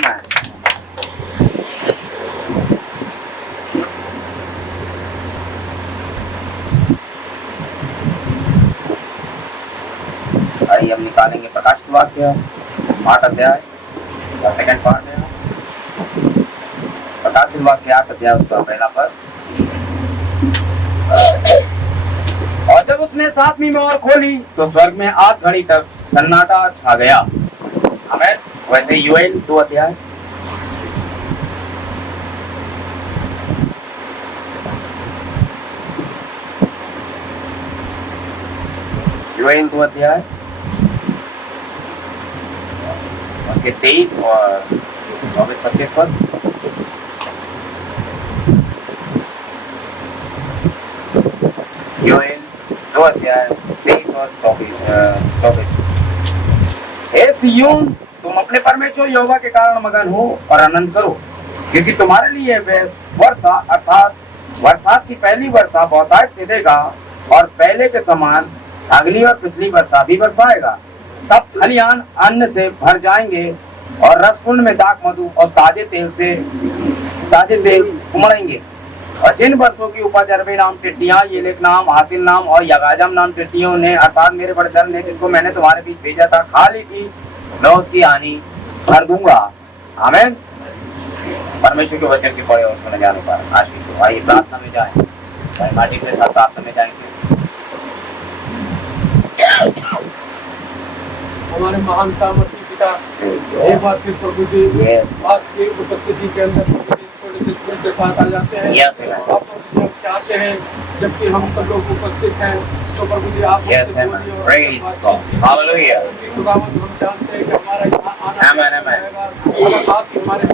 Amen. आइए हम निकालेंगे प्रकाशित वाक्य 8 अध्याय का सेकंड पार्ट है। प्रकाशित वाक्य 8 अध्याय उसका पहला पद। और जब उसने 7वीं मोहर खोली तो स्वर्ग में आध घड़ी तक सन्नाटा छा गया। हमें वैसे योएल 2 अध्याय योएल 2 अध्याय उसके 23 और 24-25 पद। योएल 2 अध्याय 23 और 24। हे सिय्योन, तुम अपने परमेश्वर यहोवा के कारण मगन हो और आनंद करो, क्योंकि तुम्हारे लिए वर्षा अर्थात बरसात की पहली वर्षा बहुतायत से देगा और पहले के समान अगली और पिछली वर्षा भी बरसाएगा। तब खलिहान अन्न से भर जाएंगे और रसकुंड में दाख मधु और ताजे तेल उमड़ेंगे। और जिन वर्षों की उपज अरबी नाम टिड्डियां, येलेक नाम, हासिल नाम और यगाजम नाम टिड्डियों ने अर्थात मेरे बड़े दल ने जिसको मैंने तुम्हारे बीच भेजा था खा ली थी, मैं उसकी हानि भर दूंगा। आमीन। परमेश्वर के वचन की पढ़े और सुने जाने पर आशीष हो। आइए प्रार्थना में जाएं। भाई माटी के साथ प्रार्थना में जाएंगे। हमारे महान सामर्थी पिता, एक बार फिर प्रभु जी आपकी उपस्थिति के अंदर छोटे से छूट के साथ आ जाते हैं। आप प्रभु जी चाहते हैं जबकि हम सब लोग उपस्थित हैं तो प्रभु जी आप हम जानते हैं कि हमारा यहाँ आना आप हमारे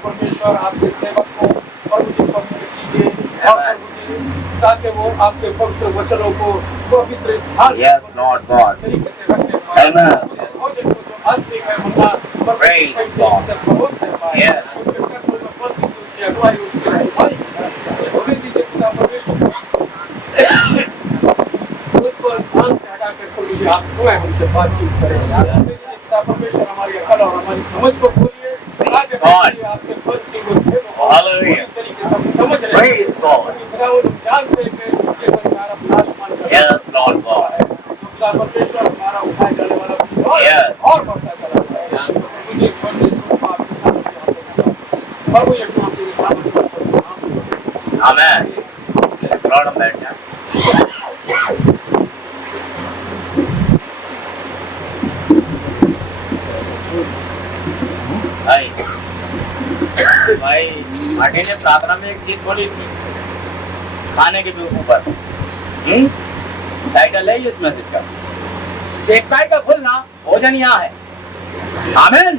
परमेश्वर आपके सेवक को प्रभु जी पवित्र कीजिए और प्रभु जी ताकि वो आपके पवित्र वचनों को पवित्र स्थान तरीके से रखने पाए। भोजन को जो आत्मिक है मन्ना परमेश्वर से परोसने पाए। उसके कर्म में पवित्र उसकी अगुवाई उसकी रहनुमाई होने दीजिए पिता परमेश्वर। उसको स्थान से हटा कर प्रभु जी आप स्वयं हमसे बातचीत करें। पिता परमेश्वर हमारी अकल और हमारी समझ को खोलिए ताकि आपके पद की वो तरीके से हम समझ रहे हैं। जानते हैं कि ये संसार अपना आसमान का है। परमेश्वर हमारा उठाए जाने वाला और बढ़ता चला जाए। मुझे छोटे छोटे आपके साथ प्रभु यीशु मसीह के सामने आमीन। लॉर्ड बैठ जा। भाई माटी ने प्रार्थना में एक चीज बोली थी खाने के ऊपर। टाइटल है इस मैसेज का, सेवकाई का खुलना भोजन यहाँ है। आमीन।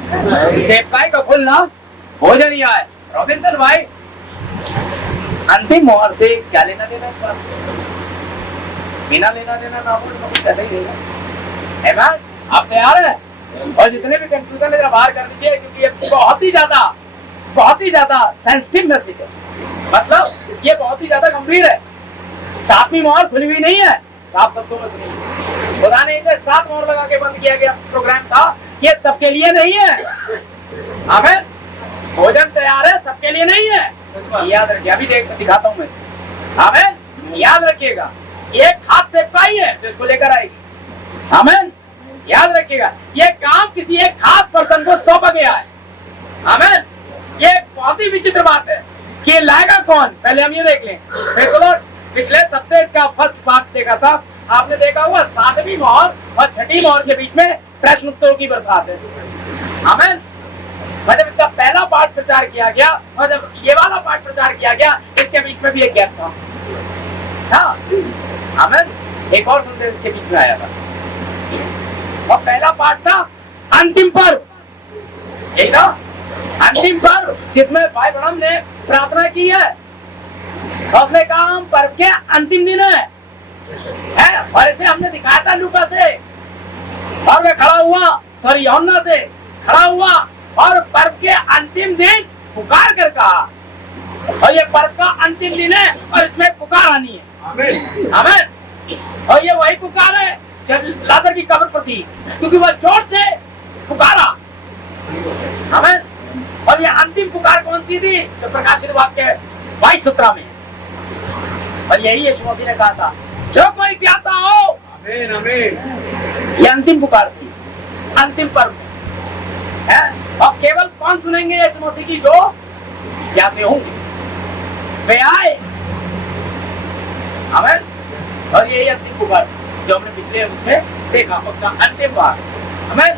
सेवकाई का खुलना भोजन यहाँ है। रॉबिन्सन भाई अंतिम मोहर से क्या लेना देना इस बात? बिना लेना देना ना बोल तो कुछ ही नहीं है। आप तैयार हैं? और जितने भी कंफ्यूजन है बाहर कर दीजिए, क्योंकि ये बहुत ही ज्यादा सेंसिटिव मैसेज है। मतलब ये बहुत ही ज्यादा गंभीर है। 7वीं मोहर खुली हुई नहीं है। आप सबको में सुनिए, खुदा ने इसे 7 मोहर लगा के बंद किया गया प्रोग्राम था। ये सबके लिए नहीं है। आमीन। भोजन तैयार है, सबके लिए नहीं है। याद रखिए, अभी दिखाता हूँ मैं। आमीन। याद रखिएगा, एक खास सेवकाई है जो इसको लेकर आएगी। आमीन। याद रखिएगा, ये काम किसी एक खास पर्सन को सौंपा गया है। आमीन। ये बहुत ही विचित्र बात है कि लाएगा कौन। पहले हम ये देख लें। पिछले सप्ताह इसका फर्स्ट पार्ट देखा था, आपने देखा हुआ 7वीं मोहर और 6ठी मोहर के बीच में प्रश्न उत्तरों की बरसात है। आमीन। जब इसका पहला पार्ट प्रचार किया गया और जब ये वाला पार्ट प्रचार किया गया, इसके बीच में भी एक गैप था। आमीन। एक और संदेश इसके बीच में आया था और पहला पार्ट था अंतिम पर्व। ठीक ना? अंतिम पर्व जिसमें भाई ब्रह्म ने प्रार्थना की है। उसने कहा हम पर्व के अंतिम दिन है और इसे हमने दिखाया था लूका से। और मैं खड़ा हुआ यूहन्ना से खड़ा हुआ और पर्व के अंतिम दिन पुकार कर कहा, और ये पर्व का अंतिम दिन है और इसमें पुकार आनी है। आमीन। और ये वही पुकार है जब लाजर की कब्र पर थी, क्योंकि वह जोर से पुकारा सी थी जो प्रकाशित वाक्य 22:17 में है। और यही यीशु मसीह ने कहा था, जो कोई प्यासा हो। आमीन आमीन। ये अंतिम पुकार थी, अंतिम पर्व है। और केवल कौन सुनेंगे यीशु मसीह की? जो प्यासे होंगे, वे आए। आमीन। और यही अंतिम पुकार जो हमने पिछले उसमें देखा, उसका अंतिम बार हमें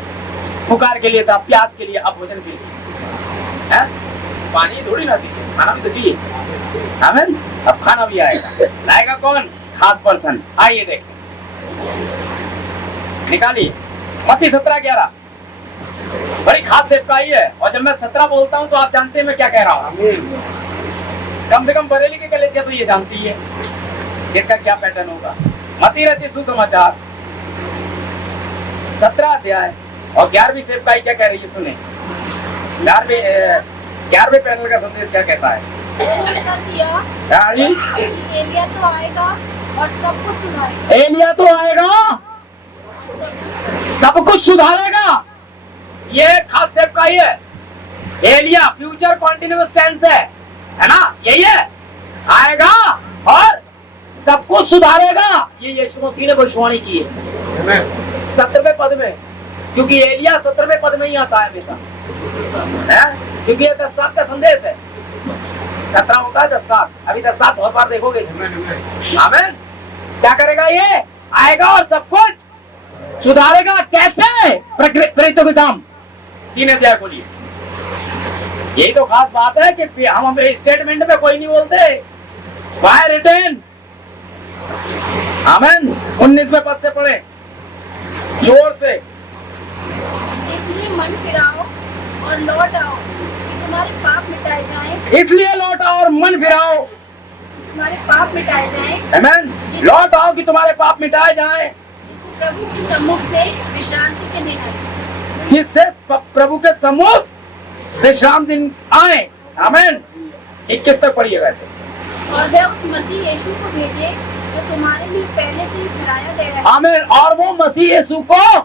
पुकार के लिए था, प्यास के लिए, अब भोजन के लिए है। पानी थोड़ी ना चाहिए, खाना भी तो चाहिए। आमीन। अब खाना भी आएगा, लाएगा कौन? खास पर्सन। आइए देखते, निकालिए मत्ती 17:11। बड़ी खास सेवकाई है। और जब मैं 17 बोलता हूँ तो आप जानते हैं मैं क्या कह रहा हूँ। आमीन। कम से कम बरेली की कलीसिया तो ये जानती है इसका क्या पैटर्न होगा। मत्ती रचित सुसमाचार 17 अध्याय और 11वीं सेवकाई क्या कह रही है, सुने। 11वें पैनल का संदेश क्या कहता है? हाँ जी, एलिया तो आएगा और सब कुछ सुधारेगा। एलिया तो आएगा, सब कुछ सुधारेगा। ये खास सेवकाई है। एलिया फ्यूचर कॉन्टिन्यूअस टेंस है ना? यही है, आएगा और सब कुछ सुधारेगा। ये यीशु मसीह ने भविष्यवाणी की है 17वें पद में, क्योंकि एलिया 17वें पद में ही आता है हमेशा, क्योंकि ये 10:7 का संदेश है। 17 होता है 10:7। अभी 10:7 बहुत बार देखोगे। आमीन। क्या करेगा? ये आएगा और सब कुछ सुधारेगा। कैसे? प्रेरितों के काम 3 अध्याय खोलिए। यही तो खास बात है कि हम अपने स्टेटमेंट में कोई नहीं बोलते, बाय रिटन। आमीन। 19वें पद से पढ़े जोर से। इसलिए मन फिराओ और लौट आओ कि तुम्हारे पाप मिटाए जाएं। इसलिए लौट आओ और मन फिराओ, तुम्हारे पाप मिटाए जाएं। आमीन। लौट आओ कि तुम्हारे पाप मिटाए जाएं, जिससे प्रभु के सम्मुख से विश्रांति के दिन आए। जिससे प्रभु के सम्मुख विश्राम दिन आए। आमीन। 21 तक पढ़िए वैसे। और वह उस मसीह यीशु को भेजे जो तुम्हारे लिए पहले से ही ठहराया गया है। आमीन। और वो मसीह यीशु को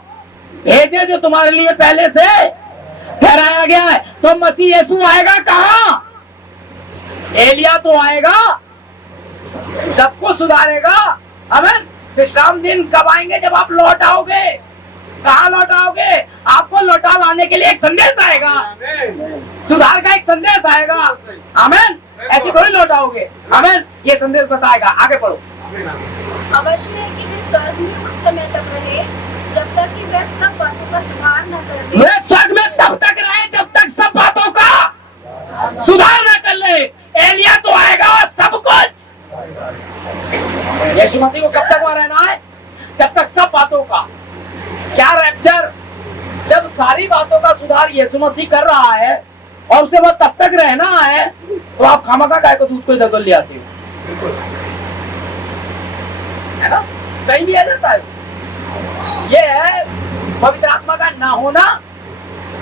भेजे जो तुम्हारे लिए पहले से ठहराया गया है। तो मसीह यीशु आएगा कहाँ? एलिया तो आएगा, सबको सुधारेगा। आमीन। विश्राम दिन कब आएंगे? जब आप लौट आओगे। कहाँ लौट आओगे? आपको लौटा लाने के लिए एक संदेश आएगा, सुधार का एक संदेश आएगा। आमीन। ऐसे थोड़ी लौट आओगे। आमीन। ये संदेश बताएगा। आगे पढ़ो। अवश्य है कि वे स्वर्ग में उस समय तक रहे जब तक कि वह सब बातों का सुधार न कर ले। वे स्वर्ग में तब तक रहे जब तक सब बातों का सुधार न कर ले। एलिया तो आएगा और सब कुछ। यीशु मसीह को कब तक वहां रहना है? जब तक सब बातों का। क्या रैप्चर? जब सारी बातों का सुधार यीशु मसीह कर रहा है और उसे वो तब तक रहना है, तो आप खामखा गाय को दूध को इधर ले आते हो, है ना? कहीं भी आ जाता है। ये है पवित्र आत्मा का ना होना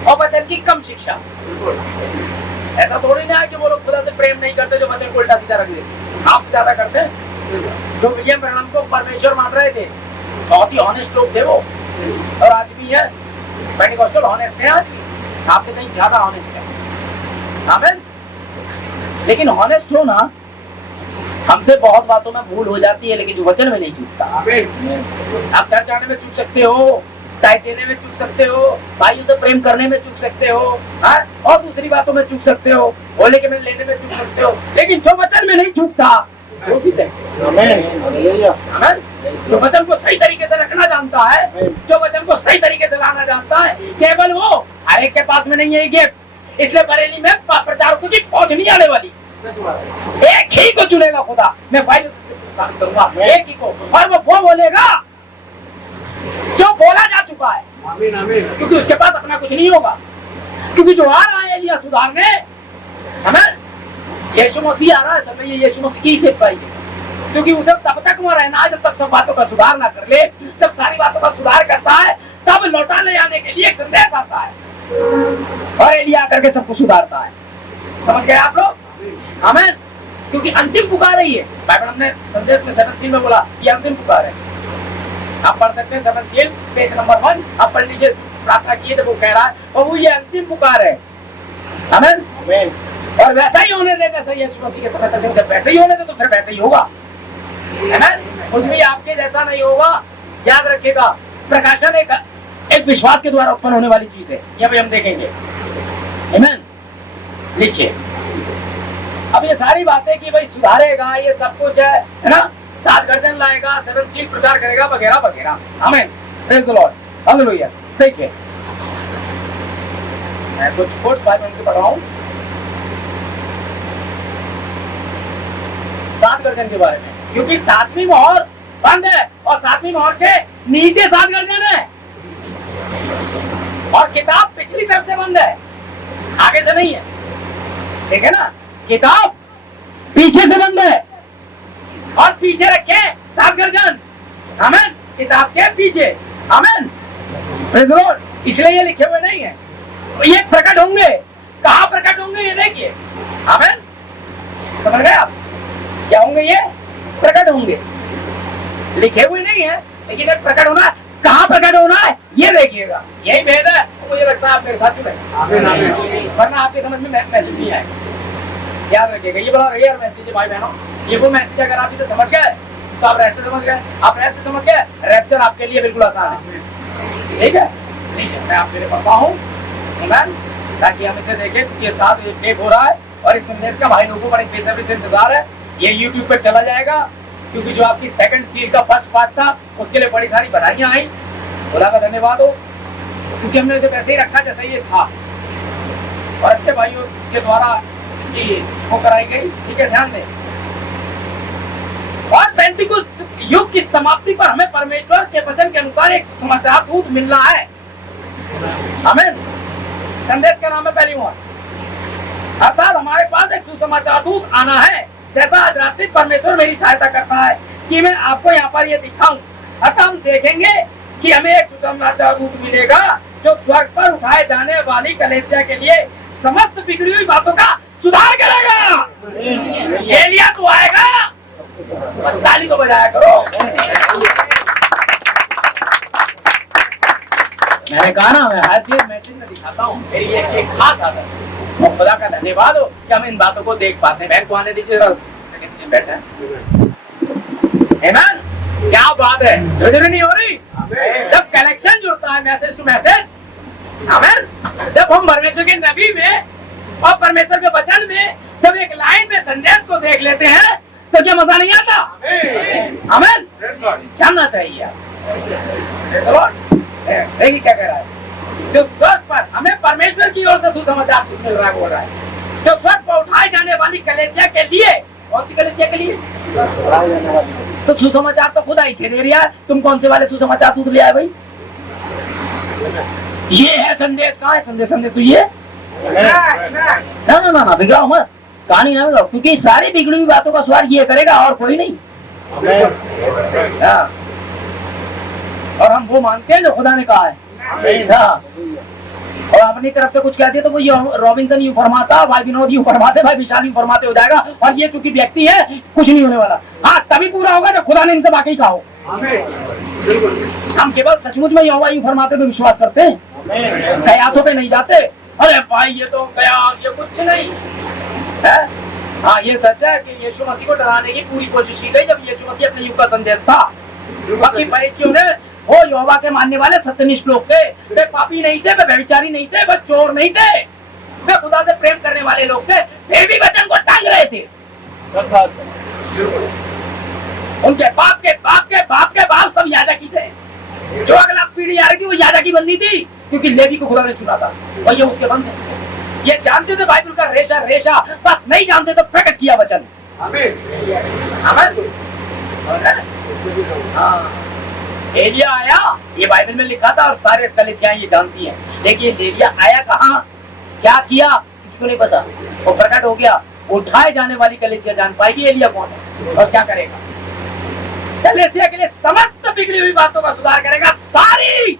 और वचन की कम शिक्षा। ऐसा थोड़ी ना है कि वो लोग खुदा से प्रेम नहीं करते जो वचन को उल्टा सीधा रख देते। आप ज्यादा करते हैं। जो विलियम ब्रैनम को परमेश्वर मान रहे थे, बहुत ही ऑनेस्ट लोग थे वो, और आज भी है। पेंटिकॉस्टल ऑनेस्ट है, आज आपसे कहीं ज्यादा ऑनेस्ट है। आमीन। लेकिन ऑनेस्ट हो ना, हमसे बहुत बातों में भूल हो जाती है, लेकिन जो वचन में नहीं चूकता। आप चर्च आने में चूक सकते हो, टाइप देने में चूक सकते हो, भाइयों से प्रेम करने में चूक सकते हो, हाँ? और दूसरी बातों में चूक सकते हो, बोले के में लेने में चूक सकते हो, लेकिन जो वचन में नहीं चूकता वो सीधे। जो वचन को सही तरीके से रखना जानता है, जो वचन को सही तरीके से लाना जानता है, केवल वो। हर एक के पास में नहीं है ये गिफ्ट, इसलिए बरेली में प्रचारकों की फौज नहीं आने वाली। एक ही को चुनेगा खुदा। मैं फाइल करूंगा एक ही को, और वो बोलेगा जो बोला जा चुका है। आमीन आमीन। क्योंकि उसके पास अपना कुछ नहीं होगा, क्योंकि जो आ रहा है एलिया सुधारने, हमें यीशु मसीह आ रहा है। सब में ये यीशु मसीह की सेवकाई है, क्योंकि उसे तब तक वहां रहना है जब तक सब बातों का सुधार ना कर ले। जब सारी बातों का सुधार करता है तब लौटा ले आने के लिए एक संदेश आता है, और एलिया करके सबको सुधारता है। समझ गए आप लोग? हमें क्योंकि अंतिम पुकार है ये। बाइबल हमने संदेश में 7 सील में बोला ये अंतिम पुकार है। आप पढ़ सकते हैं 7 सील पेज नंबर 1। आप पढ़ लीजिए, प्रार्थना किए जब वो कह रहा है, और वो ये अंतिम पुकार है। आमीन। और वैसा ही होने दे जैसा यीशु मसीह के समय था। जब वैसे ही होने दे तो फिर वैसे ही होगा, है ना। कुछ भी आपके जैसा नहीं होगा, याद रखिएगा। प्रकाशन एक विश्वास के द्वारा उत्पन्न होने वाली चीज है, ये भी हम देखेंगे। आमीन। लिखिए अब ये सारी बातें कि भाई सुधारेगा, ये सब कुछ है ना, 7 गर्जन लाएगा, 7 सील प्रचार करेगा, वगैरह वगैरह। आमीन, प्रेज द लॉर्ड, हालेलुया। देखिए मैं कुछ कोट्स बाइबल से पढ़ रहा हूँ 7 गर्जन के बारे में, क्योंकि 7वीं मोहर बंद है और 7वीं मोहर के नीचे 7 गर्जन है, और किताब पिछली तरफ से बंद है, आगे से नहीं है, ठीक है ना। किताब पीछे से बंद है और पीछे रखे 7 गर्जन, आमीन, किताब के पीछे। आमीन, प्रेज़ द लॉर्ड। इसलिए ये लिखे हुए नहीं है, ये प्रकट होंगे। कहाँ प्रकट होंगे ये देखिए। आमीन, समझ गए आप? क्या होंगे ये? प्रकट होंगे। लिखे हुए नहीं है, लेकिन एक प्रकट होना है। कहाँ प्रकट होना है ये देखिएगा। यही भेद है, मुझे लगता है आप मेरे साथ में, वरना आपके समझ में मैसेज नहीं आएगा। याद रखिएगा, ये बड़ा रेयर मैसेज है भाई बहनों। ये वो मैसेज अगर आप इसे समझ गए तो आप रहस्य समझ गए, आप रहस्य समझ गए, रैप्चर आपके लिए बिल्कुल आसान है। ठीक है, ठीक है, मैं आपके लिए पढ़ता हूँ ताकि हम इसे देखें। ये 7 टेप हो रहा है और इस संदेश का भाई लोगों को बड़े बेसब्री से इंतजार है। ये YouTube पर चला जाएगा, क्योंकि जो आपकी सेकंड सील का फर्स्ट पार्ट था उसके लिए बड़ी सारी बधाइयाँ आई। खुदा का धन्यवाद हो, क्योंकि हमने इसे वैसे ही रखा जैसे ये था, और अच्छे भाइयों के द्वारा इसकी वो कराई गई। ठीक है, ध्यान दें। और पेंटिकोस्ट युग की समाप्ति पर हमें परमेश्वर के वचन के अनुसार एक सुसमाचार दूत मिलना है। आमीन। संदेश का नाम है पहली मोहर, अर्थात हमारे पास एक सुसमाचार दूत आना है। जैसा आज रात्रि परमेश्वर मेरी सहायता करता है कि मैं आपको यहाँ पर ये दिखाऊं, अतः हम देखेंगे कि हमें एक सुसमाचार दूत मिलेगा जो स्वर्ग पर उठाए जाने वाली कलीसिया के लिए समस्त बिगड़ी हुई बातों का सुधार करेगा। एलिया तो आएगा, ताली को बजाया करो। मैंने कहा ना, मैं हर चीज मैसेज में दिखाता हूँ। मेरी एक खास आदत है, और खुदा का धन्यवाद हो कि हम इन बातों को देख पाते हैं। बहन को आने दीजिए, बैठे हैं। क्या बात है, जरूरी नहीं हो रही। जब कनेक्शन जुड़ता है मैसेज टू मैसेज, आमीन, जब हम परमेश्वर के नबी में और परमेश्वर के वचन में जब एक लाइन में संदेश को देख लेते हैं तो क्या मजा नहीं आता? आमीन, जानना चाहिए। देखिए क्या कह रहा है, जो स्वर्ग पर हमें परमेश्वर की ओर से सुसमाचार मिल रहा है, बोल रहा है, जो स्वर्ग पर उठाए जाने वाली कलीसिया के लिए। कौन सी कलीसिया के लिए? तो सुसमाचार तो खुदा ही से दे रहा है। तुम कौन से वाले सुसमाचार दूध ले आए भाई? ये है संदेश। कहाँ है संदेश? संदेश तो ये ना ना ना ना, बिगड़ाओ मत, कहानी ना बिगड़ाओ, क्योंकि सारी बिगड़ी हुई बातों का सुधार ये करेगा और कोई नहीं। और हम वो मानते हैं जो खुदा ने कहा है। और अपनी तरफ से कुछ कहते तो वो रॉबिन्सन यूं फरमाता, भाई विनोद यूं फरमाते, भाई विशाल यूं फरमाते, हो जाएगा। और ये चूंकि व्यक्ति है, कुछ नहीं होने वाला। हाँ, तभी पूरा होगा जब खुदा ने इनसे वाकई कहा हो। हम केवल सचमुच में यहोवा यूं फरमाते में विश्वास करते हैं, कयासों पे नहीं जाते। अरे भाई ये तो कयास, ये कुछ नहीं है। हाँ, ये सच है कि यीशु मसीह को डराने की पूरी कोशिश की गई जब यीशु मसीह अपने युग का संदेश था। बाकी फरीसियों ने, वो यहोवा के मानने वाले सत्यनिष्ठ लोग थे, वे पापी नहीं थे, वे व्यभिचारी नहीं थे, वे चोर नहीं थे, वे खुदा से प्रेम करने वाले लोग थे, फिर भी वचन को टांग रहे थे। उनके बाप के बाप के बाप के बाप सब याजकी थे। जो अगला पीढ़ी आ रही थी वो याजकी बननी थी, क्योंकि लेवी को खुदा ने चुना था और ये उसके वंश थे। ये जानते थे बाइबल का रेशा रेशा, बस नहीं जानते तो प्रकट किया वचन। एलिया आया, ये बाइबल में लिखा था और सारे कलीसियां ये जानती हैं। लेकिन एलिया आया कहाँ, क्या किया, किसको नहीं पता। वो प्रकट हो गया, उठाए जाने वाली कलीसिया जान पाएगी एलिया कौन है और क्या करेगा। कलीसिया के लिए समस्त बिगड़ी हुई बातों का सुधार करेगा, सारी।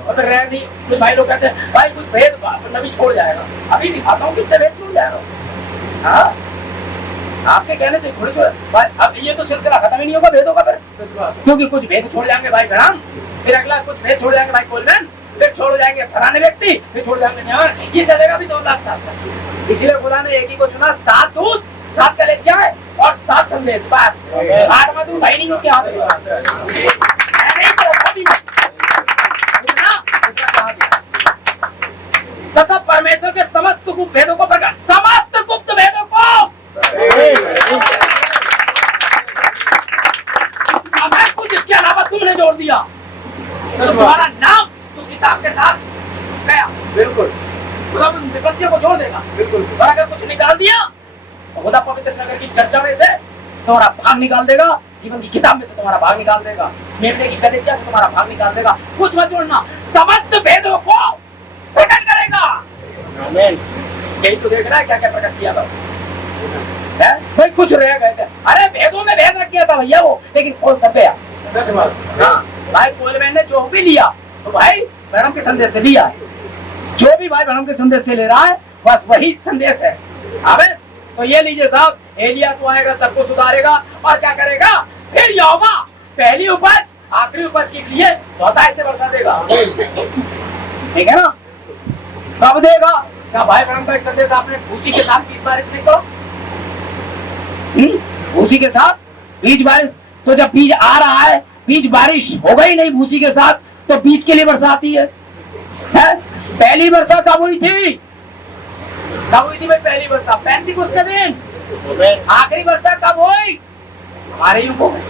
और फिर रह नहीं, कुछ भाई लोग कहते हैं भाई कुछ भेद नबी छोड़ जाएगा। अभी दिखाता हूँ कितने भेद छोड़ जाएगा। हाँ, आपके कहने से थोड़ी छोड़ भाई, अब ये तो सिलसिला खत्म ही नहीं होगा भेदों का फिर, क्योंकि कुछ भेद छोड़ जाएंगे भाई ग्राम, फिर अगला कुछ भेद छोड़ जाएंगे भाई कोलमैन, फिर छोड़ जाएंगे फलाने व्यक्ति, फिर छोड़ जाएंगे न्याय। ये चलेगा भी 2 लाख साल तक। इसलिए खुदा ने एक ही को चुना, 7 दूध 7 कलीसियाएं और 7 संदेश। बस 8वां दूध है नहीं उसके हाथ में, तथा परमेश्वर के समस्त गुप्त भेदों को प्रकट, समस्त गुप्त भेदों को। अब कुछ इसके अलावा तुमने जोड़ दिया तो तुम्हारा नाम उस किताब के साथ गया। बिल्कुल, खुदा उन विपत्तियों को जोड़ देगा। बिल्कुल, और अगर कुछ निकाल दिया तो खुदा पवित्र नगर की चर्चा में से तुम्हारा भाग निकाल देगा, जीवन की किताब में से तुम्हारा भाग निकाल देगा, मेमने की कलीसिया से तुम्हारा भाग निकाल देगा। कुछ मत जोड़ना, समस्त भेदों को प्रकट करेगा। आमीन। यही तो देख रहा है क्या क्या प्रकट किया था भाई, कुछ रह गए थे। अरे भेदों में भेद रख दिया था भैया वो, लेकिन खोल सब गया। हाँ भाई, कोलमैन ने जो भी लिया तो भाई मैडम के संदेश से लिया, जो भी भाई मैडम के संदेश से ले रहा है बस वही संदेश है। अबे तो ये लीजिए साहब, एलिया तो आएगा, सबको सुधारेगा और क्या करेगा, फिर यहोवा पहली उपज आखिरी उपज के लिए 24 से बरसा देगा। ठीक है ना? कब देगा? क्या भाई मैडम का एक संदेश आपने भूसी के साथ 20 बारिश नहीं करो, भूसी के साथ 20 बारिश। तो जब बीज आ रहा है, बीज बारिश होगा ही नहीं भूसी के साथ, तो बीज के लिए वर्षा आती है? पहली वर्षा कब हुई थी? कब हुई थी भाई पहली वर्षा? पेंटिकोस्त के दिन। आखिरी वर्षा कब हुई? हमारे युग में।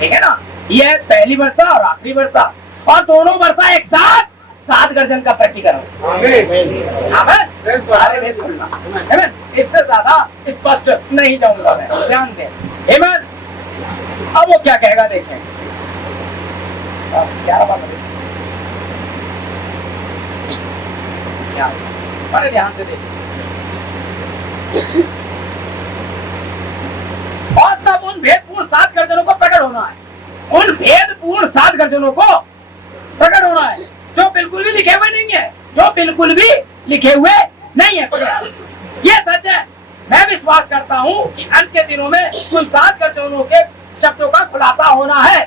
ठीक है ना? ये पहली वर्षा और आखिरी वर्षा, और दोनों वर्षा एक साथ 7 गर्जन का प्रतीकरण। इससे ज्यादा स्पष्ट नहीं जाऊंगा मैं, ध्यान दें। आमीन। अब वो क्या कहेगा देखें। क्या बात है, बड़े ध्यान से देखिए। और तब उन भेदपूर्ण 7 गर्जनों को प्रकट होना है, उन भेदपूर्ण 7 गर्जनों को प्रकट होना है जो बिल्कुल भी लिखे हुए नहीं है, जो बिल्कुल भी लिखे हुए नहीं है। ये सच है। मैं विश्वास करता हूँ कि अंत के दिनों में उन 7 गर्जनों के शब्दों का खुलासा होना है,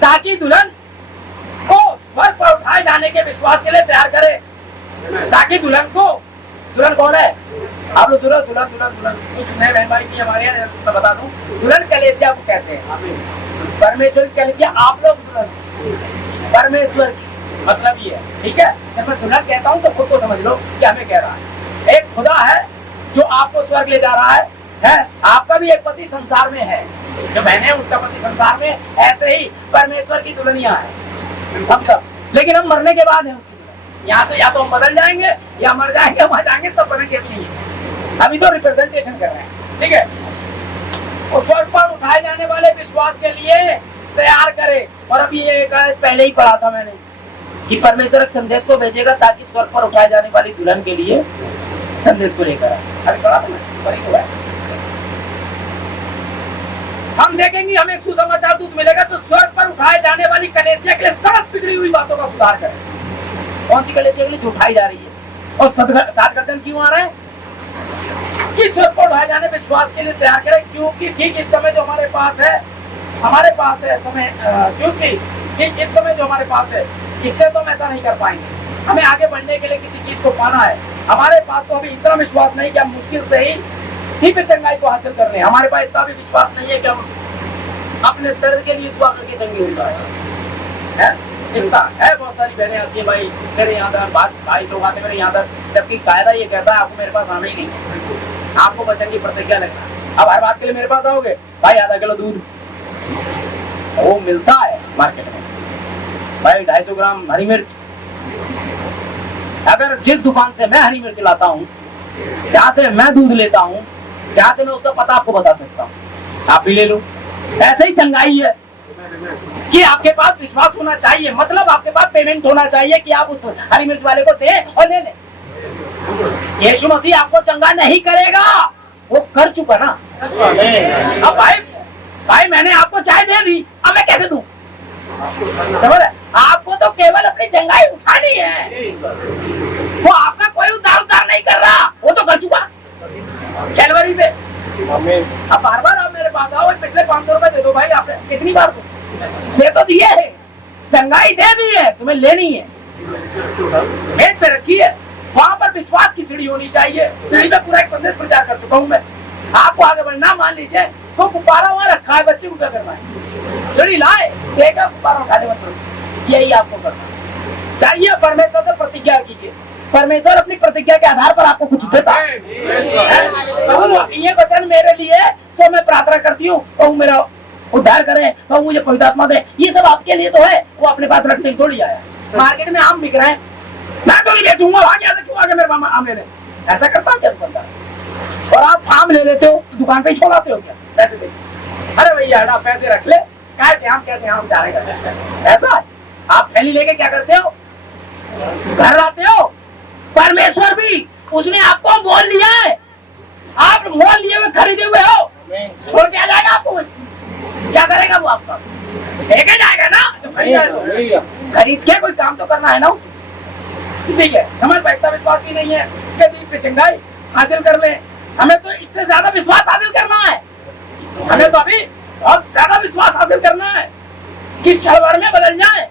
ताकि दुल्हन को स्वर्ग पर उठाए जाने के विश्वास के लिए तैयार करे। ताकि दुल्हन कौन है? आप लोग दुल्हन कुछ नए बहन भाई भी हमारे यहाँ, मैं बता दूं, दुल्हन कलीसिया को कहते हैं। परमेश्वर की कलीसिया, आप लोग दुल्हन परमेश्वर की, मतलब ये है। ठीक है? जब मैं दुल्हन कहता हूँ तो खुद को समझ लो कि हमें कह रहा है। एक खुदा है जो आपको स्वर्ग ले जा रहा है? आपका भी एक पति संसार में है, जो बहने उनका पति संसार में, ऐसे ही परमेश्वर की दुल्हनियां हैं हम सब। लेकिन हम मरने के बाद है उसकी दुल्हन। यहाँ से या तो हम बदल जाएंगे या मर जाएंगे, मर जाएंगे तब बनेंगे अपनी। अभी तो रिप्रेजेंटेशन कर रहे हैं। ठीक है? उस स्वर्ग पर उठाए जाने वाले विश्वास के लिए तैयार करे। और अभी ये पहले ही पढ़ा था मैंने कि परमेश्वर एक संदेश को भेजेगा ताकि स्वर्ग पर उठाए जाने वाली दुल्हन के लिए संदेश को लेकर आए। अभी पढ़ा था मैं, हम देखेंगे हमें एक सुसमाचार दूत मिलेगा जो स्वर्ग पर उठाए जाने वाली कलीसिया के लिए समस्त बिगड़ी हुई बातों का सुधार करे। कौन सी कलीसिया के लिए? जो उठाई जा रही है। और 7 गर्जन क्यों आ रहे हैं? कि स्वर्ग पर उठाए जाने विश्वास के लिए तैयार करें, क्योंकि ठीक इस समय जो हमारे पास है समय, क्योंकि ठीक इस समय जो हमारे पास है, इससे तो हम ऐसा नहीं कर पाएंगे। हमें आगे बढ़ने के लिए किसी चीज को पाना है। हमारे पास तो अभी इतना विश्वास नहीं कि हम मुश्किल से ही पे चंगाई को हासिल कर रहे हैं। हमारे पास इतना भी विश्वास नहीं है कि हम अपने दर्द के लिए दुआ करके चंगे हो जाए। इतना है, बहुत सारी बहनें आती है भाई मेरे यहाँ दर, भाई लोग आते मेरे यहाँ दर, जबकि कायदा ये कहता है आपको मेरे पास आना ही नहीं, आपको वचन की प्रतिज्ञा लगना। अब हर बात के लिए मेरे पास आओगे भाई, आधा किलो दूध वो मिलता है मार्केट में भाई, 250 ग्राम हरी मिर्च। अगर जिस दुकान से मैं हरी मिर्च लाता हूँ, जहाँ से मैं दूध लेता हूँ, जहाँ से मैं उसका पता आपको बता सकता हूँ, आप भी ले लो। ऐसे ही चंगाई है कि आपके पास विश्वास होना चाहिए, मतलब आपके पास पेमेंट होना चाहिए कि आप उस हरी मिर्च वाले को दे और ले ले। यीशु मसीह आपको चंगा नहीं करेगा, वो कर चुका ना। अब भाई मैंने आपको चाय दे दी, अब मैं कैसे दूं? समझ? आपको तो केवल अपनी चंगाई उठानी है, वो आपका कोई उद्धार नहीं कर रहा, वो तो कर चुका कैलवरी पे। अब बार आप मेरे पास आओ, पिछले 500 रुपए दे दो भाई, आपने कितनी बार दे तो दिए है, चंगाई दे दी है, तुम्हें लेनी है, मेज पे रखी है, वहां पर विश्वास की सीढ़ी होनी चाहिए। सीढ़ी में पूरा एक संदेश प्रचार कर चुका हूं मैं। आपको आगे बढ़ना, मान लीजिए तो गुब्बारा वहां रखा है, बच्चे को क्या करना है? सीढ़ी लाए, देगा गुब्बारा उठाने मत, यही आपको करना चाहिए। परमेश्वर से प्रतिज्ञा कीजिए, परमेश्वर अपनी प्रतिज्ञा के आधार पर आपको कुछ देता है। ये वचन मेरे लिए तो मैं प्रार्थना करती हूँ, तो मेरा उद्धार करें, तो मुझे पवित्र आत्मा दे, ये सब आपके लिए तो है। वो अपने पास रखने थोड़ी आया। मार्केट में आम बिक रहे हैं, मैं तो नहीं बेचूंगा, क्यों आगे मेरे पास आम ले ले, ऐसा करता क्या दुकानदार? और आप आम ले लेते हो, दुकान पे ही छोड़ाते हो क्या? पैसे दे, अरे भैया पैसे रख ले, कैसे आम जाएगा? ऐसा है। आप थैली लेके क्या करते हो? घर आते हो। परमेश्वर भी उसने आपको मोल लिया है, आप मोल लिए हुए खरीदे हुए हो, छोड़ के आ जाएगा आपको? क्या करेगा वो आपका? लेके जाएगा ना, तो खरीद के कोई काम तो करना है ना। ठीक है, हमें पैसा विश्वास भी नहीं है कि चंगाई हासिल कर ले, हमें तो इससे ज्यादा विश्वास हासिल करना है। हमें तो अभी बहुत ज्यादा विश्वास हासिल करना है कि क्षण भर में बदल जाए।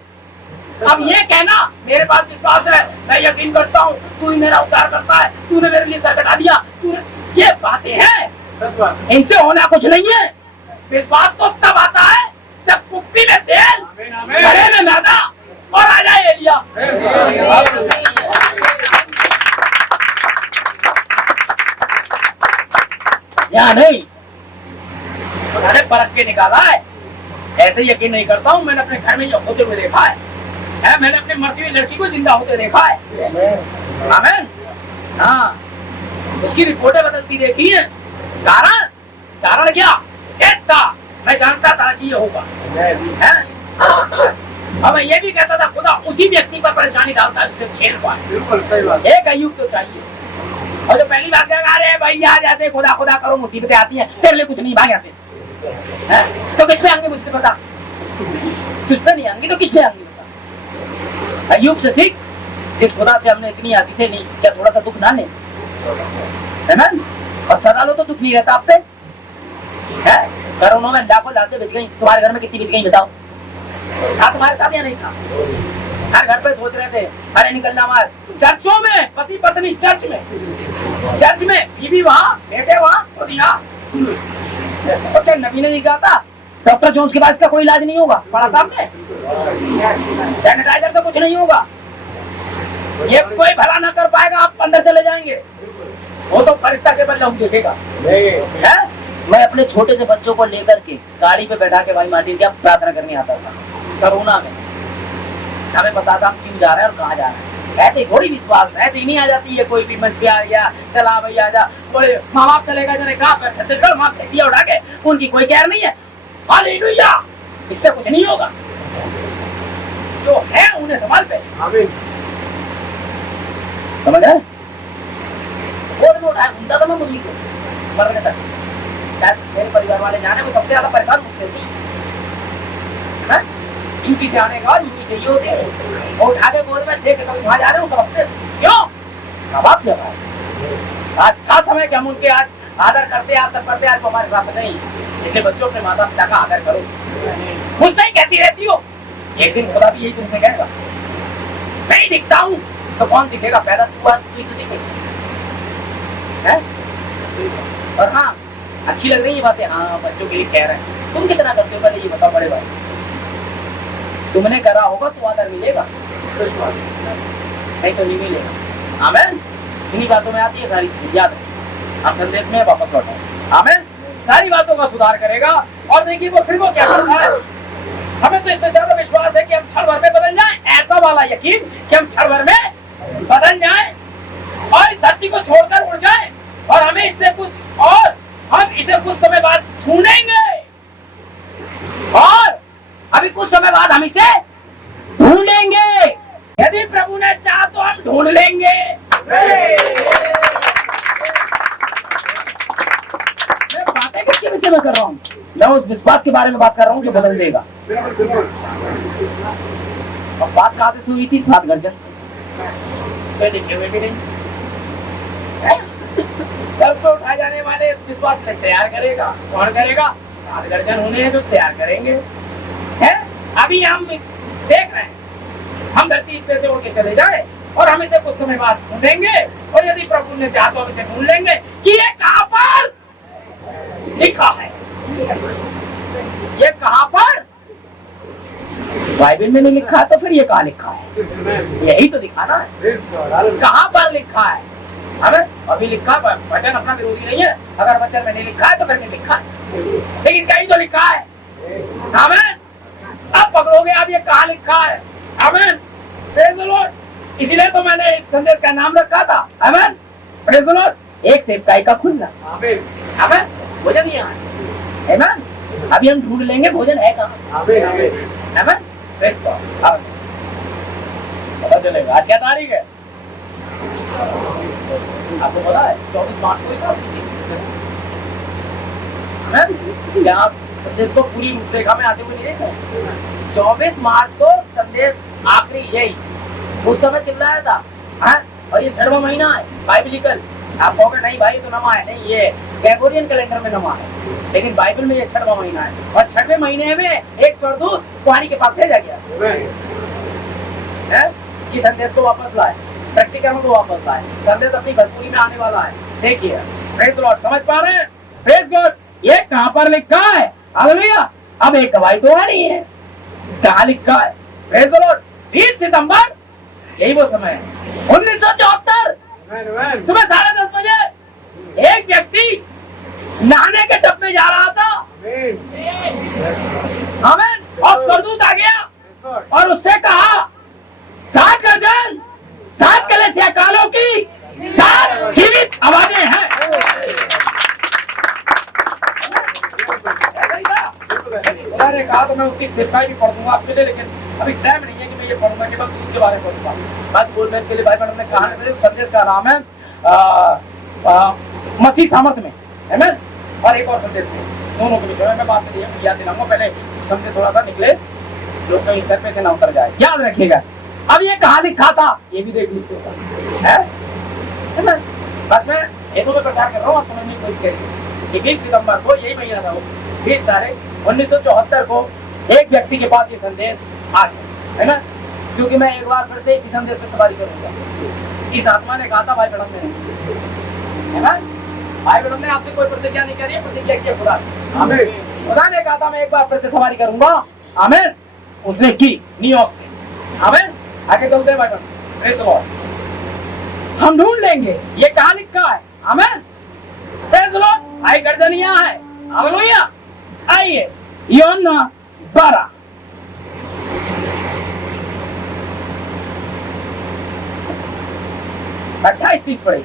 अब ये कहना मेरे पास विश्वास है, मैं यकीन करता हूँ, तू ही मेरा उद्धार करता है, तूने मेरे लिए सर कटा दिया, तूने, ये बातें हैं, इनसे होना कुछ नहीं है। विश्वास तो तब आता है जब कुप्पी में तेल, घड़े में मैदा और आ जाए एलिया। या नहीं, मैंने परख के निकाला है, ऐसे यकीन नहीं करता हूँ। मैंने अपने घर में जो होते हुए देखा है, मैंने अपनी मरती हुई लड़की को जिंदा होते देखा है। आमीन। हाँ, उसकी रिपोर्टें बदलती देखी है। कारण क्या? था, मैं जानता था कि ये होगा। अब मैं ये भी कहता था खुदा उसी व्यक्ति पर परेशानी डालता है जिसे छेड़ पाए। बिल्कुल सही बात। एक अय्यूब तो चाहिए। और जो पहली बात कहेगा, अरे भैया जैसे खुदा खुदा करो, मुसीबतें आती हैं, तेरे लिए कुछ नहीं, भाग यहाँ से। तो किस पे आएंगे मुझसे बता? तुझ पे नहीं आएंगे तो किस पे आएंगे बता? अय्यूब से सीख, जिस खुदा से हमने इतनी आशीषें ली, क्या थोड़ा सा दुख ना ले? है ना? और सदा लो तो दुख नहीं रहता आप पे। करोड़ों में लाखों लाशें बिछ गई, तुम्हारे घर में कितनी बिछ गई बताओ? था तुम्हारे साथ या नहीं था? हर घर पे सोच रहे थे अरे निकलना मार। चर्चों में पति पत्नी, चर्च में बीवी वहाँ, बेटे वहाँ, खुद यहाँ। तो क्या नबी ने नहीं कहा था डॉक्टर जोन्स के पास इसका कोई इलाज नहीं होगा? पढ़ा था आपने? सैनिटाइजर से कुछ नहीं होगा, ये कोई भला ना कर पाएगा, आप अंदर चले जाएंगे। वो तो फरिश्ता के बदले हम देखेगा। मैं अपने छोटे से बच्चों को लेकर के गाड़ी पे बैठा के भाई मार्टिन क्या प्रार्थना करने आता था कोरोना में। हमें पता था हम क्यों जा रहे हैं और कहाँ जा रहे हैं। ऐसे थोड़ी विश्वास, ऐसे ही नहीं आ जाती है। कोई भी मंच पे आ गया, चला भैया जा, बड़े माँ बाप चलेगा जरा कहाँ छत्तीसगढ़ वहाँ फेंकिया उठा के, उनकी कोई केयर नहीं है। हालेलुया, इससे कुछ नहीं होगा। जो है उन्हें संभाल पे। समझ रहे? उठाया घूमता था मैं मुरली को मरने तक। मेरे परिवार वाले जाने, वो सबसे ज्यादा परेशान मुझसे थी। यूपी से आने के बाद यूपी चाहिए होती है, वो उठा के गोद में देख कभी वहां जा रहे हो समझते क्यों? बाप क्या आज था समय कि हम उनके आज आदर करते, आज सब करते, आज हमारे साथ नहीं। इसलिए बच्चों अपने माता पिता का आदर करो। मुझसे ही कहती रहती हो, एक दिन खुदा भी यही तुमसे कहेगा। मैं ही दिखता हूँ तो कौन दिखेगा? पैदा तू आज तू दिखेगी। और हाँ, अच्छी लग रही है बातें, हाँ बच्चों के लिए कह रहे हैं। तुम कितना करते हो पहले ये बताओ बड़े भाई? तुमने करा होगा तो आदर मिलेगा, नहीं तो नहीं मिलेगा। आमीन। इन्हीं बातों में आती है सारी चीज, याद है। हम संदेश में वापस लौटे। आमीन। सारी बातों का सुधार करेगा। और देखिए वो फिर वो क्या करता है, हमें तो इससे ज्यादा विश्वास है कि हम क्षण भर में बदल जाएं। ऐसा वाला यकीन कि हम क्षण भर में बदल जाएं और इस धरती को छोड़कर उड़ जाएं, और हमें इससे कुछ, और हम इसे कुछ समय बाद ढूंढेंगे, और अभी कुछ समय बाद हम इसे ढूंढेंगे। यदि प्रभु ने चाहा तो हम ढूंढ लेंगे। मैं बातें किसके विषय में कर रहा हूँ? मैं उस विश्वास के बारे में बात कर रहा हूँ जो बदल देगा। और बात कहाँ से सुनी थी? 7 गर्जन से। देखे हुए भी नहीं, सबको उठाए जाने वाले विश्वास में तैयार करेगा। कौन करेगा? 7 गर्जन होने हैं जो तैयार करेंगे। है अभी हम देख रहे हैं हम धरती पे से उड़ के चले जाए और हम इसे कुछ समय बाद ढूंढेंगे, और यदि प्रभु ने चाहा तो हम इसे ढूंढ लेंगे कि ये कहां पर लिखा है, ये कहां पर बाइबल में नहीं लिखा है, तो फिर ये कहां लिखा है? यही तो दिखाना है कहां पर लिखा है। हमें अभी लिखा वचन अपना विरोधी नहीं है, अगर वचन में नहीं लिखा है तो फिर नहीं लिखा है, लेकिन कहीं तो लिखा है। हमें अब पकड़ोगे आप ये कहां लिखा है। हमें प्रेज़ द लॉर्ड, इसीलिए तो मैंने इस संदेश का नाम रखा था, आमेन, प्रेज़ द लॉर्ड, एक सेवकाई का खुलना। आमेन, आमेन, भोजन यहाँ है, आमेन, अभी हम ढूंढ लेंगे भोजन है कहाँ। आमेन, आमेन, आमेन, प्रेज़ गॉड। पता चलेगा आज क्या तारीख है आपको पता है? 24 मार्च को क्या आप संदेश को पूरी रूपरेखा में आते हुए नहीं देख रहे? 24 मार्च को संदेश आखिरी यही उस समय चिल्ला रहा था, हाँ? और ये 6वां महीना है बाइबलिकल। आप कहोगे नहीं भाई तो नमा है, नहीं, ये ग्रेगोरियन कैलेंडर में नमा है, लेकिन बाइबल में ये 6वां महीना है। और 6वें महीने में एक स्वर्गदूत कुंवारी के पास भेजा गया है कि संदेश को वापस लाए, प्रैक्टिकल को वापस लाए, संदेश अपनी भरपूरी में आने वाला है। देखिए, प्रेज़ द लॉर्ड, समझ पा रहे हैं? प्रेज़ गॉड, ये कहां पर लिखा है? हालेलुया। अब एक गवाही तो आ रही है, कहां लिखा है? प्रेज़ द लॉर्ड, 20 सितंबर, यही वो समय है 1974 सुबह 10:30 बजे एक व्यक्ति नहाने के टब में जा रहा था, आमीन, और स्वर्गदूत आ गया और उससे कहा 7 गर्जन, 7 कलीसिया कालों की 7 जीवित आवाजें हैं। मैंने कहा तो मैं उसकी सिरकाई भी पढ़ दूंगा आपके लिए, लेकिन अभी टाइम नहीं है कि मैं ये पढ़ूंगा, केवल दूध के बारे में पढ़ूंगा। बात बोलने के लिए भाई मैडम ने कहा है, संदेश का नाम है मसीह सामर्थ्य में, आमीन, और एक और संदेश में, दोनों के विषय में मैं बात नहीं याद दिलाऊंगा। पहले संदेश थोड़ा सा निकले, लोग कहीं सर पे से ना उतर जाए, याद रखिएगा। अब ये कहाँ लिखा था ये भी देख लीजिएगा, है ना? बस मैं हेतु में प्रचार कर रहा हूँ, आप समझने की कोशिश करिए। 20 सितंबर को, यही महीना था वो, 20 तारीख 1974 को एक व्यक्ति के पास ये संदेश आ गया, है ना? क्योंकि मैं एक बार फिर से इसी संदेश पे सवारी करूंगा। इस आत्मा ने कहा था भाई मैडम ने, है ना? भाई मैडम ने आपसे कोई प्रतिज्ञा नहीं करी है, प्रतिज्ञा की खुदा, आमीन, खुदा ने कहा था मैं एक बार फिर से सवारी करूंगा, आमीन, उसने की न्यूयॉर्क से, आमीन। आगे चलते हैं भाई मैडम, प्रेज़ द लॉर्ड, हम ढूंढ लेंगे ये कहाँ लिखा है, आमीन, प्रेज़ द लॉर्ड। भाई गर्जन यहाँ है, हालेलुया। आइए यूहन्ना 12 28-30 पढ़े।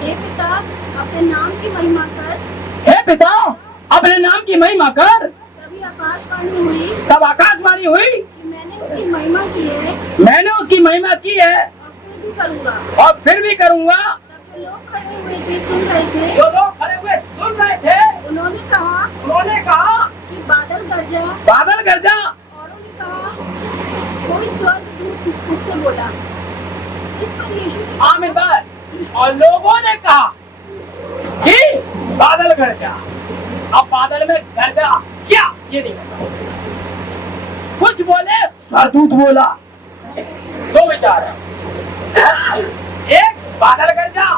हे पिता, अपने नाम की महिमा कर, हे पिता, अपने नाम की महिमा कर। तभी आकाशवाणी हुई, तब आकाशवाणी हुई कि मैंने उसकी महिमा की है, मैंने उसकी महिमा की है, और फिर भी करूँगा। और फिर भी करूंगा। तब जो लोग खड़े हुए थे सुन रहे थे, जो लोग खड़े हुए सुन रहे थे, उन्होंने कहा कि बादल गरजा, बादल गरजा। औरों ने कहा कोई स्वर्गदूत उससे बोला। इस पर यीशु ने आमीन, बस। और लोगों ने कहा कि बादल गरजा। अब बादल में गरजा क्या ये नहीं पता, कुछ बोले स्वर्गदूत बोला, दो विचार है, एक बादल गरजा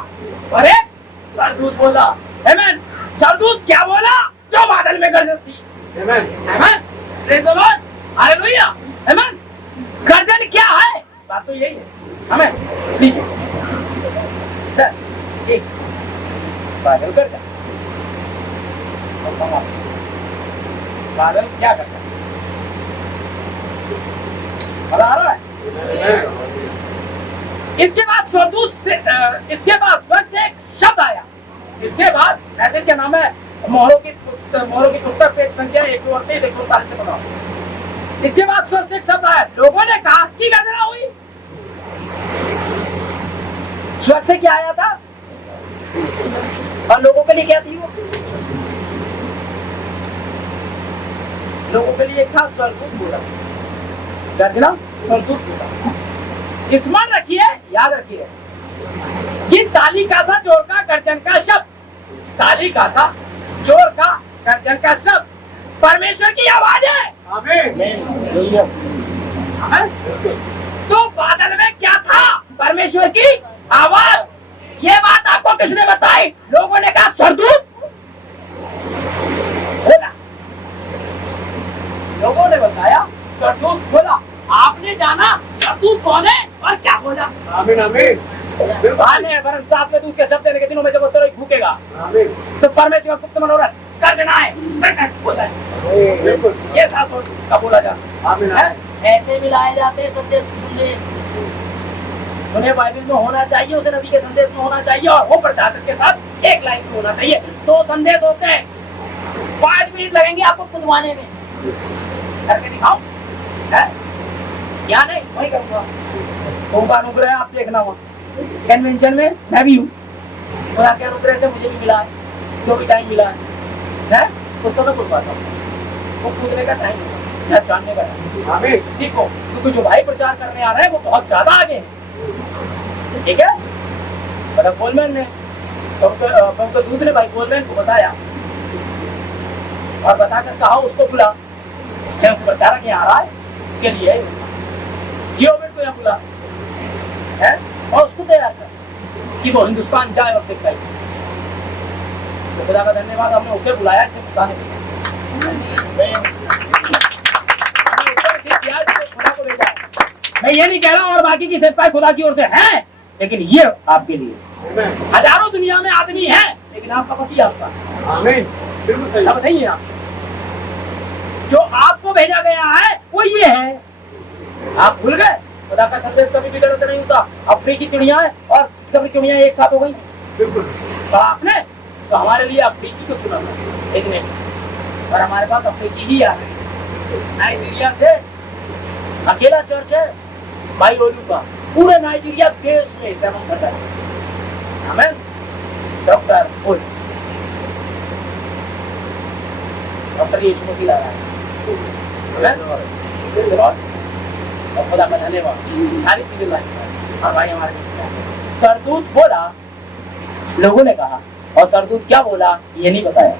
और एक स्वर्गदूत बोला, आमीन। स्वर्गदूत क्या बोला? जो बादल में गर्जन थी, आमीन, आमीन, प्रेज़ द लॉर्ड, हालेलुया, आमीन। गर्जन क्या है? बात तो यही है, हमें ठीक है। 10 1 बादल गरजा, बादल क्या करता है? पता आ रहा है? इसके बाद स्वर्गदूत से, इसके बाद स्वर्ग से एक शब्द आया। इसके बाद मैसेज क्या नाम है, मोहरों की पुस्तक पेज संख्या 138 139 से पढ़ा। इसके बाद स्वर्ग से एक शब्द आया, लोगों ने कहा कि गर्जना हुई। स्वर्ग से क्या आया था और लोगों के लिए क्या थी? वो लोगों के लिए था स्वर्गदूत बोला, गर्जना स्वर्गदूत बोला। स्मरण रखिए, याद रखिए, ये ताली का सा चोर का गर्जन का शब्द, ताली का सा चोर का गर्जन का शब्द परमेश्वर की आवाज है। आमीन। तो बादल में क्या था? परमेश्वर की आवाज। ये बात आपको किसने बताई? लोगों ने कहा स्वर्गदूत बोला, लोगों ने बताया स्वर्गदूत बोला। आपने जाना स्वर्गदूत कौन है और क्या बोला? आमीन आमीन। वरन साथ में दूध के शब्द देने के दिनों में जब वो तरह भूखेगा तो परमेश्वर का गुप्त मनोरथ गर्जना है, प्रकट बोला है। बिल्कुल ये था स्वर्गदूत का बोला जाना। आमीन आमीन। ऐसे मिलाए जाते हैं संदेश संदेश। उन्हें बाइबल में होना चाहिए, उसे नबी के संदेश में होना चाहिए और वो प्रचारक के साथ एक लाइन में होना चाहिए। दो संदेश होते हैं, 5 मिनट लगेंगे आपको खुदवाने में। करके दिखाओ है या नहीं? वही करूंगा। उनका अनुग्रह आप देखना हुआ कन्वेंशन में मैं भी हूँ, खुदा के अनुग्रह से मुझे भी मिला है, जो भी टाइम मिला है उस समय खुद पाता हूँ। वो कूदने का टाइम है या जानने का टाइम। आमीन। सीखो, क्योंकि जो भाई प्रचार करने आ रहे हैं वो बहुत ज्यादा आगे हैं। ठीक है, मतलब कोलमैन ने तो दूध ने भाई कोलमैन को बताया और बताकर कहा उसको बुला, जब प्रचारक यहाँ आ रहा है उसके लिए जियोबेट को यहाँ बुला है और उसको तैयार कर कि वो हिंदुस्तान जाए और सिखाए। तो खुदा का धन्यवाद, हमने उसे बुलाया जिसे खुदा ने खुदा को भेजा। मैं ये नहीं कह रहा और बाकी की सेवकाई खुदा की ओर से है, लेकिन ये आपके लिए हजारों दुनिया में आदमी है, लेकिन आपका पति आपका। आमीन। बिल्कुल सही। सब नहीं है आप। जो आपको भेजा गया है वो ये है। आप भूल गए? खुदा का संदेश कभी भी गलत नहीं होता। अफ्रीकी चिड़िया है और कभी चिड़िया एक साथ हो गई। बिल्कुल। तो आपने तो हमारे लिए अफ्रीकी को चुना था देखने में, और हमारे पास अफ्रीकी ही आ रहे। नाइजीरिया से अकेला चर्च है भाई ओलू का, पूरे नाइजीरिया देश में जन्म घटा है। आमीन। डॉक्टर ओलू, डॉक्टर यीशु मसीह ला रहा है। और खुदा का धन्यवाद, सारी चीजें लाई और भाई हमारे सरदूत बोला, लोगों ने कहा, और सरदूत क्या बोला ये नहीं बताया,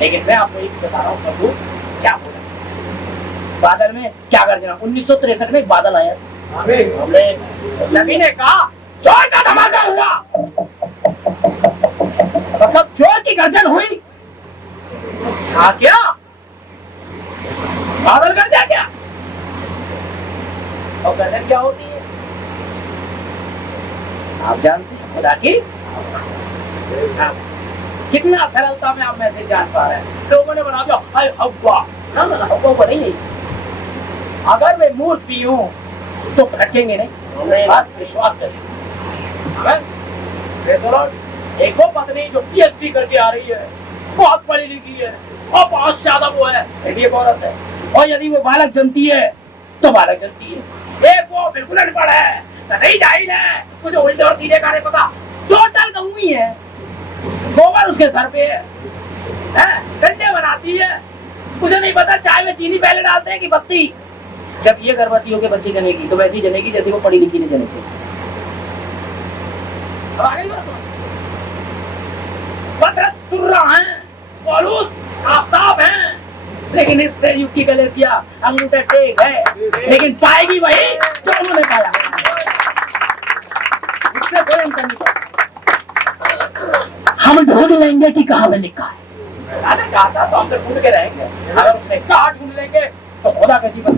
लेकिन मैं आपको एक बता रहा हूँ सरदूत क्या बोला। बादल में क्या गर्जना? 1963 में एक बादल आया। नबी ने कहा जोर का धमाका हुआ, मतलब जोर की गर्जन हुई। हाँ क्या बादल गर्जा क्या? और गर्जन क्या होती है आप जानते हैं? खुदा की। हाँ। कितना सरलता में आप मैसेज जान पा रहे हैं। लोगों ने बना दिया हाय हवा, ना हवा नहीं है। अगर वे मूर्ति हो तो भटकेंगे नहीं, बस विश्वास करें। एक वो पत्नी जो PhD करके आ रही है, बहुत पढ़ी लिखी है और बहुत ज्यादा वो है, एक औरत है, और यदि वो बालक जनती है तो बालक जनती है। एक वो बिल्कुल अनपढ़ है, नहीं जाहिल है, उसे उल्टे और सीधे गाने पता, टोटल गंवी है, गोबर उसके सर पे है, डंडे बनाती है, उसे नहीं पता चाय में चीनी पहले डालते हैं कि पत्ती। जब ये गर्भवती होकर बच्ची जनेगी तो वैसी जनेगी जैसे वो पढ़ी लिखी ने जने थे। पतरस तुर्रा है, पौलुस आफताब है, लेकिन इस युग की कलीसिया अंगूठा टेक है, लेकिन पाएगी वही जो उन्होंने पाया। इससे कोई अंतर नहीं पड़ा। हम ढूंढ लेंगे कि कहाँ में लिखा है। मैंने कहा था तो हम तो ढूंढ के रहेंगे, अगर उसने कहा ढूंढ लेंगे तो खुदा का जीवन।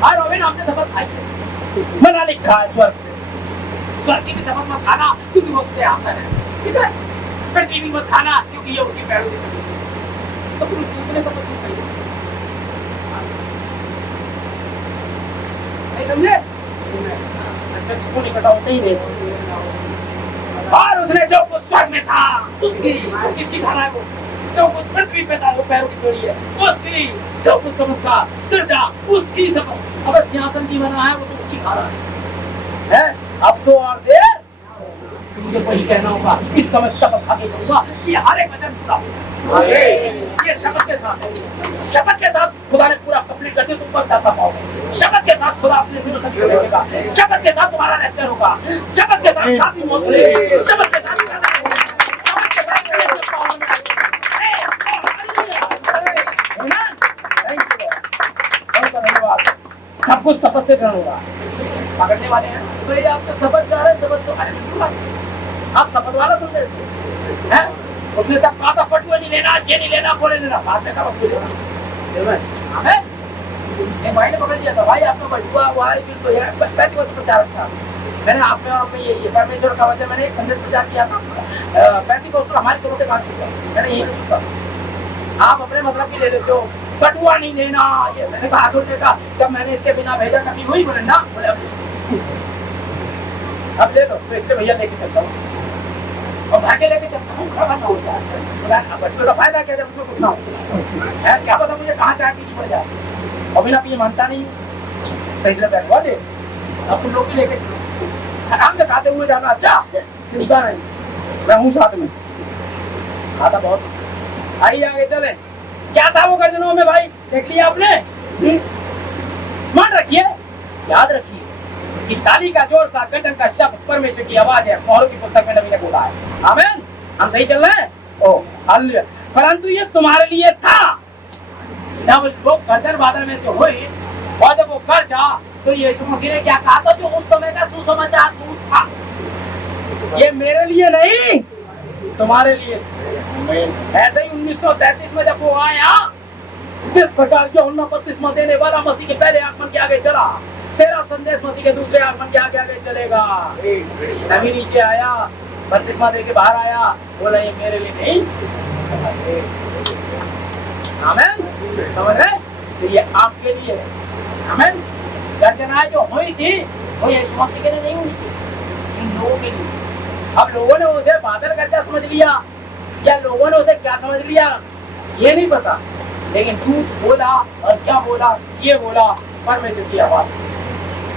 हाँ रोबिन, हमने शपथ खाई है, मना लिखा है स्वर्ग की भी शपथ मत खाना क्योंकि वो उससे आसन है, ठीक है? पृथ्वी भी मत खाना क्योंकि ये उसकी पैरों की है। तो फिर दूसरे शपथ क्यों खाई? नहीं समझे? तो निकटा होते ही नहीं। और उसने जो कुछ स्वर्ग में था उसकी, किसकी खाना है वो? जो कुछ पृथ्वी पे था वो पैरों की जोड़ी है उसकी, जो कुछ समुद्र का सिरजा उसकी शपथ। अब सिंहासन की बना है वो तो उसकी खा रहा है। अब तो और देर तो मुझे वही कहना होगा, इस समय शपथ खा के कहूंगा कि हर एक वचन पूरा होगा। ये शपथ के साथ, शपथ के साथ खुदा ने पूरा कंप्लीट कर दिया, तुम पर दाता पाओगे। शपथ के साथ खुदा अपने विरुद्ध शपथ के साथ तुम्हारा लेक्चर होगा, शपथ के साथ साथी मोहतरे, शपथ के साथ सब कुछ शपथ से ग्रहण होगा। पकड़ने वाले हैं तो ये आपको शपथ जा रहे हैं, शपथ तो अरे बिल्कुल आप शपथ वाला संदेश है। उसने तब कहा था पटुआ नहीं लेना, ये नहीं लेना, बोले लेना, बाद में कहा हमें एक भाई ने पकड़ लिया था, भाई आपका पटुआ हुआ है तो यार पहले वो प्रचारक था। मैंने आप में और में ये परमेश्वर का वचन मैंने एक संदेश प्रचार किया था, पैंती को हमारी समझ से काट चुका, मैंने यही पूछा आप अपने मतलब की ले लेते हो, पटुआ नहीं लेना, ये मैंने कहा तो देखा जब मैंने इसके बिना भेजा कभी हुई बोले ना, बोले अब ले लो तो इसके भैया लेके चलता हूँ और भागे लेके चलता हूँ, खड़ा ना हो जाए बच्चों का फायदा क्या जब उसको कुछ ना हो, क्या पता मुझे कहाँ चाय पीनी पड़ जाए, अभी ना पी मानता नहीं तो इसलिए बैठवा दे, अब तुम लोग भी लेके चलो आराम से खाते हुए जाना, अच्छा चिंता नहीं मैं हूँ साथ में, खाता बहुत। आइए आगे चले, क्या था वो गर्जनों में भाई देख लिया आपने, स्मार्ट रखिए, याद रखिए कि ताली का जोर सा गर्जन का शब्द परमेश्वर की आवाज है, मोहरों की पुस्तक में नबी ने बोला है, आमीन। हम सही चल रहे हैं, ओ हालेलुया। परंतु ये तुम्हारे लिए था, जब वो गर्जन बादल में से हुई और जब वो कर जा तो यीशु मसीह ने क्या कहा था, जो उस समय का सुसमाचार दूत था, ये मेरे लिए नहीं तुम्हारे लिए। ऐसे ही 1933 में जब वो आया, जिस प्रकार के यूहन्ना बपतिस्मा देने वाला मसीह के पहले आगमन के आगे चला, तेरा संदेश मसीह के दूसरे आगमन के आगे चलेगा। नबी नीचे आया, बपतिस्मा दे के बाहर आया, बोला ये मेरे लिए नहीं, आमीन, समझ रहे? तो ये आपके लिए, आमीन। गर्जनाएं जो हुई थी वो यीशु मसीह के लिए नहीं हुई थी, इन लोगों के लिए। अब लोगों ने उसे बादल गर्जा समझ लिया, या लोगों ने उसे क्या समझ लिया ये नहीं पता, लेकिन दूत बोला और क्या बोला, ये बोला परमेश्वर की आवाज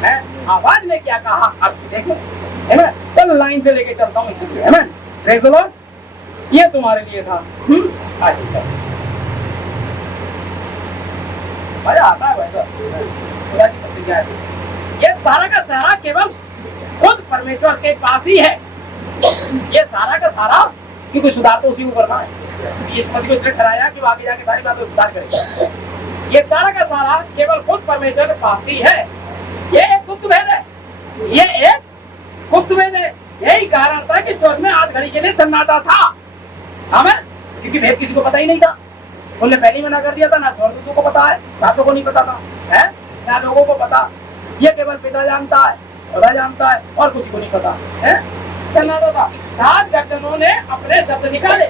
है। आवाज ने क्या कहा आप देखो, है ना, चल लाइन से लेके चलता हूँ इसलिए, है ना, प्रेज़ द लॉर्ड। ये तुम्हारे लिए था, मजा आता है भाई। ये सारा का सारा केवल खुद परमेश्वर के पास ही है, ये सारा का सारा, क्योंकि सुधार तो उसी को करना है, ये समझ को इसलिए ठहराया कि आगे जाके सारी बातें सुधार करेगा। ये सारा का सारा केवल खुद परमेश्वर के पास ही है, ये एक गुप्त भेद है, ये एक गुप्त भेद है। यही कारण था कि स्वर्ग में आध घड़ी के लिए सन्नाटा था, हमें, क्योंकि भेद किसी को पता ही नहीं था, उन्होंने पहले ही मना कर दिया था, ना स्वर्गदूतों को पता है, सातों को नहीं पता था, है ना लोगों को पता, ये केवल पिता जानता है, खुदा जानता है, और किसी को नहीं पता है। सन्नाटा था, 7 गर्जनों ने अपने शब्द निकाले,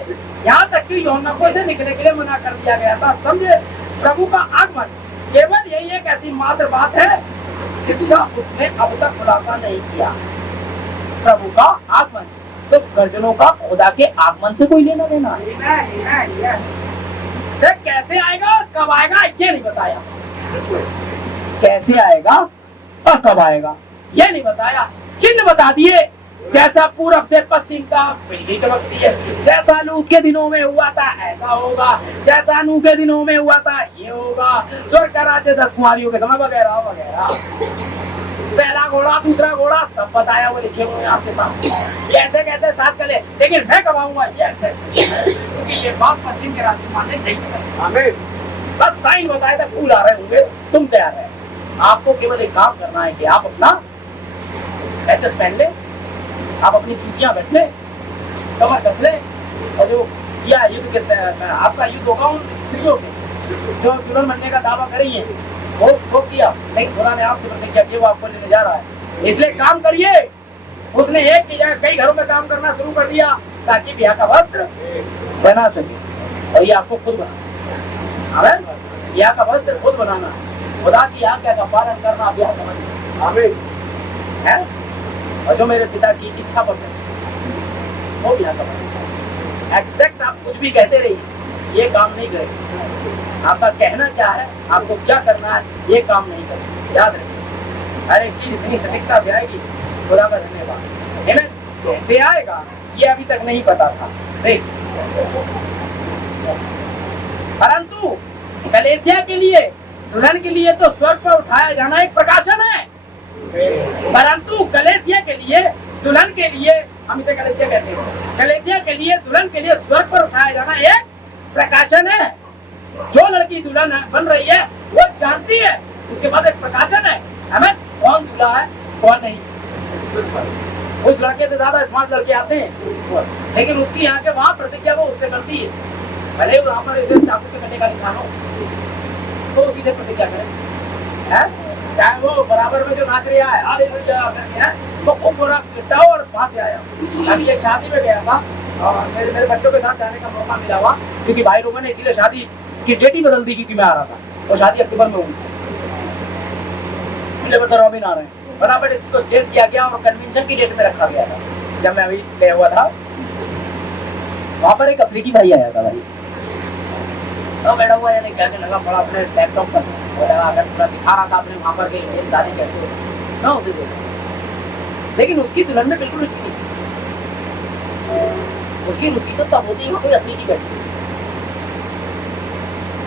यहाँ तक कि यूहन्ना को इसे निकलने के लिए मना कर दिया गया था। समझे, प्रभु का आगमन केवल यही एक ऐसी मात्र बात है जिसका उसने अब तक खुलासा नहीं किया। प्रभु का आगमन तो गर्जनों का खुदा के आगमन से कोई लेना देना है, कैसे आएगा और कब आएगा ये नहीं बताया, कैसे आएगा और कब आएगा ये नहीं बताया, चिन्ह बता दिए, जैसा पूरब से पश्चिम का बिजली चमकती है, जैसा लूत के दिनों में हुआ था ऐसा होगा, जैसा नूह के दिनों में हुआ था ये होगा, स्वर्ग का राज्य 10 कुमारियों के समय वगैरह वगैरह, पहला घोड़ा दूसरा घोड़ा सब बताया, वो लिखे हुए आपके सामने, कैसे कैसे साथ चले, लेकिन मैं कब आऊंगा ये ऐसे, क्योंकि ये बात पश्चिम के राजकुमार ने नहीं बताई, बस साइन बताया था, फूल आ रहे होंगे, तुम तैयार है। आपको केवल एक काम करना है कि आप अपना एचएस पहन ले, आप अपनी जूतियां बैठ ले, कमर कस ले, और जो किया युद्ध आपका युद्ध होगा उन स्त्रियों से जो दुल्हन बनने का दावा कर रही है, वो किया, लेकिन खुदा ने आपसे प्रतिज्ञा की वो आपको लेने जा रहा है, इसलिए काम करिए। उसने एक की जगह कई घरों में काम करना शुरू कर दिया ताकि ब्याह का वस्त्र बना सके, और ये आपको खुद बनाना, ब्याह का वस्त्र खुद बनाना, खुदा की आज्ञा का पालन करना ब्याह का वस्त्र, आमीन है। और जो मेरे पिता की इच्छा पर चले वो ब्याह का वस्त्र। एग्जैक्ट आप कुछ भी कहते रहिए, ये काम नहीं करेगा, आपका कहना क्या है, आपको क्या करना है, ये काम नहीं करेगा, याद रखिए। हर एक चीज इतनी सटीकता से आएगी, खुदा का धन्यवाद, है ना। कैसे आएगा ये अभी तक नहीं पता था, देख, परंतु कलीसिया के लिए, दुल्हन के लिए तो स्वर्ग पर उठाया जाना एक प्रकाशन है, परंतु कलेसिया के लिए, दुल्हन के लिए, हम इसे कलेसिया कहते हैं, कलेसिया के लिए, दुल्हन के लिए स्वर्ग पर उठाया जाना एक प्रकाशन है। जो लड़की दुल्हन बन रही है वो जानती है, उसके बाद एक प्रकाशन है हमें कौन दूल्हा है कौन नहीं। उस लड़के से ज्यादा स्मार्ट लड़के आते हैं, लेकिन उसकी यहाँ के वहाँ प्रतिज्ञा वो उससे करती है, भले वहाँ पर इसे चाकू के कटे का निशान हो तो उसी से प्रतिज्ञा करें। चाहे वो बराबर में जो नाच रहा है हालेलुया तो खूब बुरा गिरता हो और वहाँ से आया। अभी एक शादी में गया था और मेरे बच्चों के साथ जाने का मौका मिला हुआ, क्योंकि भाई लोगों ने इसीलिए शादी की डेट ही बदल दी क्योंकि मैं आ रहा था और शादी अक्टूबर में हुई। तो रॉबिन आ रहे हैं, बराबर इसको डेट दिया गया और कन्वेंशन की डेट में रखा गया था। जब मैं अभी गया हुआ था वहाँ पर एक अफ्रीकी भाई आया था भाई, तो बैठा हुआ यानी क्या लगा बड़ा अपने लैपटॉप पर अगर पूरा दिखा रहा था अपने वहाँ पर इंडियन शादी कैसे ना उसे देखा, लेकिन उसकी दुल्हन में बिल्कुल रुचि नहीं थी। उसकी रुचि तो तब होती है कोई अफ्रीकी बैठी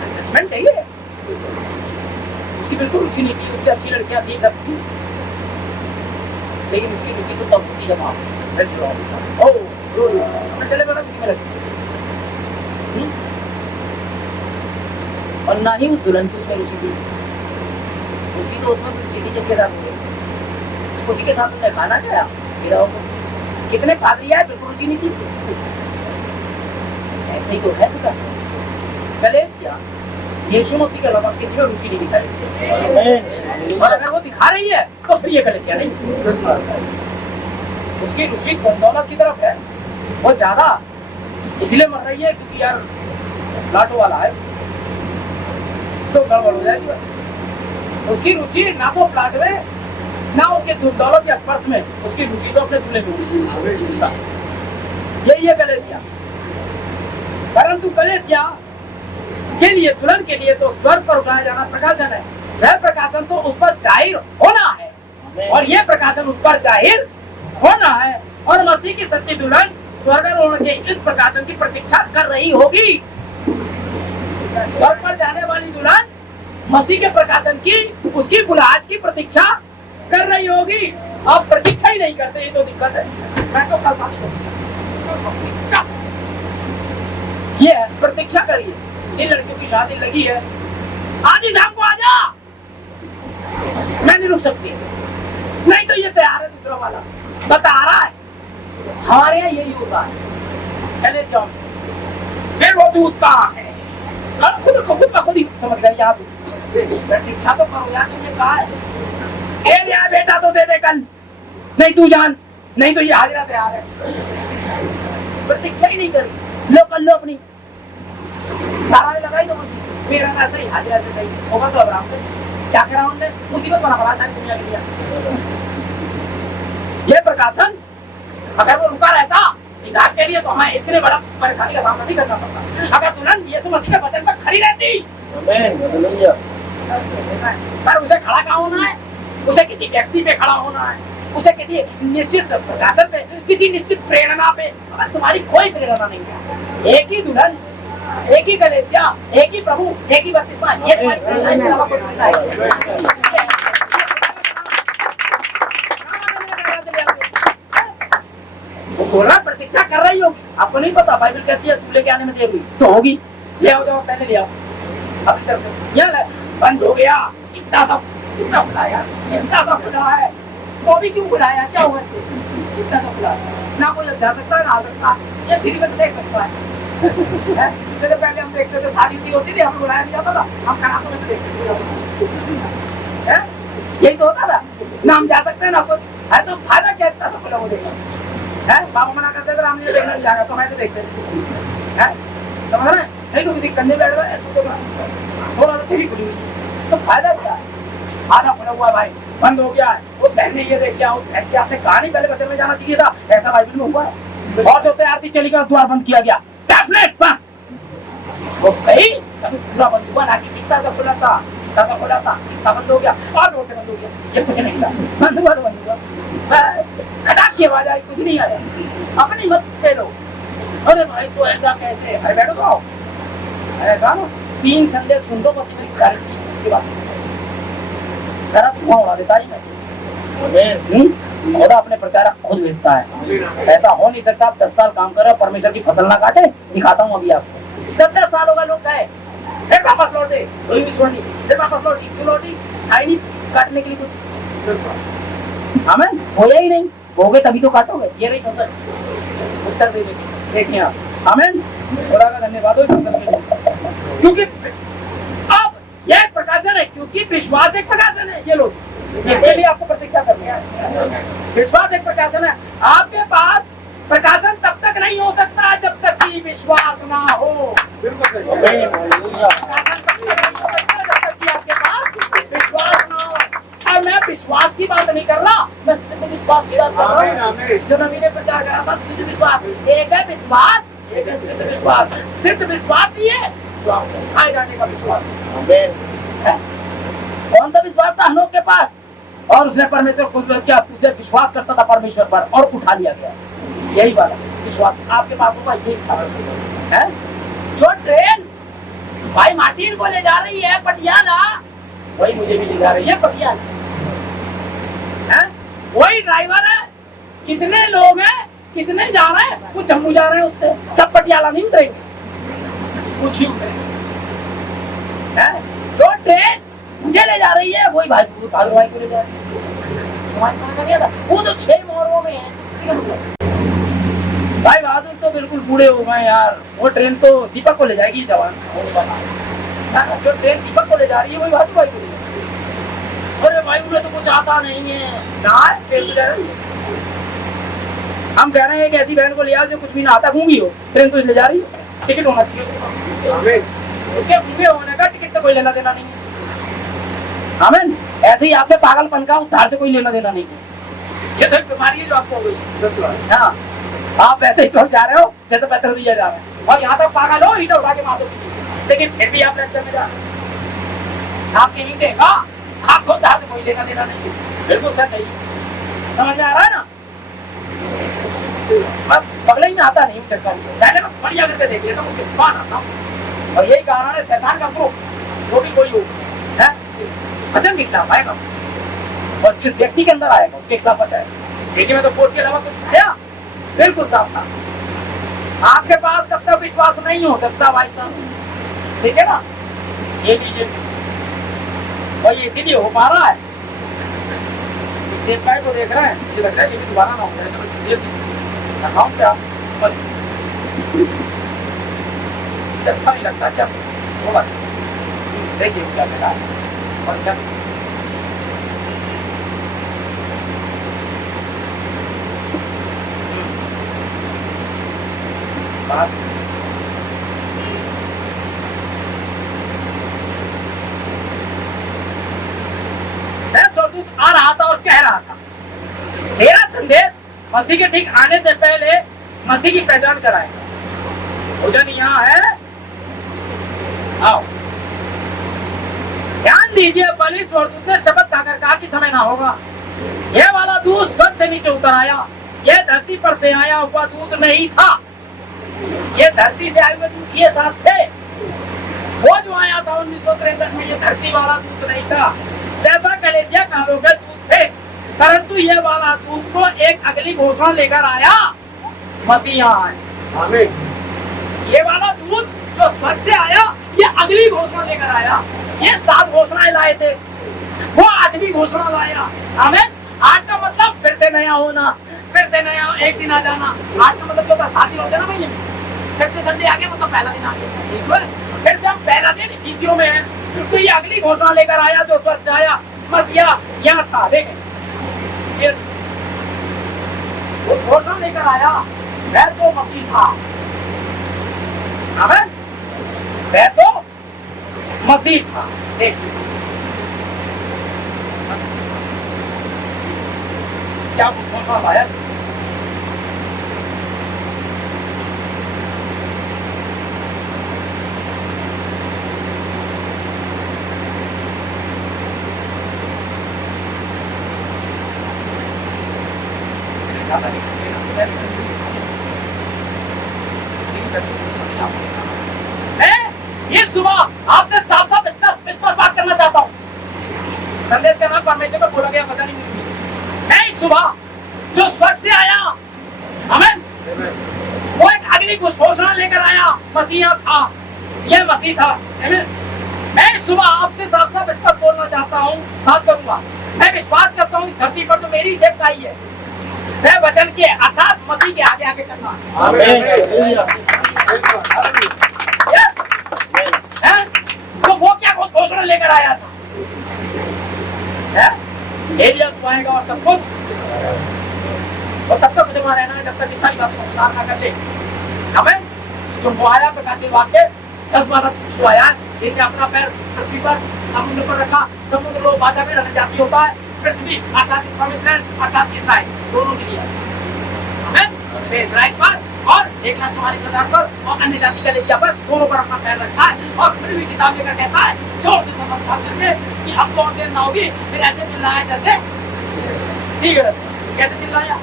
अटैचमेंट है ये, उसकी बिल्कुल रुचि नहीं थी, उससे अच्छी लड़कियां थी सब थी, लेकिन उसकी रुचि तो तब होती है वहाँ चले बड़ा किसी में लगती और ना ही उस दुल्हन की उसने रुचि थी, उसकी तो उसमें रुचि थी जिसके साथ उसी के साथ उसने खाना खाया कितने पादरिया है बिल्कुल रुचि नहीं थी। ऐसे ही तो है तुझा कलेसिया यीशु मसीह के अलावा किसी में रुचि नहीं दिखाई, और अगर वो दिखा रही है तो फिर ये कलेसिया नहीं, उसकी रुचि दौलत की तरफ है, वो ज्यादा इसलिए मर रही है क्योंकि यार लाटो वाला है तो गड़बड़ हो जाएगी। उसकी रुचि ना तो प्लाट में ना उसके दौलत या पर्स में, उसकी रुचि तो अपने दूल्हे में। यही है कलेसिया। परंतु कलेसिया के लिए, दुल्हन के लिए तो स्वर्ग पर उठाया जाना प्रकाशन है, वह प्रकाशन तो उस पर जाहिर होना है और यह प्रकाशन उस पर जाहिर होना है, और मसीह की सच्ची दुल्हन स्वर्गारोहण के इस प्रकाशन की प्रतीक्षा कर रही होगी। स्वर्ग पर जाने वाली दुल्हन मसीह के प्रकाशन की, उसकी बुलाहट की प्रतीक्षा कर रही होगी। आप प्रतीक्षा ही नहीं करते, ये तो दिक्कत है। मैं तो कल शादी करूंगा, ये है प्रतीक्षा करिए। इन लड़कियों की शादी लगी है, आज ही शाम को आ जा, मैं नहीं रुक सकती, नहीं तो ये तैयार है दूसरा वाला बता रहा है। हमारे यहाँ यही होता है, चले जाओ फिर वो दूध कहाँ है, खुद ही समझ गई आप। प्रतीक्षा तो करो यार, तुमने कहा है यार बेटा तो दे दे कल, नहीं तू जान, नहीं तो ये हाजिरा तैयार है। प्रतीक्षा ही नहीं करी, लो कल लो अपनी सारा लगाई दो, मेरा ना सही हाजिरा से सही होगा तो अब क्या करा उन्होंने, मुसीबत बना पड़ा सारी दुनिया के लिए। ये प्रकाशन अगर वो रुका रहता इसहाक के लिए तो हमें इतने बड़ा परेशानी का सामना नहीं करना पड़ता। अगर दुल्हन यीशु मसीह के वचन पर खड़ी रहती, पर उसे खड़ा कहाँ होना है, उसे किसी व्यक्ति पे खड़ा होना है, उसे किसी निश्चित प्रकाशन पे, किसी निश्चित प्रेरणा पे। अगर तुम्हारी कोई प्रेरणा नहीं है, एक ही दुल्हन, एक ही कलेसिया, एक ही प्रभु, एक ही बपतिस्मा, ये तुम्हारी प्रेरणा है, इसके अलावा कोई प्रेरणा है। वो बोला प्रतीक्षा कर रही होगी, आपको नहीं पता, बाइबल कहती है तू लेके आने में देर हुई तो होगी, ले आओ जाओ पहले ले आओ, अभी तक यहाँ बंद हो गया, इतना सब बुलाया, इतना सब बुला है तो भी क्यों बुलाया, क्या हुआ इससे, इतना सब बुला ना कोई जा सकता है ना आ सकता, ये फ्री में से देख सकता है। तो पहले हम देखते थे शादी होती थी, हमें बुलाया नहीं जाता था, हम कनातों में से देखते थे, यही तो होता था ना, हम जा सकते हैं ना कोई है तो फायदा क्या, इतना सब बुला देगा है। बाबा मना करते थे हम नहीं देखने नहीं जाएगा, तो हम ऐसे देखते हैं, समझ रहे हैं, नहीं तो किसी कंधे बैठ गए थोड़ा सा चली खुली हुई तो फायदा क्या है, आधा खुला हुआ भाई बंद हो गया है, उस बहन ने ये देखा, उस बहन से आपने कहा नहीं पहले बचन में जाना चाहिए था, ऐसा बाइबल में हुआ है। और जो तैयारी चली गई द्वार बंद किया गया, टैबलेट बस वो कहीं कभी पूरा बंद हुआ ना, कि कितना सा खुला था, कितना सा खुला था, कितना बंद हो गया और जोर से बंद हो गया, ये कुछ नहीं था, बंद हुआ तो बंद हुआ, बस खटाक की आवाज आई, कुछ नहीं आया। अपनी मत खेलो, अरे भाई तो ऐसा कैसे, अरे बैठो तो आओ, अरे कहा ना 3 संदेश सुन दो बस, मेरी गारंटी की बात, जरा धुआं उड़ा देता ही मैं घोड़ा अपने प्रचारक खुद भेजता है। ऐसा हो नहीं सकता। आप 10 साल काम कर रहे हो, परमेश्वर की फसल ना काटे। दिखाता हूँ अभी आपको। 10 साल होगा लोग कहे, फिर वापस लौट दे, कोई भी छोड़ नहीं, फिर वापस लौट, क्यों लौटी? आई नहीं काटने के लिए कुछ। हमें होया ही नहीं, होगे तभी तो काटोगे। ये नहीं फसल उत्तर दे देंगे। देखिए आप, हमें खुदा का धन्यवाद हो इस फसल के लिए, क्योंकि अब यह एक प्रकाशन है, क्योंकि विश्वास एक प्रकाशन है। ये लोग इसके लिए आपको प्रतीक्षा करनी है। विश्वास एक प्रकाशन है। आपके पास प्रकाशन तब तक नहीं हो सकता जब तक कि विश्वास ना हो। बिल्कुल सही। प्रकाशन तब तक नहीं हो सकता जब तक कि आपके पास विश्वास ना हो। और मैं विश्वास की बात नहीं कर रहा, मैं सिद्ध विश्वास की बात कर रहा हूँ। जो नबी ने प्रचार करा था, सिद्ध विश्वास। एक है विश्वास, एक है सिद्ध विश्वास। सिद्ध विश्वास ही है जो आपको खाए जाने का विश्वास है। कौन सा विश्वास था हनोक के पास? और उसने परमेश्वर को क्या उसे विश्वास करता था परमेश्वर पर, और उठा लिया गया। यही वाला विश्वास आपके पास होगा। यही है जो ट्रेन भाई मार्टिन को ले जा रही है पटियाला, वही मुझे भी ले जा रही है पटियाला। है वही ड्राइवर है। कितने लोग हैं, कितने जा रहे हैं? कुछ जम्मू जा रहे हैं, उससे सब पटियाला नहीं उतरेंगे, कुछ ही उतरेंगे। जो ट्रेन मुझे ले जा रही है, वही भाई भाई को ले जा रही है। तुम्हारी समझ में नहीं आता? वो तो 6 मोहरों में है। भाई बहादुर तो बिल्कुल बूढ़े हो गए यार। वो ट्रेन तो दीपक को ले जाएगी, जवान जो ट्रेन दीपक को ले जा रही है, वही बहादुर भाई को ले जाएगी। अरे भाई उन्हें तो कुछ आता नहीं है ना, ट्रेन जा रही है। हम कह रहे हैं कि ऐसी बहन को ले आओ जो कुछ भी ना आता, घूंगी हो, ट्रेन तो ले जा रही है, टिकट होना चाहिए। उसके घूमे होने का टिकट तो कोई लेना देना नहीं है। आमीन। ऐसे ही आपके पागलपन का उद्धार से कोई लेना देना नहीं है। ये तो बीमारी है जो आपको हो गई। हाँ, आप ऐसे ही सोच जा रहे हो जैसे पत्थर दिया जा रहा है, और यहाँ तक पागल हो, ईंटें उठा के मार दो किसी, लेकिन फिर भी आप लेक्चर में जा रहे हो। आपके ईंटें का आपको उद्धार से कोई लेना देना नहीं है। बिल्कुल सच है, समझ में आ रहा है ना? पगले ही में आता नहीं चक्कर, पहले मैं बढ़िया करके देख लेता हूँ, उसके बाद आता हूँ। और यही कारण है शैतान का ग्रुप, जो भी कोई हो है, इस वचन के खिलाफ आएगा, और जिस व्यक्ति के अंदर आएगा उसके खिलाफ है। देखिए मैं तो कोर्ट के अलावा कुछ आया, बिल्कुल साफ साफ। आपके पास तब तक विश्वास नहीं हो सकता भाई साहब, ठीक है ना? ये लीजिए, और ये इसीलिए हो पा रहा है। इस सेब काय को देख रहे हैं, मुझे लगता है ये भी दोबारा ना हो जाए। तो क्या अच्छा नहीं लगता क्या? होगा, देखिए क्या बेटा और क्या बात। स्वर्गदूत आ रहा था और कह रहा था, तेरा संदेश मसीह के ठीक आने से पहले मसीह की पहचान कराए। भोजन यहाँ है, आओ। ध्यान दीजिए, बलि स्वर्गदूत ने शपथ खाकर कहा कि समय ना होगा। यह वाला दूत स्वर्ग से नीचे उतर आया, यह धरती पर से आया हुआ दूत नहीं था। ये धरती से आए हुए दूत ये साथ थे। वो जो आया था 1963 में, ये धरती वाला दूत नहीं था, जैसा कलेसिया कालों के दूत थे। परंतु ये वाला दूत को एक अगली घोषणा लेकर आया, मसीहा है। आमीन। ये वाला दूत जो स्वर्ग से आया, ये अगली घोषणा लेकर आया। ये 7 घोषणाएं लाए थे, वो 8वीं घोषणा लाया। आमीन। 8 का मतलब फिर से नया होना, फिर से नया एक दिन आ जाना। 8 का मतलब क्या होता? 7 दिन होते ना महीने में। फिर से संडे आ गया मतलब पहला दिन आ गया, ठीक है? फिर से हम पहला दिन इफिसियों में है, तो ये अगली घोषणा लेकर आया जो स्वर्ग से आया, मसीहा यहाँ था। देखें, ये वो घोषणा लेकर आया, वह तो मसीह था। आमीन। वह तो मसीह था। देखिए क्या घोषणा लाया? ये सुबह आपसे साफ साफ विश्वास बात करना चाहता हूँ। संदेश करना परमेश्वर को बोला गया, पता नहीं सुबह जो स्वर्ग से आया, आमीन, वो एक अगली घोषणा लेकर आया, मसीहा था, यह मसीह था, आमीन। मैं सुबह आपसे साफ साफ इस पर बोलना चाहता हूँ, बात करूंगा। मैं विश्वास करता हूँ इस धरती पर तो मेरी सेवकाई है, मैं वचन के अर्थात मसीह के आगे आगे चलना है। तो वो क्या घोषणा लेकर आया था, एलिया तो आएगा और सब कुछ, और तब तक मुझे वहां रहना है जब तक सारी बातों को सुधार ना कर ले। हमें जो वो आया प्रकाशित वाक्य 10-12 वो आया, लेकिन अपना पैर पृथ्वी पर समुद्र पर रखा, समुद्र लोग भाषा में ढल जाती होता है, पृथ्वी अर्थात प्रॉमिसलैंड अर्थात इस्राएल दोनों के लिए, हमें इस्राएल पर और 1,44,000 पर और अन्य जाति का लेखिया पर दोनों पर अपना पैर रखा है। और फिर भी किताब लेकर कहता है जोर से समझदार करके कि अब तो और देर ना होगी, फिर ऐसे चिल्लाया जैसे सीगरस। कैसे चिल्लाया,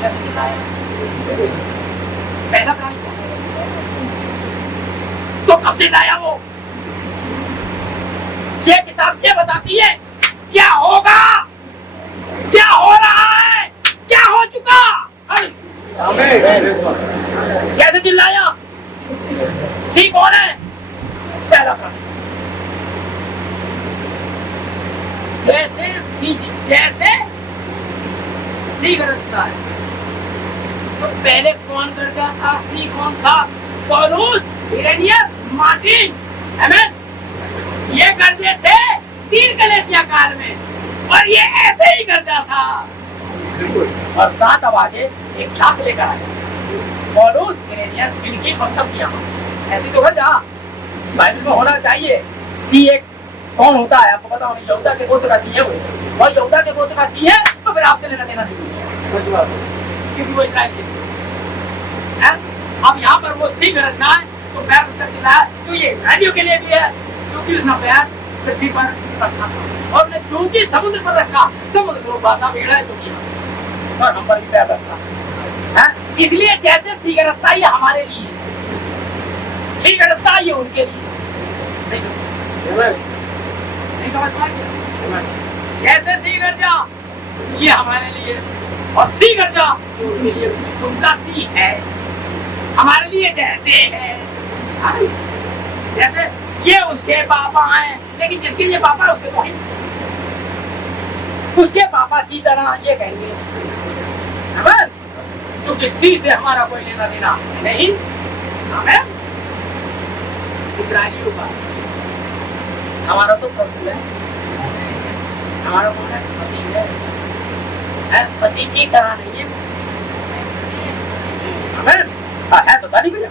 कैसे चिल्लाया? पहला प्राणी तो कब चिल्लाया वो? ये किताब ये बताती है क्या होगा, क्या हो रहा है, क्या हो चुका। कैसे चिल्लाया? सी कौन है? पहला प्राणी। जैसे सी गरजता है, तो पहले कौन गरजा था? सी कौन था? पौलुस, इरेनियस, मार्टिन, आमीन। ये गरजे थे 3 कलीसिया काल में, और ये ऐसे ही गरजा था, और 7 आवाजें एक साथ लेकर आए, पौलुस, इरेनियस, इनकी और सब किया। ऐसी तो गरजा बाइबल में होना चाहिए। सी एक कौन होता है आपको पता होगा, यहूदा के गोत्र का सी है वो, और यहूदा के गोत्र का सी है तो फिर आपसे लेना देना नहीं, क्योंकि वो इस्राएल के है। अब यहाँ पर वो सी गरजना है तो पैर उतर चिल्लाया, तो ये इस्राएलियों के लिए भी है, क्योंकि उसने पैर पृथ्वी पर रखा था, और ने चूंकि समुद्र पर रखा, समुद्र को बाधा भीड़ है, जो और हम पर भी पैर रखा है। इसलिए जैसे सी गरजता है हमारे लिए, सी गरजता है उनके लिए। नहीं समझ पाएंगे? जैसे सी गरजा ये हमारे लिए, और सी गरजा उनके लिए, उनका सी है हमारे लिए जैसे है, जैसे ये उसके पापा हैं, लेकिन जिसके ये पापा है उसके कोई उसके पापा की तरह ये कहेंगे, क्योंकि सी से हमारा कोई लेना देना नहीं। हमें इस्राएलियों का हमारा तो प्रभु है, हमारा कौन है? पति है, पति की तरह नहीं है, हमें है तो तारीफ है।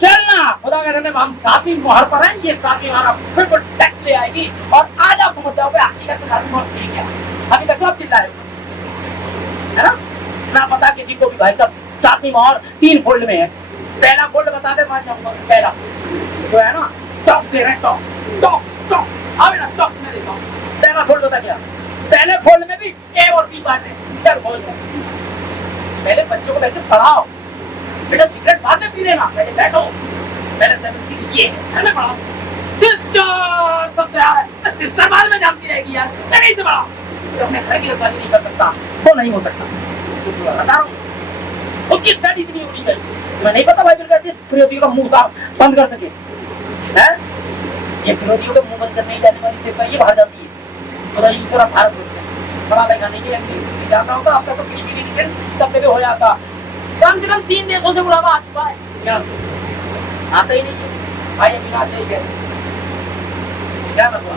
चलना खुदा का धन्यवाद। हम 7वीं मोहर पर हैं, ये 7वीं मोहर बिल्कुल टैक्ट ले आएगी, और आज आप समझ जाओगे हकीकत में 7वीं मोहर ठीक है। अभी तक तो आप चिल्ला रहे हो, है ना पता किसी को भी भाई साहब 7वीं मोहर 3 फोल्ड में है। पहला फोल्ड बता दे, मान जाऊंगा पहला जो है ना, टॉक्स दे रहे हैं, टॉक्स अभी ना टॉक्स में देता हूँ। पहला फोल्ड बता क्या? पहले फोल्ड में भी ए और बी पार्ट है, चल बोल। पहले बच्चों को बैठे पढ़ाओ, बेटा सिगरेट बाद में पी लेना, पहले बैठो, पहले 7C ये है ना, पढ़ाओ। सिस्टर सब तैयार है, सिस्टर बाद में जानती रहेगी यार, नहीं से पढ़ाओ, तो अपने घर की रखवाली नहीं कर सकता, वो नहीं हो सकता, बता रहा हूँ। खुद की स्टडी इतनी होनी चाहिए। मैं नहीं पता बाइबल कहती है विरोधियों का मुंह साफ बंद कर सके, हैं? ये विरोधियों का मुंह बंद करने ही जाने वाली सेवा ये बाहर जाती है। तो यूज करा भारत में पढ़ा लिखा नहीं है, जानना होगा अब तक तो फिलिपीन सब जगह हो जाता। कम से कम 3 देशों से बुलावा आ चुका है, यहाँ से आता ही नहीं है भाई, अभी आना चाहिए। क्या मतलब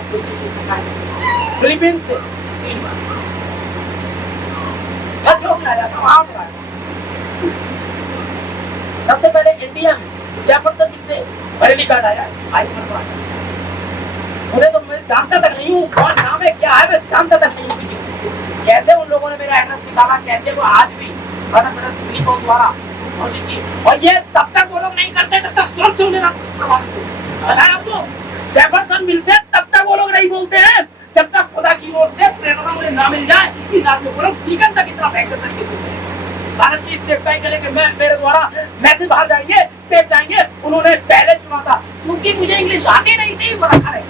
फिलीपीन से 3 बार वहां पर आया। सबसे पहले इंडिया में जेफरसन से बरेली कार्ड आया, उन्हें तो मैं जानता तक नहीं हूँ कौन नाम है क्या है, मैं जानता तक नहीं हूँ किसी को। कैसे उन लोगों ने मेरा एड्रेस निकाला, कैसे वो आज भी द्वारा घोषित की, और ये तब तक वो लोग नहीं करते तब तक स्वर्ग से उन्हें आपको जेफरसन मिल से तब तक वो लोग नहीं बोलते हैं जब तक खुदा की ओर से प्रेरणा उन्हें ना मिल जाए। इस आदमी को लोग टीकन तक इतना भयंकर तरीके से भारत की सेवकाई के लेकर मेरे द्वारा मैसेज बाहर जाएंगे टेप जाएंगे, उन्होंने पहले चुना था। क्योंकि मुझे इंग्लिश आती नहीं थी, वो रखा है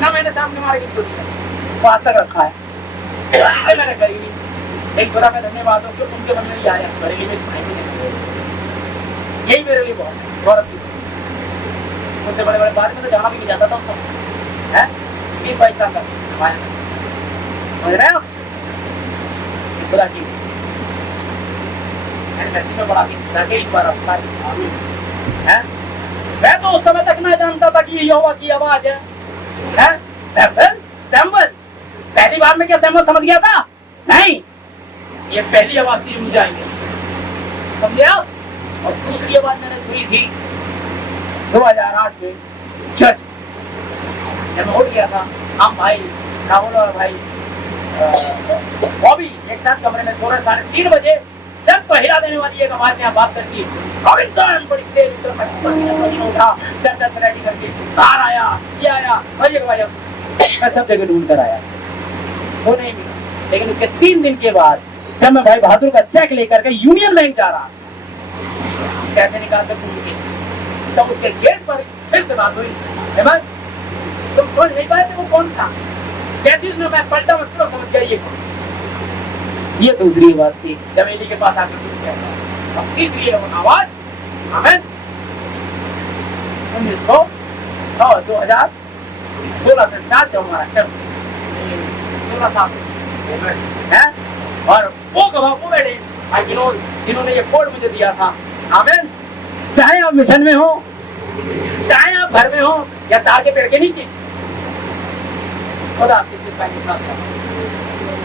ना, मैंने सामने मारे किसी को दिया, वो आज तक रखा है, इसलिए मैंने करी नहीं। एक थोड़ा मैं धन्यवाद हूँ कि उनके मन में नहीं आया, मेरे लिए यही मेरे लिए बहुत गौरव की। मुझसे बड़े बड़े बारे में तो जाना भी नहीं जाता था उस समय, है 20-22 साल का समझ रहे हो, खुदा की मैसी में बड़ा एक बार है। मैं तो उस समय तक ना जानता था कि ये यहोवा की आवाज है, सैमुअल। पहली बार में क्या सैमुअल समझ गया था? नहीं, ये पहली आवाज थी मुझे आएंगे, समझे आप? और दूसरी आवाज मैंने सुनी थी 2008 में चर्च, जब मैं उठ गया था, हम भाई राहुल और भाई बॉबी एक साथ कमरे में सो रहे, 3:30 बजे चर्च को हिला देने वाली एक आवाज ने बात करती, रॉबिन्सन बड़ी तेज पसीना उठा, चर्च रेडी करके बाहर आया, ये आया और ये आया, मैं सब जगह ढूंढ कर आया, वो नहीं मिला। लेकिन उसके 3 दिन के बाद जब मैं भाई बहादुर का चेक लेकर के यूनियन बैंक जा रहा, कैसे निकाल कर ढूंढ के, तब उसके गेट पर फिर से बात हुई, तुम समझ नहीं पाए थे वो कौन था? जैसे उसने मैं पलटा, मैं तुरंत समझ गया ये कौन। ये दूसरी बात थी जब एली के पास आकर पूछ गया। अब तीसरी आवाज, आमीन, 2016 से स्टार्ट जब हमारा चर्च 16 साल है, और वो गवाह वो बैठे जिन्होंने ये कोड मुझे दिया था, आमीन। चाहे आप मिशन में हो, चाहे आप घर में हो या तार के पेड़ के नीचे, खुदा आपके सिर्फ के साथ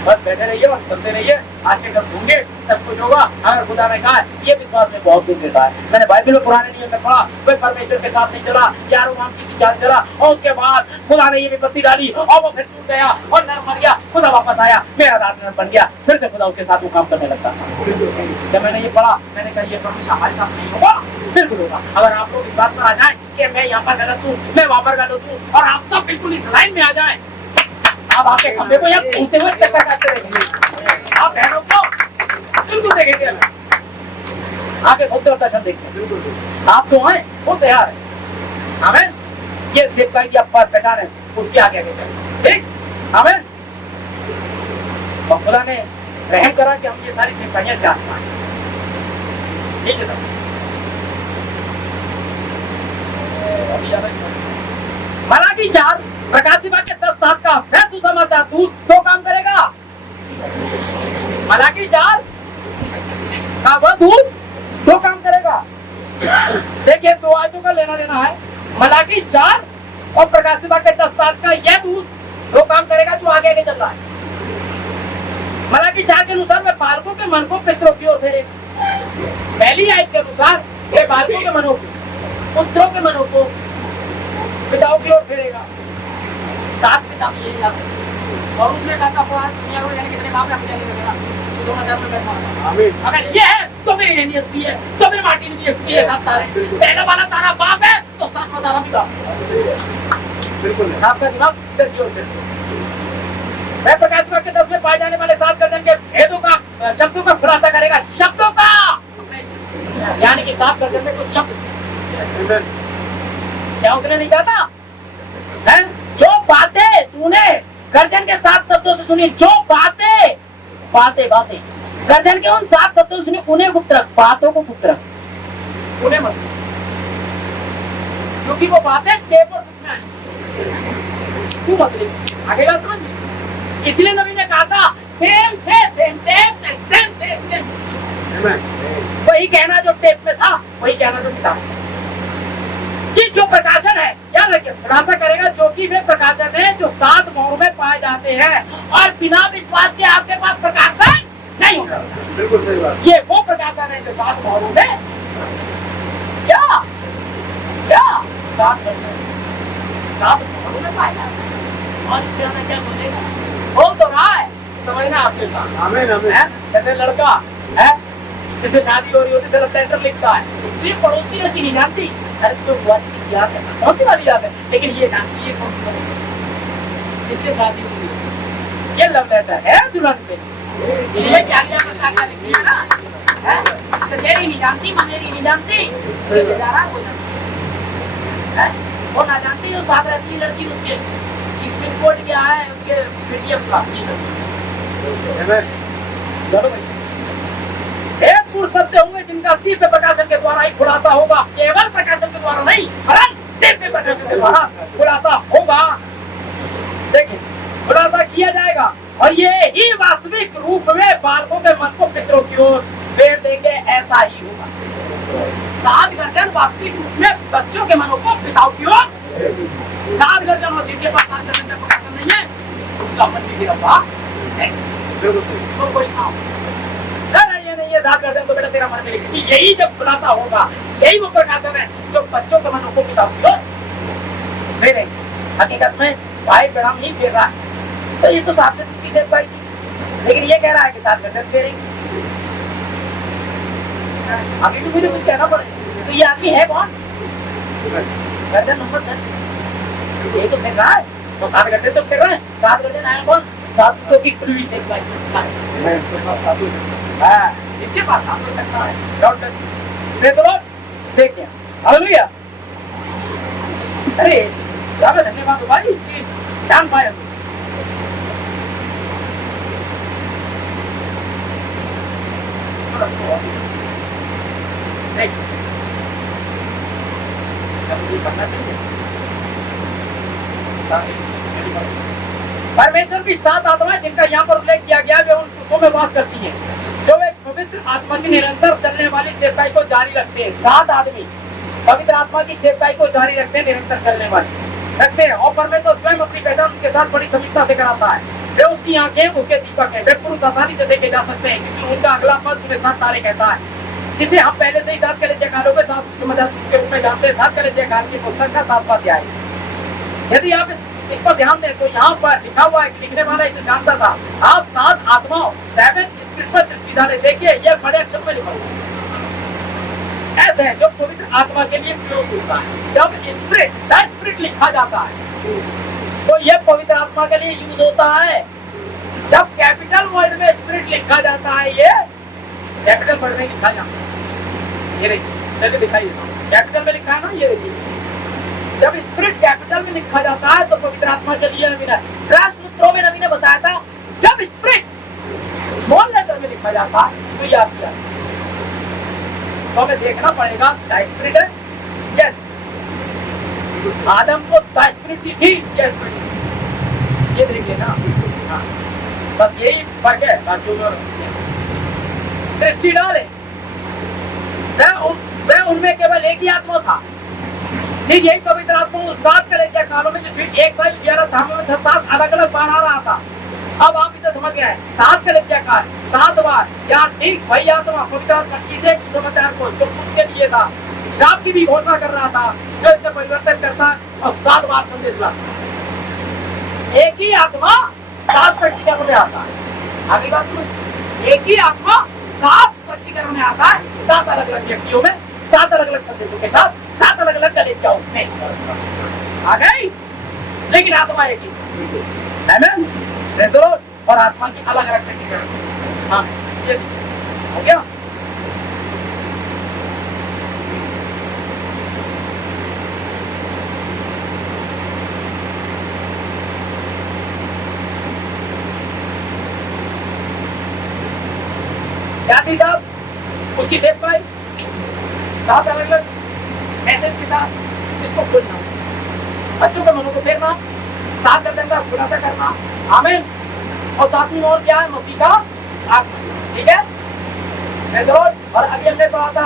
बस बैठे रहिए और चलते रहिए, आशा कर होंगे, सब कुछ होगा। अगर खुदा ने कहा, ये विश्वास में बहुत दिन देता है। मैंने बाइबल में पुराने नियम में पढ़ा, कोई परमेश्वर के साथ नहीं चला, यारों वहां किसी चाल चला, और उसके बाद खुदा ने ये विपत्ति डाली और वो फिर टूट गया और नर मर गया, खुदा वापस आया, मेरा दास नर बन गया, फिर से खुदा उसके साथ वो काम करने लगता था। जब मैंने ये पढ़ा, मैंने कहा ये परमेश्वर हमारे साथ नहीं होगा, बिल्कुल होगा। अगर आप लोग इस बात पर आ जाए कि मैं यहाँ पर गलत हूँ, मैं वहां पर गलत हूँ, और आप सब बिल्कुल इस लाइन में आ जाए, आप आपके खंबे को यहाँ घूमते हुए चक्कर काटते रहेंगे, आप बहनों को बिल्कुल देखेंगे, आगे घूमते हुए दर्शन देखते, आप तो आए वो तैयार है, आमीन। ये सेवकाई की आप पहचान है, उसके आगे आगे चले, ठीक, आमीन। और खुदा ने रहम करा कि हम ये सारी सेवकाइयां जान पाए, ठीक है सर। मलाकी 4 प्रकाशित वाक्य 10:7 का वह सुसमाचार दूत 2 काम करेगा। मलाकी 4 का वह दूत 2 काम करेगा। देखिए 2 आयतों का लेना देना है, मलाकी 4 और प्रकाशित वाक्य 10:7 का यह दूत 2 काम करेगा जो आगे आगे चल रहा है। मलाकी 4 के अनुसार वह बालकों के मन को पितरों की ओर फेरे। पहली आयत के अनुसार वह बालकों के मनों को, पुत्रों के मनों को पिताओं की ओर फेरेगा। 7 पिता भी यही याद, और उसने कहा था दुनिया को जाने कितने बाप है, मुझे लगेगा सुसमाचार में बैठा। आमीन। अगर ये है तो मेरे एलियस भी है, तो मेरे मार्टिन भी है, क्योंकि ये 7 तारे, पहला वाला तारा बाप है तो 7वां तारा भी बाप है। बिल्कुल आपका दिमाग इधर की ओर से। मैं प्रकाशित वाक्य 10 में पाए जाने वाले 7 गर्जन के भेदों का, शब्दों का खुलासा करेगा, शब्दों का, यानी कि 7 गर्जन में कुछ शब्द, क्या उसने नहीं कहा था? जो बातें तूने गर्जन के 7 शब्दों से सुनी, जो बातें गर्जन के उन 7 शब्दों से सुनी, उन्हें गुप्त रख, बातों को गुप्त रख, उन्हें मत, क्योंकि वो बातें टेप पर लिखना है, तू मत लिख, आगे बात समझ। इसलिए नबी ने कहा था सेम से सेम टेप सेम से सेम, वही कहना जो टेप में था, वही कहना जो किताब में। कि जो प्रकाशन है, याद रखिए, खुलासा करेगा जो कि वे प्रकाशन है जो 7 मोहरों में पाए जाते हैं, और बिना विश्वास के आपके पास प्रकाशन नहीं हो सकता। बिल्कुल सही बात। ये वो प्रकाशन है जो 7 मोहरों में, क्या 7 मोहरों में पाए जाते हैं, और इससे हमें क्या बोलेगा, बोल तो रहा है, समझना आपके पास। आमीन आमीन। जैसे लड़का है, जैसे शादी हो रही होती है, लेटर लिखता है, तो ये पड़ोस की लड़की नहीं जानती, हर कोई बुआ चीज याद है, कौन सी वाली याद है, लेकिन ये जानती है कौन सी वाली, जिससे शादी हुई है, ये लव लेटर है दुल्हन पे, इसमें क्या क्या लिखना है ना, है? कचेरी नहीं जानती, ममेरी नहीं जानती, उसे ले जा रहा वो जानती है? वो ना जानती जो साथ रहती है लड़की उसके कि पिन कोड क्या है उसके पेटीएम का। चलो भाई, एक पुरुष सत्य होंगे जिनका दिव्य प्रकाशन के द्वारा ही खुलासा होगा, केवल प्रकाशन के द्वारा नहीं वरन दिव्य प्रकाशन के द्वारा खुलासा होगा। देखिए खुलासा किया जाएगा और ये ही वास्तविक रूप में बालकों के मन को पितरों की ओर फेर देंगे, ऐसा ही होगा। 7 गर्जन वास्तविक रूप में बच्चों के मनों को पिताओं की ओर, 7 गर्जन और जिनके पास 7 गर्जन का प्रकाशन नहीं है उनका मन भी गिरा तो कोई काम नहीं, ये नहीं है 7 गर्जन तो बेटा तेरा मन में लिखी। यही जब खुलासा होगा, यही वो प्रकाशन है जो बच्चों के मनों को पिताओं की ओर फेरेंगे। हकीकत में भाई बड़ा नहीं फेर रहा है, तो ये तो 7 गर्जन की सेवकाई थी, लेकिन ये कह रहा है कि 7 गर्जन फेरेंगे। अभी भी मुझे कुछ कहना पड़ेगा। तो ये आदमी है कौन? गर्दन नंबर सर ये तो फेर रहा है, तो 7 गर्दन तो फेर रहे हैं। 7 गर्दन आया कौन? 7 तो की खुली से इसके पास 7 करना है। डॉक्टर देखिए हालेलुया। अरे ज्यादा धन्यवाद भाई कि जान पाए। परमेश्वर की 7 आत्माएं जिनका यहाँ पर उल्लेख किया गया वे उन पुरुषों में वास करती हैं जो एक पवित्र आत्मा की निरंतर चलने वाली सेवकाई को जारी रखते हैं। 7 आदमी पवित्र आत्मा की सेवकाई को जारी रखते हैं, निरंतर चलने वाली रखते हैं, और परमेश्वर स्वयं अपनी पहचान उनके साथ बड़ी समीपता से कराता है। वे उसकी आंखें उसके दीपक हैं। वे पुरुष आसानी से देखे जा सकते हैं क्योंकि उनका अगला पद उन्हें 7 तारे कहता है, जिसे हम पहले से ही 7 कलीसियाकारों के 7 सुसमाचार के रूप में जानते हैं। 7 कलीसियाकार की पुस्तक का 7वां अध्याय। यदि आप इस पर ध्यान दें तो यहाँ पर लिखा हुआ है कि लिखने वाला इसे जानता था। आप 7 आत्माओं 7 स्पिरिट पर दृष्टि डालें। देखिए यह बड़े अक्षर में लिखा हुआ ऐसे है जो पवित्र आत्मा के लिए प्रयोग होता है। जब स्पिरिट द स्पिरिट लिखा जाता है तो यह पवित्र आत्मा के लिए यूज होता है। जब कैपिटल वर्ड में स्पिरिट लिखा जाता है, ये कैपिटल वर्ड में लिखा जाता है। ये देखिए चलिए दिखाइए, कैपिटल में लिखा है ना, ये देखिए जब स्पिरिट कैपिटल में लिखा जाता है तो पवित्र आत्मा के लिए नवीन है। राष्ट्रसूत्रों में नवीन ने बताया था जब स्पिरिट स्मॉल लेटर में लिखा जाता है तो याद किया तो हमें देखना पड़ेगा द स्पिरिट है। यस, आदम को द स्पिरिट दी थी, यस स्पिरिट, ये देखिए ना। हाँ, बस यही फर्क है। बाकी दृष्टि डाले वह उनमें केवल एक ही आत्मा था। ठीक यही पवित्र आत्मा 7 कलीसियाकारों में जो ठीक एक साथ 11 धामों में 7 अलग अलग बार आ रहा था। अब आप इसे समझ गए, 7 कलीसियाकार 7 बार यहाँ ठीक वही आत्मा पवित्र आत्मा किसी एक सुसमाचार को जो उसके लिए था शाप की भी घोषणा कर रहा था, जो इसमें परिवर्तन करता और 7 बार संदेश लाता। एक ही आत्मा 7 प्रकटीकरण में आता है। आगे बात सुनो, एक ही आत्मा 7 प्रकटीकरण में आता है, 7 अलग अलग व्यक्तियों में 7 अलग अलग संदेशों के साथ 7 अलग अलग कलीसियाओं में आ गई, लेकिन आत्मा एक ही है ना। और आत्मा की अलग अलग प्रकटीकरण। हाँ ये हो गया। क्या थी साहब उसकी सेवकाई? 7 अलग अलग मैसेज के साथ इसको खोलना, बच्चों के मनों को फेरना, 7 गर्दन का खुलासा करना। आमीन। और 7वीं और क्या है? मसीह का आत्मा। ठीक है, और अभी हमने पढ़ा था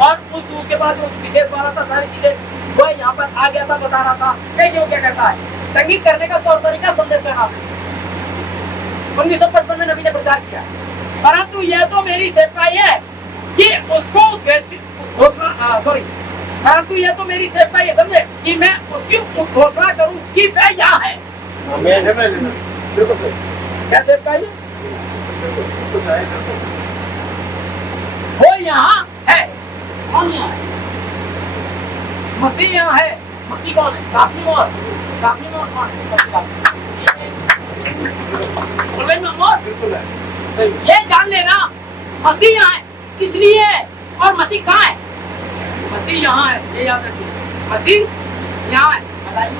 और उस दूध के बाद जो विशेष बात था सारी चीजें वह यहाँ पर आ गया था, बता रहा था। देखिए वो क्या करता है, संगीत करने का तौर तरीका संदेश करना। 1955 में नबी ने प्रचार किया, परंतु यह तो मेरी सेवकाई है कि उसको घोषणा परंतु यह तो मेरी सेवकाई है, समझे, कि मैं उसकी घोषणा करूं कि वह यहाँ है। क्या सेवकाई है? वो यहाँ है। कौन यहाँ है? मसीह यहाँ है। मसीह कौन है? 7वीं मोहर कौन है? ये जान लेना, मसीह यहाँ है। किस लिए है? और मसीह कहाँ है? मसीह यहाँ है, ये याद रखिए। मसीह यहाँ है। बताइए,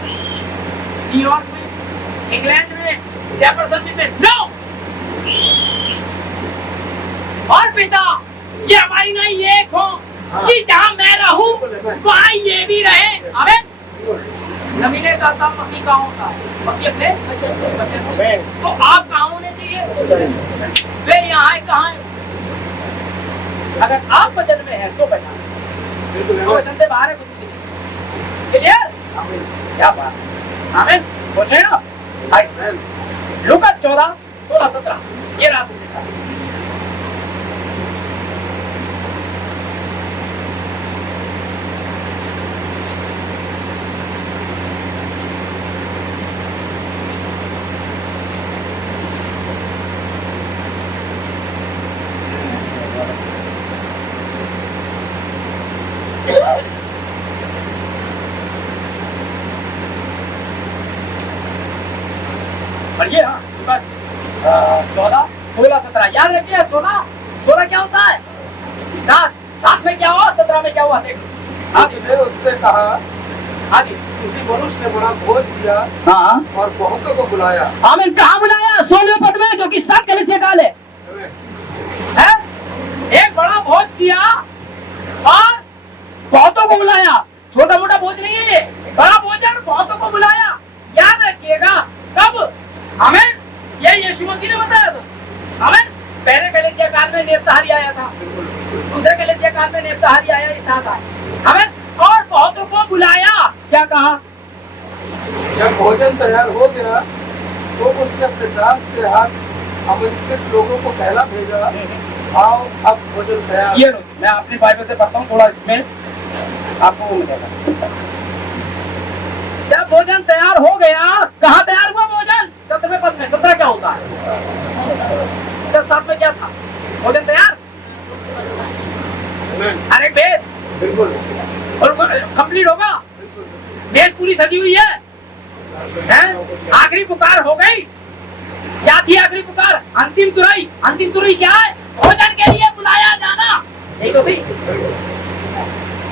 न्यूयॉर्क में, इंग्लैंड में, जेफरसन में? नो। और पिता, ये हमारी नहीं एक हो कि जहाँ मैं रहूं वहाँ ये भी रहे। आमीन। जमीने का था मसीह कहाँ होता है? मसीह अपने बच्चे। तो आप कहाँ होने चाहिए? वे यहाँ है, कहाँ है? अगर आप वचन में है तो पहचान, तो वचन से बाहर है कुछ नहीं। क्लियर? क्या बात। आमीन। पूछे ना लूका 14:16-17 ये रहा सुनने का। पढ़िए। हाँ बस 14:16-17 याद रखिए। 16 क्या होता है? 7 में क्या हुआ, 17 में क्या हुआ? देखो। उसने उससे कहा, हाँ जी। किसी मनुष्य ने बड़ा भोज दिया हाँ और बहुतों को बुलाया। आमीन। कहाँ बुलाया? 16वें पद में, जो कि 7 कलीसिया काल है। है? एक बड़ा भोज किया और बहुतों को बुलाया। छोटा मोटा भोज नहीं है, बड़ा भोजन, बहुतों को बुलाया। याद रखिएगा। कब? हमें ये यीशु मसीह ने बताया था। हमें पहले कलीसिया काल में नेबुतारी आया था, दूसरे कलीसिया काल में नेबुतारी आया, इस साथ आया। हमें और बहुतों को बुलाया। क्या कहा? जब भोजन तैयार हो गया तो उसने अपने दास के हाथ आमंत्रित लोगों को पहला भेजा, आओ अब भोजन तैयार। ये लो, मैं अपनी बाइबल से पढ़ता हूँ, थोड़ा इसमें आपको वो मिलेगा। जब भोजन तैयार हो गया, कहाँ तैयार हुआ भोजन? 17वें पद में। 17 क्या होता है? जब 7 में क्या था? भोजन तैयार। अरे वेद बिल्कुल और कंप्लीट होगा। वेद पूरी सजी हुई है, हैं? आखिरी पुकार हो गई। क्या थी आखिरी पुकार? अंतिम तुरई। अंतिम तुरई क्या है? भोजन के लिए बुलाया जाना। यही तो थी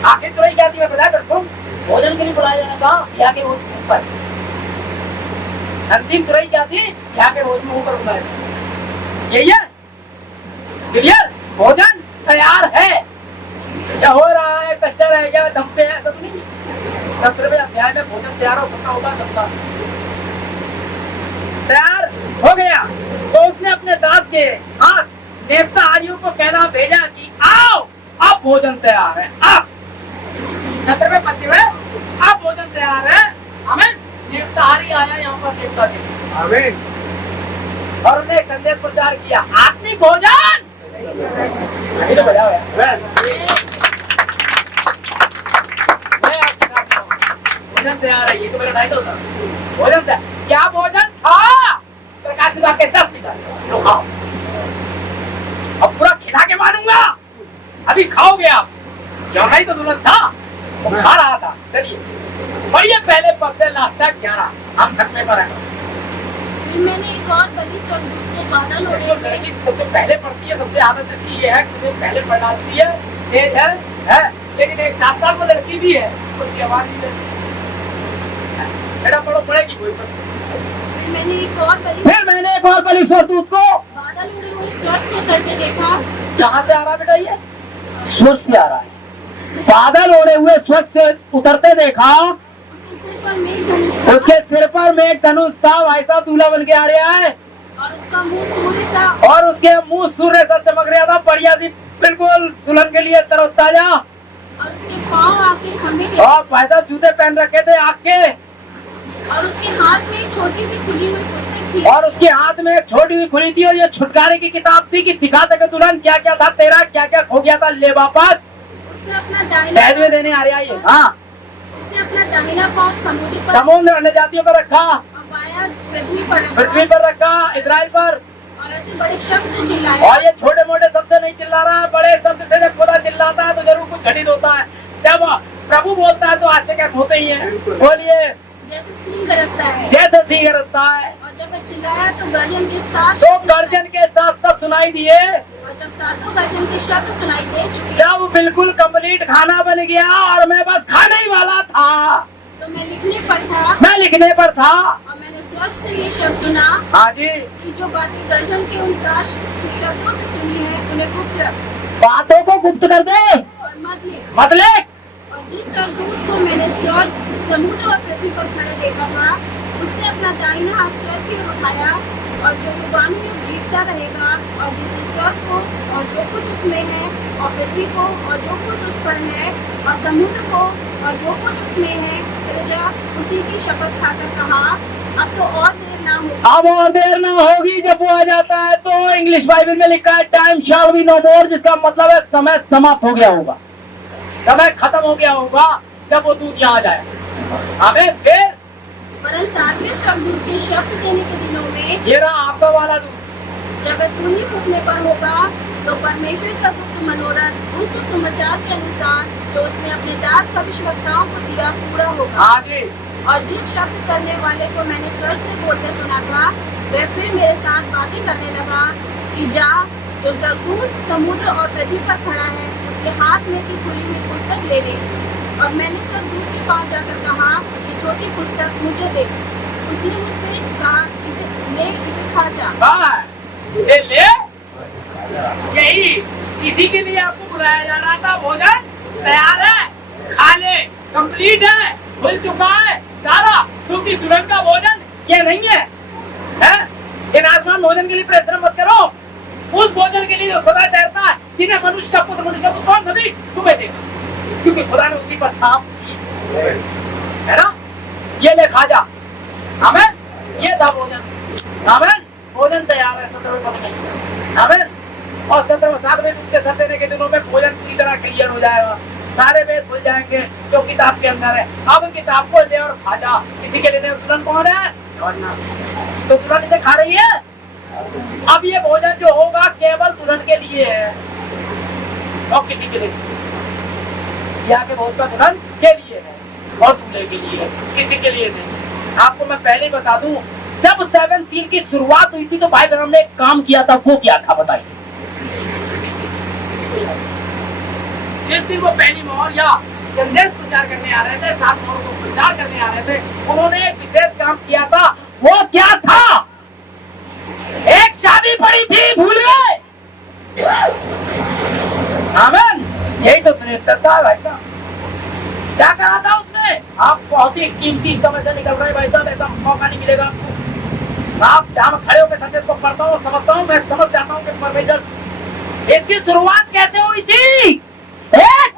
आखिरी तुरई। क्या थी मैं बता करता हूँ? भोजन के लिए बुलाया जाना। कहाँ? यहाँ के भोज के ऊपर। अंतिम तुरई क्या थी? यहाँ के भोज में ऊपर बुलाया जाना। यही है। क्लियर? भोजन तैयार है। क्या हो रहा है? कच्चा रह गया, दम पे है, सब नहीं। 17वें अध्याय में भोजन तैयार हो सकता होगा। 10 साल तैयार हो गया तो उसने अपने दास के हाथ नेबुतारियों को कहना भेजा कि आओ अब भोजन तैयार है। अब 17वें पद में अब भोजन तैयार है। हमें नेबुतारी आया यहाँ पर नेबुता के। आमीन। और उन्हें एक संदेश प्रचार किया, आत्मिक भोजन। ये तो बजाओ यार। मैं आपके साथ हूँ। भोजन तैयार है, ये तो मेरा टाइटल था। भोजन तैयार। क्या भोजन था? प्रकाश विभाग के 10 लीटर लो खाओ। अब पूरा खिला के मानूंगा। अभी खाओगे आप। क्यों नहीं तो दुल्हन था, वो खा रहा था। चलिए पढ़िए पहले पद से लास्ट तक 11। हम थकने पर हैं। मैंने एक और बलि स्वर्गदूत को बादल जो उड़े लड़की सबसे पहले पढ़ती है, सबसे आदत इसकी ये है कि सबसे पहले पढ़ डालती है, तेज है। लेकिन एक 7 साल को लड़की भी है, उसकी आवाज भी वैसी है। बेटा पढ़ो, पढ़ेगी कोई। मैंने एक और बलि फिर मैंने एक और बलि स्वर्गदूत को बादल उड़े हुए स्वर्ग से उतरते देखा। कहाँ से आ रहा बेटा? ये स्वर्ग से आ रहा है। बादल ओढ़े हुए स्वर्ग से उतरते देखा। उसके सिर पर मेघ धनुष था उसके सिर पर मेघ धनुष था। वैसा दूल्हा बन के आ रहा है और उसका मुंह सूर्य सा और उसके मुंह सूर्य सा चमक रहा था। बढ़िया सी, बिल्कुल दुल्हन के लिए तरोताजा। और उसके पाँव आग के खंभे थे और वैसा जूते पहन रखे थे आग के। और उसके हाथ में एक छोटी सी खुली हुई पुस्तक थी। और उसके हाथ में एक छोटी हुई खुली थी और ये छुटकारे की किताब थी कि दिखा सके दुल्हन क्या क्या था तेरा, क्या क्या खो गया था, ले वापस। उसने अपना दाहिना दहेज में देने आ रहा है ये। हाँ, उसने अपना दाहिना पाँव समुद्र पर समुद्र अन्य जातियों पर रखा, और बायां पृथ्वी पर रखा, इजराइल पर। और ऐसे बड़े शब्द से चिल्लाया। और ये छोटे मोटे शब्द से नहीं चिल्ला रहा है, बड़े शब्द से जब खुदा चिल्लाता है तो जरूर कुछ घटित होता है। जब प्रभु बोलता है तो आश्चर्य होते ही है। बोलिए। जैसे सिंह गरजता है। जैसे सिंह गरजता है। और जब वह चिल्लाया तो गर्जन के साथ तो गर्जन के साथ सब सुनाई दिए। और और जब सातों गर्जन के शब्द सुनाई दे चुके जब बिल्कुल कंप्लीट खाना बन गया और मैं बस खाने ही वाला था, तो मैं लिखने पर था और मैंने स्वर्ग से ये शब्द सुना हाँ जी, कि जो बातें गर्जन के उन 7 शब्दों से सुनी है उन्हें गुप्त रख बातों को गुप्त कर दे, और मत ले। मतलब और जिस स्वर्गदूत को मैंने स्वर्ग समुद्र और पृथ्वी पर खड़े देखा था, उसने अपना दाहिना हाथ स्वर्ग की ओर उठाया और जो युगानुयुग जीतता रहेगा और जिसने स्वर्ग को और जो कुछ उसमें है और पृथ्वी को और जो कुछ उस पर है और समुद्र को और जो कुछ उसमें है सृजा, उसी की शपथ खाकर कहा, अब तो और देर ना हो। अब और देर ना होगी। जब वो आ जाता है तो इंग्लिश बाइबल में लिखा है टाइम शैल बी नो मोर, जिसका मतलब है समय समाप्त हो गया होगा, समय खत्म हो गया होगा जब वो दूध यहाँ आ जाए। हमें फिर वरन 7वें स्वर्गदूत के शब्द देने के दिनों में ये रहा आपका वाला दूध, जब तुली फूटने पर होगा तो परमेश्वर का गुप्त मनोरथ उस सुसमाचार के अनुसार जो उसने अपने दास भविष्यवक्ताओं को दिया पूरा होगा। हाँ जी, और जिस शब्द करने वाले को मैंने स्वर्ग से बोलते सुना था, वह फिर मेरे साथ बातें करने लगा कि जा, जो स्वर्गदूत समुद्र और पृथ्वी पर खड़ा है उसके हाथ में की खुली हुई पुस्तक ले ले। और मैंने स्वर्गदूत के पास जाकर कहा, ये छोटी पुस्तक मुझे दे। उसने मुझसे कहा, इसे ले, इसे खा जा। बस इसे ले, यही इसी के लिए आपको बुलाया जा रहा था। भोजन तैयार है, खा ले, कंप्लीट है, खुल चुका है सारा, क्योंकि तुरंत का भोजन ये नहीं है, हैं? इन आसमान भोजन के लिए परिश्रम मत करो, उस भोजन के लिए जो सदा ठहरता है, जिन्हें मनुष्य का पुत्र कौन नबी तुम्हें देगा, क्योंकि खुदा ने उसी पर छाप की है ना। ये ले खा जा, हमें ये था भोजन, हमें भोजन तैयार है 17वें हमें, और 7वें दूध के सर देने के दिनों में भोजन पूरी तरह क्लियर हो जाएगा, सारे वेद खुल जाएंगे जो किताब के अंदर है। अब किताब को ले और खा जा। किसी के लिए तुरंत कौन है? तो तुरंत इसे खा रही है। अब ये भोजन जो होगा केवल तुरंत के लिए है और किसी के लिए यहाँ के भोज का तुरंत के लिए है और दूल्हे के लिए, किसी के लिए नहीं। आपको मैं पहले बता दूं, जब 7 सील की शुरुआत हुई थी तो भाई बहन ने एक काम किया था, वो क्या था बताइए। जिस दिन वो पहली मोहर या संदेश प्रचार करने आ रहे थे, 7 मोहर को प्रचार करने आ रहे थे, उन्होंने एक विशेष काम किया था। वो क्या था? एक शादी पड़ी थी, भूल गए? आमीन। यही तो प्रेरित था भाई साहब। क्या कहा था उसने? आप बहुत ही कीमती समय से निकल रहे भाई साहब, ऐसा मौका नहीं मिलेगा आपको। आप जहाँ खड़े होकर संदेश को पढ़ता हूँ, समझता हूँ, मैं समझ जाता हूँ कि परमेश्वर, इसकी शुरुआत कैसे हुई थी? एक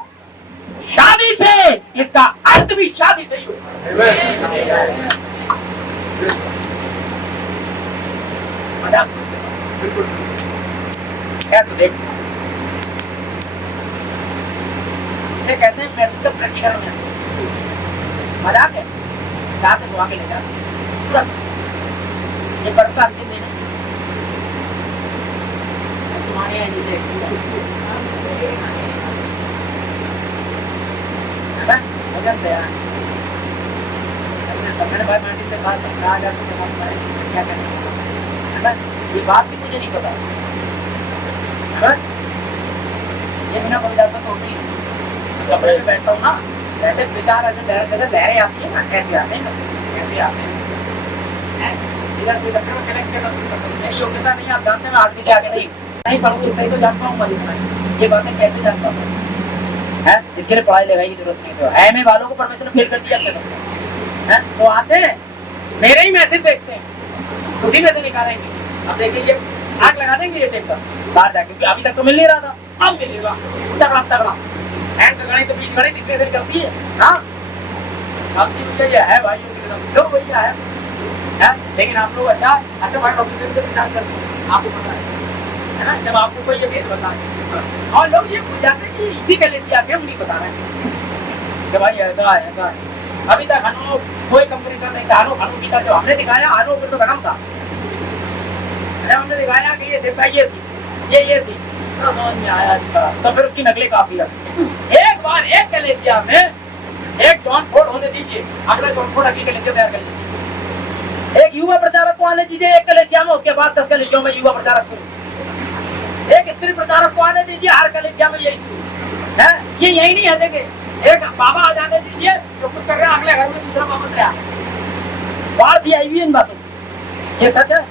शादी से, इसका अर्थ भी शादी से ही हुआ। इसे कहते हैं मैसेज का प्रैक्टिकल में मजाक है, जाते दुआ के ले जाते तुरंत। ये बर्फ का अंतिम दिन है तुम्हारे यहाँ, भोजन तैयार। मैंने भाई मांडी से कहा था क्या करना, ये बात भी मुझे नहीं पता है। ये बिना कोई जाता तो होती है। कपड़े में बैठता हूँ ना, ऐसे विचार जैसे लहरें आती है ना, ऐसे आते हैं, ऐसे आते हैं। इधर से इधर कनेक्ट करना मेरी योग्यता नहीं, आप जानते हैं। आदमी से आगे नहीं पढ़ूंगी, कहीं तो जानता हूँ मलिक, ये बातें कैसे जानता हूँ है? इसके लिए पढ़ाई लिखाई की जरूरत नहीं। तो एमए वालों को परमेश्वर ने फेल कर दिया है, तो आते हैं मेरे ही मैसेज देखते हैं, उसी में से निकालेंगे। अब देखिए ये आग लगा देंगे ये टेप का बाहर जाके, अभी तक तो मिल नहीं रहा था, अब मिलेगा तगड़ा हैंड लगाने तो बीच गणित इसमें से करती है। हाँ आपकी भैया है भाई, लोग भैया है, लेकिन आप लोग अच्छा भाई ऑफिसर से विचार करते हैं, आपको पता है ना, जब आपको कोई ये भेद बता रहे और लोग ये भूल जाते हैं कि इसी कलेसिया में हम नहीं बता रहे हैं कि भाई ऐसा है। अभी तक हनो कोई कंपनी का नहीं था, हनो की था जो हमने दिखाया, हनो फिर तो गरम था, हमने दिखाया कि ये सिर्फ ये थी, ये थी, तो समझ में आया तो फिर उसकी नकली काफी है। एक बार एक कलेसिया में एक जॉन फोर्ड होने दीजिए, अगला जॉन फोर्ड अगली कलेसिया तैयार कर लीजिए। एक युवा प्रचारक को आने दीजिए एक कलेसिया में, उसके बाद 10 कलेसियों में युवा प्रचारक शुरू। एक स्त्री प्रचारक को आने दीजिए, हर कलीसिया में यही शुरू है। ये यही नहीं हटेंगे। एक बाबा आ जाने दीजिए जो कुछ कर रहे हैं, अगले घर में दूसरा बाबा तैयार है। बाहर से आई हुई इन बातों की, ये सच है।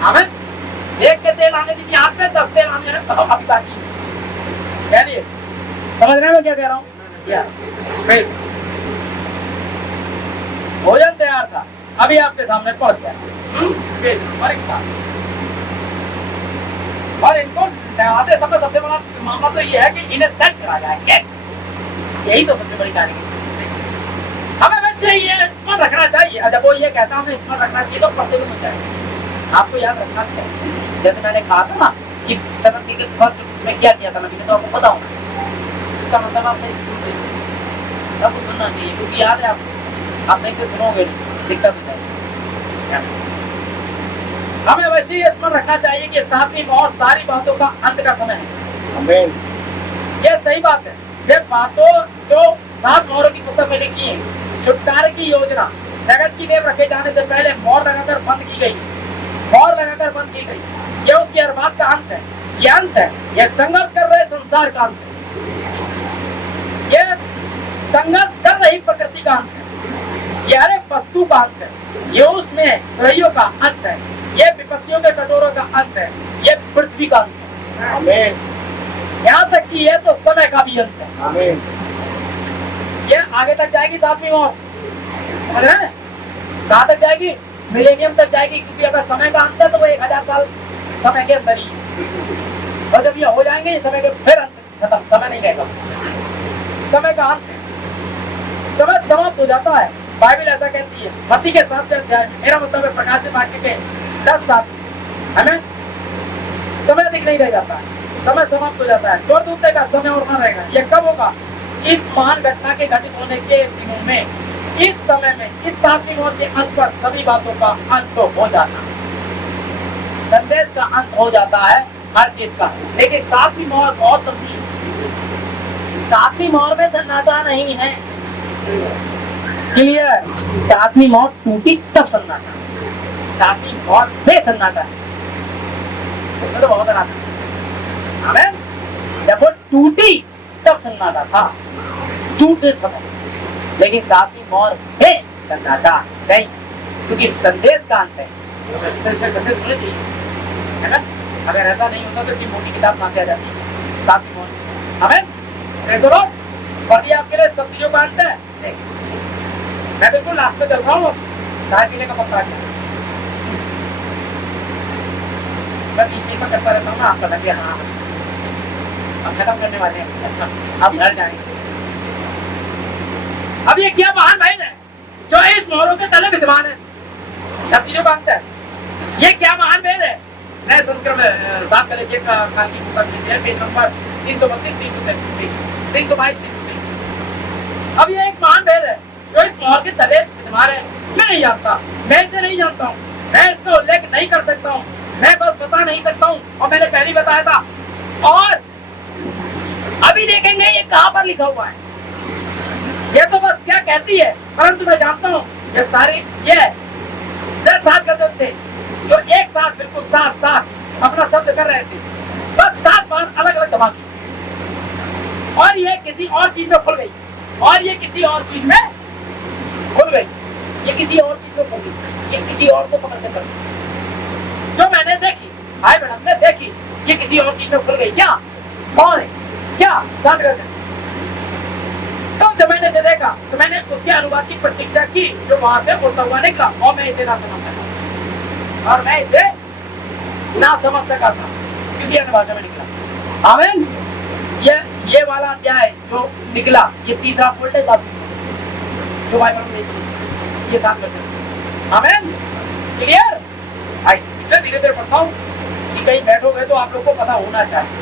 हमें एक के तेल आने दीजिए हाथ में, 10 तेल आने हैं तो अभी बाकी कह लिए। समझ रहे हैं मैं क्या कह रहा हूँ? भोजन तैयार था, अभी आपके सामने पहुंच गया। और इनको नहाते समय सबसे बड़ा मामला तो ये है कि इन्हें सेट करा जाए कैसे, यही तो सबसे बड़ी कारीगरी। हमें वैसे ये स्मरण रखना चाहिए। जब वो ये कहता हमें स्मरण रखना चाहिए तो पर्दे में मुझे आपको याद रखना चाहिए। जैसे मैंने कहा था ना कि सेवन के फर्स्ट में क्या किया था, मैं तो आपको बताऊँ, इसका मतलब आप सही से सुनते सब कुछ सुनना चाहिए, क्योंकि याद है आपको, आप सही से सुनोगे दिक्कत हो जाएगी। हमें वैसे ही स्मरण रखना चाहिए कि सातवीं मोहर सारी बातों का अंत का समय है। आमीन। ये सही बात है। ये बातों जो 7 मोहरों की पुस्तक में लिखी है, छुटकारे की योजना जगत की नींव रखे जाने से पहले मोहर लगाकर बंद की गई, मोहर लगाकर बंद की गई। ये उसकी हर बात का अंत है, ये अंत है, ये संघर्ष कर रहे संसार का अंत है, ये संघर्ष कर रही प्रकृति का अंत है, ये हर एक वस्तु का अंत है, ये उसमें बुराइयों का अंत है, ये विपत्तियों के कटोरों का अंत है, ये पृथ्वी का अंत है। आमीन। यहाँ तक कि ये तो समय का भी अंत है। आमीन। ये आगे तक जाएगी सातवीं मोहर, समझ रहे हैं? कहाँ तक जाएगी? मिलेनियम तक जाएगी, क्योंकि अगर समय का अंत है तो वो 1000 साल समय के अंदर ही, और जब ये हो जाएंगे ये समय के फिर अंत खत्म, समय नहीं रहेगा, समय का अंत, समय समाप्त हो जाता है। बाइबल ऐसा कहती है मत्ती के 7वें अध्याय में, मेरा मतलब है प्रकाशित वाक्य के 10:7, है ना? समय अधिक नहीं रह जाता है, समय समाप्त हो जाता है, स्वर्गदूत का समय और न रहेगा। ये कब होगा? इस महान घटना के घटित होने के दिनों में, इस समय में, इस सातवीं मोहर के अंत पर सभी बातों का अंत तो हो जाता है, संदेश का अंत हो जाता है हर चीज का। लेकिन सातवीं मोहर बहुत लंबी है, सातवीं मोहर में सन्नाटा नहीं है। क्लियर? सातवीं मोहर टूटी तब सन्नाटा, सातवीं मोहर में सन्नाटा है, उसमें तो बहुत सन्नाटा है। आमीन। जब वो टूटी तब सन्नाटा था, टूटे समय, लेकिन सातवीं मोहर में सन्नाटा नहीं, क्योंकि संदेश का अंत है। इसमें संदेश होने चाहिए, है ना? अगर ऐसा नहीं होता तो इतनी मोटी किताब कहाँ से आ जाती है? सातवीं मोहर। आमीन। और ये आपके लिए सब चीजों का अंत है। मैं बिल्कुल लास्ट में चल रहा हूँ, चाय पीने का पक्का क्या? मैं बीच में करता रहता हूँ ना, आपका लगे हाँ अब खत्म करने वाले हैं, अब घर जाएंगे। अब ये क्या महान भाई है जो इस मोहरों के तले विद्यमान है, सब चीजों का अंत है। ये क्या महान भेद है? नए संस्करण में सात कलेक्शन का की पुस्तक में पेज नंबर 332, 333, 322, 323। अब ये एक महान भेद है जो इस मोहर के तले विद्यमान है। मैं नहीं जानता, मैं इसे नहीं जानता हूँ, मैं इसका उल्लेख नहीं कर सकता हूँ, मैं बस बता नहीं सकता हूँ, और मैंने पहले ही बताया था। और अभी देखेंगे ये कहाँ पर लिखा हुआ है। ये तो बस क्या कहती है, परंतु मैं जानता हूँ ये सारे ये 10 कर थे जो एक साथ बिल्कुल साथ साथ अपना शब्द कर रहे थे, बस 7 बार अलग अलग धमाके, और ये किसी और चीज में खुल गई, और ये किसी और चीज में खुल गई, ये किसी और चीज में खुल गई, ये किसी और को पकड़ के कर गई। जो मैंने देखी, हाय मैडम ने देखी, ये किसी और चीज में खुल गई। क्या? कौन है? क्या? साथ रहते। तो जब मैंने इसे देखा तो मैंने उसके अनुवाद की प्रतीक्षा की जो वहां से उड़ता हुआ निकला, और मैं इसे ना समझ सका, और मैं इसे ना समझ सका था क्योंकि अन्य भाषा में निकला। आमीन। ये वाला अध्याय जो निकला, ये तीसरा फोल्ड है साथ जो बाइबल में नहीं समझ, ये साथ करते। आमीन। क्लियर? आई इसलिए धीरे धीरे पढ़ता हूँ कि कहीं बैठोगे तो आप लोग को पता होना चाहिए।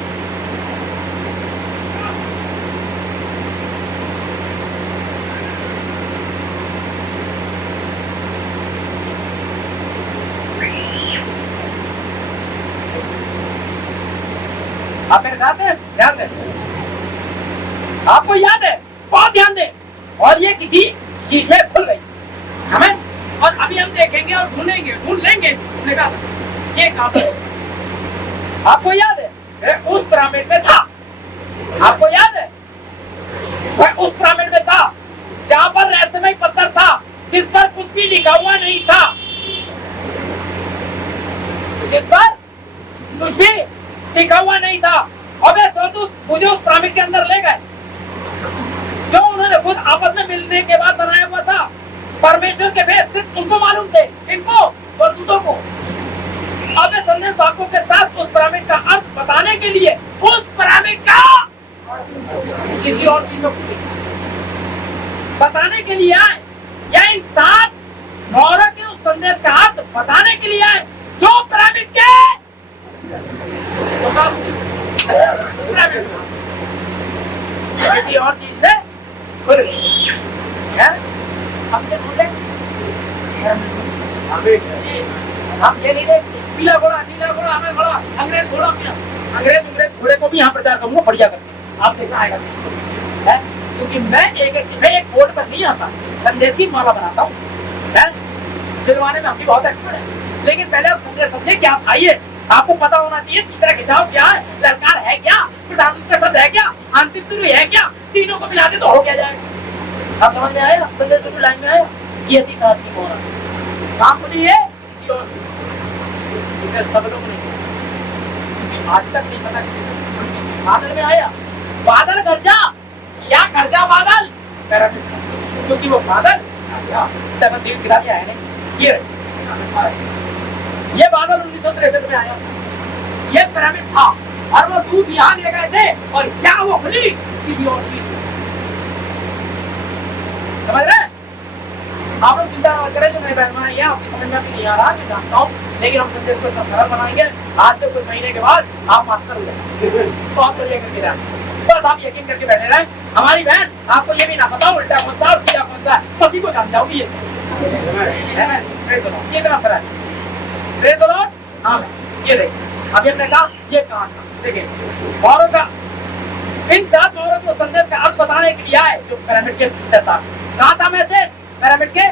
आप मेरे साथ हैं? ध्यान दें, आपको याद है, बहुत ध्यान दें। और ये किसी चीज में खुल गई, हमें, और अभी हम देखेंगे और ढूंढेंगे, ढूंढ लेंगे इसे, ढूंढने का ये काम है। आपको याद है वह उस पिरामिड में था। आपको याद है? वह उस पिरामिड में था जहां पर रहस्यमय पत्थर था जिस पर कुछ भी लिखा हुआ नहीं था, जिस पर कुछ भी लिखा हुआ नहीं था। और वे स्वदूत मुझे उस पिरामिड के अंदर ले गए जो उन्होंने खुद आपस में मिलने के बाद बनाया हुआ था। परमेश्वर के भेद सिर्फ उनको मालूम थे, इनको स्वदूतों को। अब वे संदेश वाहकों के साथ उस पिरामिड का अर्थ बताने के लिए उस पिरामिड का किसी और चीज में बताने के लिए आए, या इन 7 मोहरों के उस संदेश का अर्थ बताने के लिए आए जो पिरामिड के किसी और चीज से खुल गई है। हमसे बोले हम ये नहीं देखते पीला घोड़ा हमें घोड़ा अंग्रेज घोड़ा पीला अंग्रेज घोड़े को भी यहाँ प्रचार करूंगा बढ़िया करके आप देखना आएगा है। क्योंकि मैं एक बोर्ड पर नहीं आता, संदेश की माला बनाता हूँ। दिलवाने में हम भी बहुत एक्सपर्ट है, लेकिन पहले आप संदेश समझे क्या था ये। आपको पता होना चाहिए तीसरा खिंचाव क्या है, ललकार है क्या, प्रधानमंत्री का शब्द है क्या, अंतिम टुकड़ी है क्या, तीनों को मिला दे तो हो क्या जाएगा। आप समझ में आया? संदेश टुकड़ी लाइन में आया? ये थी साथ की मोहर काम बोली है किसी और इसे सब लोग नहीं, आज तक नहीं पता किसी को। बादल में आया, बादल गरजा, क्या गरजा बादल, क्योंकि वो बादल गिरा के आया नहीं। ये बादल 1963 में आया, ये पिरामिड था और वो दूध यहाँ ले गए थे और क्या वो खुली किसी और चीज। समझ रहे? आप लोग चिंता न करें, जो मेरे बहन है आपकी समझ में नहीं आ रहा, मैं जानता हूँ, लेकिन हम संदेश को इतना सरल बनाएंगे। आज से कुछ महीने के बाद आप मास्टर हो जाएंगे। तो आप बढ़िया करके रहे, बस आप यकीन करके बैठे रहे। हमारी बहन आपको ये भी ना पता उल्टा कौन सा और सीधा कौन सा है, पसी को जान जाओगी। ये इतना सरल है। हाँ ये देखिए, अभी हमने कहा ये कहाँ था, देखिए मोहरों का, इन 7 मोहरों को संदेश का अर्थ बताने के लिए आए जो पिरामिड के भीतर था। कहाँ था मैसेज? पिरामिड के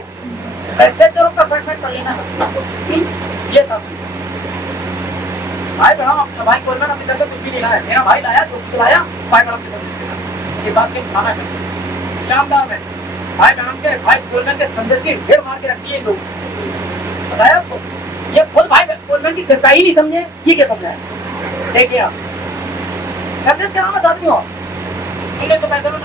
मैसेजरों का फ्रेगमेंट कर लेना। ये था भाई बड़ा अपना भाई कोलमैन अभी तक कुछ भी नहीं लाया, मेरा भाई लाया जो कुछ लाया भाई बड़ा के संदेश से। इस बात के निशाना कर शानदार मैसेज भाई बहन के, भाई कोलमैन के संदेश की ढेर मार के रखती है लोग। बताया आपको? ये खुद भाई कोलमैन की सरकार ही नहीं समझे, ये क्या समझा है? देखिए आप संदेश का नाम है साथियों 1965 में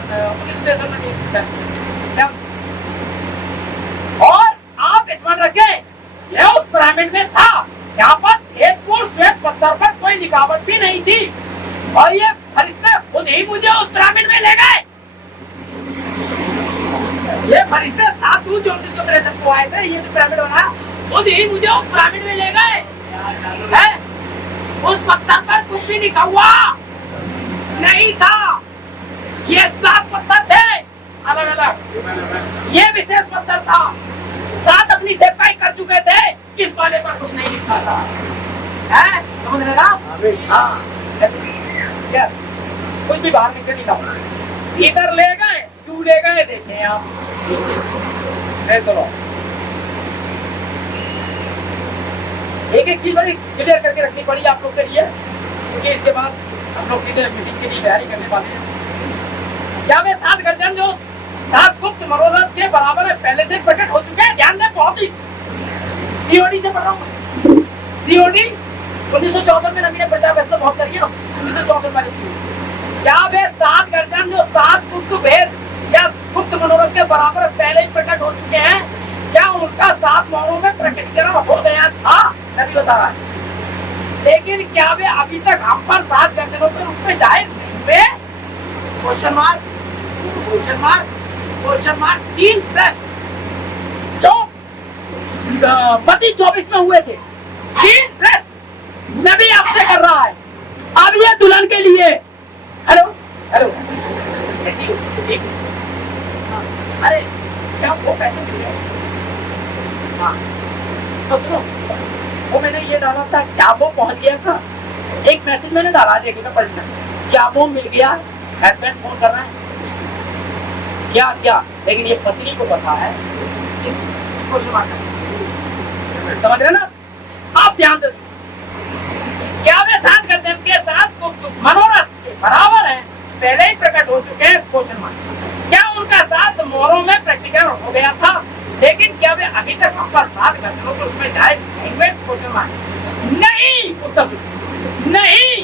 और आप स्मरण रखें यह उस पिरामिड में था जहाँ पर भेदपूर्ण श्वेत पत्थर पर कोई लिखावट भी नहीं थी और ये फरिश्ते खुद ही मुझे उस पिरामिड में ले गए। ये फरिश्ते 7 दूत जो 1963 को आए थे, ये जो पिरामिड बनाया खुद ही मुझे उस पिरामिड में ले गए। उस पत्थर पर कुछ भी लिखा हुआ नहीं था, ये 7 पत्थर थे अलग अलग, ये विशेष पत्थर था। 7 अपनी सेवकाई कर चुके थे, इस वाले पर कुछ नहीं लिखा था। है समझ लगा? हाँ क्या कुछ भी बाहर नहीं से निकाल, इधर ले गए, क्यों ले गए देखें आप। चलो एक चीज बड़ी क्लियर करके रखनी पड़ी आप लोग के लिए, क्योंकि इसके बाद हम लोग सीधे मीटिंग के लिए तैयारी करने वाले हैं। क्या वे 7 गर्जन जो 7 गुप्त मनोरथ के बराबर है पहले से प्रकट हो चुके हैं? ध्यान दें, बहुत ही सीओडी से पढ़ रहा हूँ। सीओडी 1964 में नबी ने प्रचार वैसे बहुत करी है, 1964 वाले सीओडी। क्या वे 7 गर्जन जो 7 गुप्त भेद या गुप्त मनोरथ के बराबर पहले ही प्रकट हो चुके हैं, क्या उनका 7 मोहरों में प्रकटीकरण हो गया था? नबी बता रहा है। लेकिन क्या वे अभी तक हम पर 7 गर्जनों के रूप में जाहिर नहीं हुए? Question mark, question mark, question mark. 3 प्रश्न जो मत्ती 24 में हुए थे, 3 प्रश्न नबी आपसे कर रहा है। अब ये दुल्हन के लिए, हेलो हेलो ऐसी ठीक, अरे क्या वो पैसे मिल गए? हाँ तो सुनो, वो मैंने ये डाला था, क्या वो पहुंच गया था? एक मैसेज मैंने डाला, देखिएगा पढ़ना, क्या वो मिल गया? हस्बैंड फोन कर रहा है क्या क्या, लेकिन ये पत्नी को पता है, इस क्वेश्चन मार्क समझ रहे ना आप? ध्यान से क्या वे 7 गर्जन के 7 गुप्त पहले ही प्रकट हो चुके हैं क्वेश्चन मार्क। क्या उनका साथ मोहरों में प्रैक्टिकल हो गया था, लेकिन क्या वे अभी तक हम पर 7 घटनाओं के रूप में जाए क्वेश्चन मार्क। नहीं, उत्तर नहीं,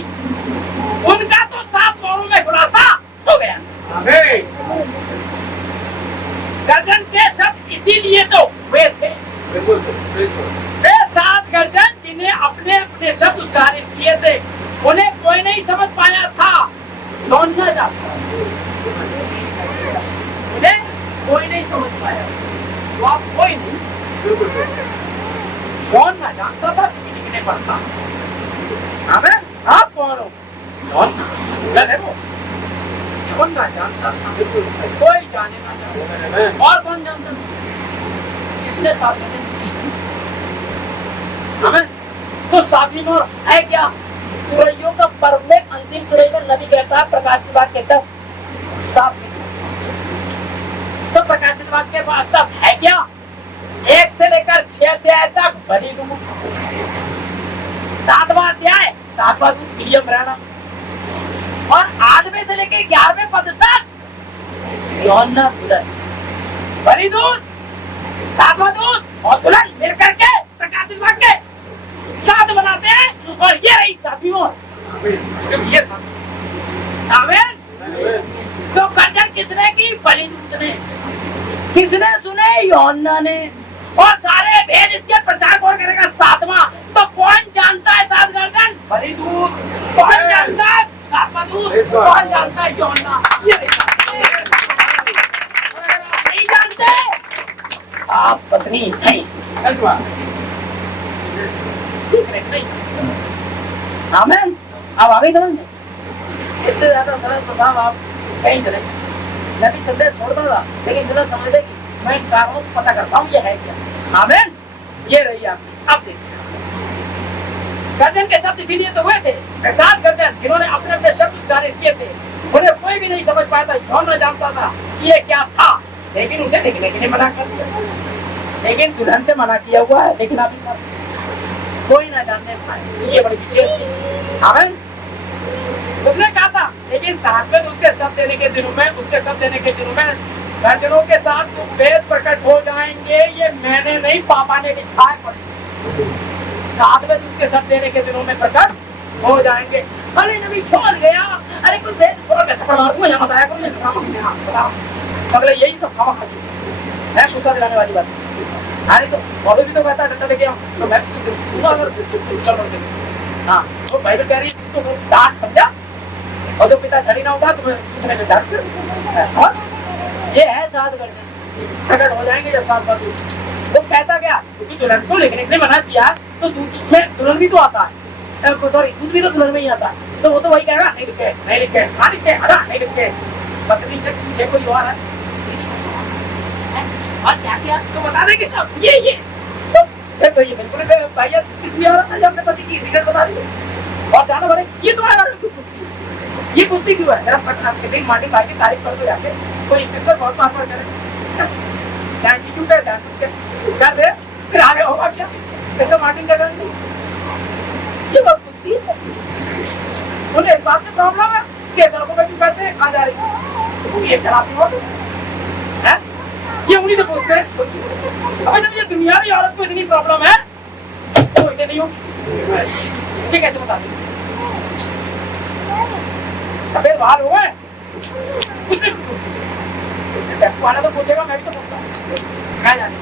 उनका तो 7 मोहरों में खुलासा हो गया। गर्जन के शब्द इसीलिए तो हुए थे, वे 7 गर्जन जिन्हें अपने अपने शब्द उच्चारित किए थे, उन्हें कोई नहीं समझ पाया था। कौन ना जानता, उन्हें कोई नहीं समझ पाया, तो आप कोई नहीं, कौन ना जानता था लिखने पड़ता। हमें आप कौन हो? कौन है वो? कौन ना जानता था, कोई जाने ना जानता। और कौन जानता था? जिसने 7 गर्जन की थी। हमें तो 7वीं मोहर है क्या? तुरैयों का पर्व में अंतिम तुरई को नबी कहता है प्रकाशित वाक्य 10 7। तो प्रकाशित वाक्य के पास 10 है क्या? 1 से लेकर 6 अध्याय तक बलि दूत, 7वां अध्याय 7वां दूत विलियम ब्रैनम, और 8वें से लेकर 11वें पद तक यूहन्ना दुल्हन, बलि दूत, 7वां दूत और दुल्हन मिलकर के प्रकाशित वाक्य 7 बनाते हैं, और ये रही 7वीं मोहर। ये 7। आमीन। तो गर्जन किसने की? बलि दूत ने। किसने सुने? यूहन्ना ने। और सारे भेद इसके प्रचार कौन करेगा? 7वां। तो कौन जानता है 7 गर्जन? बलि दूत। कौन जानता है 7वां दूत? कौन जानता है? यूहन्ना। ये नहीं जानते आप पत्नी नहीं, नहीं। आमीन। अब आगे समझ में, इससे ज्यादा सरल तो साहब आप कहीं चले। नबी संदेश छोड़ता था, लेकिन जरूरत समझे कि मैं इन कारणों को पता करता हूँ ये है क्या। आमीन। ये रही आपकी। अब देखिए, गर्जन के शब्द इसीलिए तो हुए थे, 7 गर्जन जिन्होंने अपने अपने शब्द उच्चारित किए थे, उन्हें कोई भी नहीं समझ पाया था। यूहन्ना जानता था कि ये क्या था, लेकिन उसे लिखने के लिए मना कर दिया। लेकिन दुल्हन से मना किया हुआ है, लेकिन अभी कोई ना जानने पाए। ये बड़ी विशेष थी। आमीन। उसने कहा था, लेकिन 7वें दूत के शब्द देने के दिनों में, उसके शब्द देने के दिनों में गर्जनों के साथ वेद प्रकट हो जाएंगे। ये मैंने नहीं, पापा ने लिखा है। 7वें दूत के शब्द देने के दिनों में प्रकट हो जाएंगे। अरे नबी छोड़ गया, अरे कुछ वेद छोड़ के थप्पड़ मारूंगा, यहाँ बताया करो, अगले यही सब खावा खा है, गुस्सा दिलाने वाली बात। अरे तो बॉडी भी तो कहता है डंडा लेके आओ, तो मैं हाँ, तो बाइबल कह रही है तो डांट समझा, और जो पिता छड़ी ना होगा तो मैं डांट कर। ये है 7 गर्जन प्रकट हो जाएंगे जब 7 बार। वो कहता क्या? क्योंकि दुल्हन को लिखने के लिए मना किया, तो दूध में दुल्हन भी तो आता है, सॉरी दूध भी तो दुल्हन में ही आता है, तो वो तो वही कहेगा नहीं लिखे, नहीं लिखे, हाँ लिखे, अदा नहीं लिखे। पत्नी से पूछे कोई और है और क्या क्या तो बता देंगे सब ये तो ये बिल्कुल भैया किसी और था, अपने पति की सीक्रेट बता दी और जाना भरे ये तुम्हारा ये कुश्ती क्यों है? मेरा पता किसी मार्टिन भाई की तारीफ कर दो जाके, कोई सिस्टर बहुत पास करे थैंक यू कर दे, फिर आगे होगा क्या? सिस्टर मार्टिन का ये बहुत कुश्ती है। उन्हें इस बात से प्रॉब्लम है कि सड़कों पर क्यों कहते हैं कहाँ जा रही है, ये शराबी हो है, ये उन्हीं से पूछते हैं। अबे जब ये दुनियावी औरत को इतनी प्रॉब्लम है तो इसे नहीं होगी, ये कैसे बता दें? सफेद बाल हुए उससे वाला तो पूछेगा, मैं भी तो पूछता हूँ क्या जाने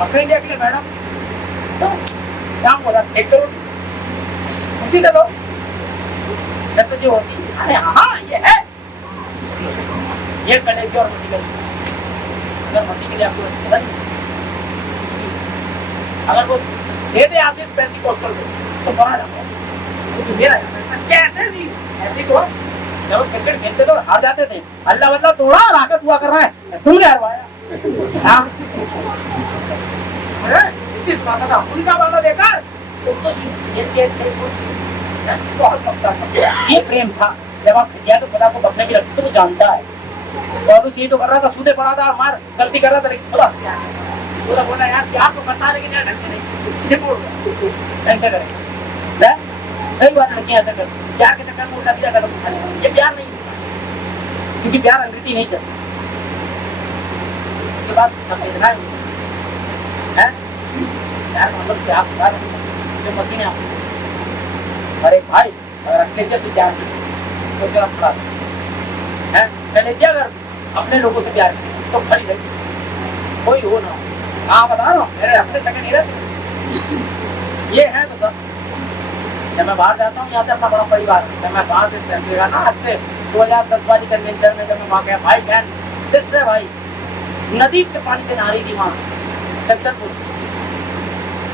अपने इंडिया के लिए मैडम तो शाम बोला 1 करोड़ उसी से दो जब तो जो होती है। अरे हाँ ये है, ये कनेक्शन और मसीह अगर मसीह के लिए आपको अगर वो दे दे आशीष पेंटिकोस्टल तो बना जाता तो मेरा कैसे दी ऐसी को जब क्रिकेट खेलते तो हार जाते थे, अल्लाह बल्ला तोड़ा और आकर दुआ कर रहा है तुमने हरवाया। किस बात का उनका वाला बेकार तुम तो ये प्रेम था। जब आप खिया तो खुदा को बकने की रखते तो जानता है, और उस चीज तो कर रहा था, सूदे पड़ा था, मार गलती कर रहा था, लेकिन खुदा से पूरा बोला यार प्यार तो करता है लेकिन यार ढंग से नहीं, इसे बोल ढंग से करें सही बात है। लड़कियां ऐसा करती हैं, प्यार के चक्कर में उल्टा सीधा कदम उठा लेती हैं। ये प्यार नहीं होता, क्योंकि प्यार अंग्रेजी नहीं करता। उसके बाद संवेदना है प्यार का मतलब क्या प्यार जो मसीह ने आपको, और एक भाई अगर कलेसिया से प्यार करे तो जरा खड़ा है, कलेसिया अगर अपने लोगों से प्यार करे तो खड़ी रहे, कोई हो ना हो। हाँ बता रहा हूँ, मेरे अपने सगे नहीं रहते ये है। तो सब जब मैं बाहर जाता हूँ, यहाँ से अपना बड़ा परिवार, जब मैं बाहर से चलेगा ना, आज से 2010 वाली कन्वेंशन में जब मैं वहाँ गया, भाई बहन सिस्टर भाई नदी के पानी से नहा रही थी वहाँ जगदलपुर,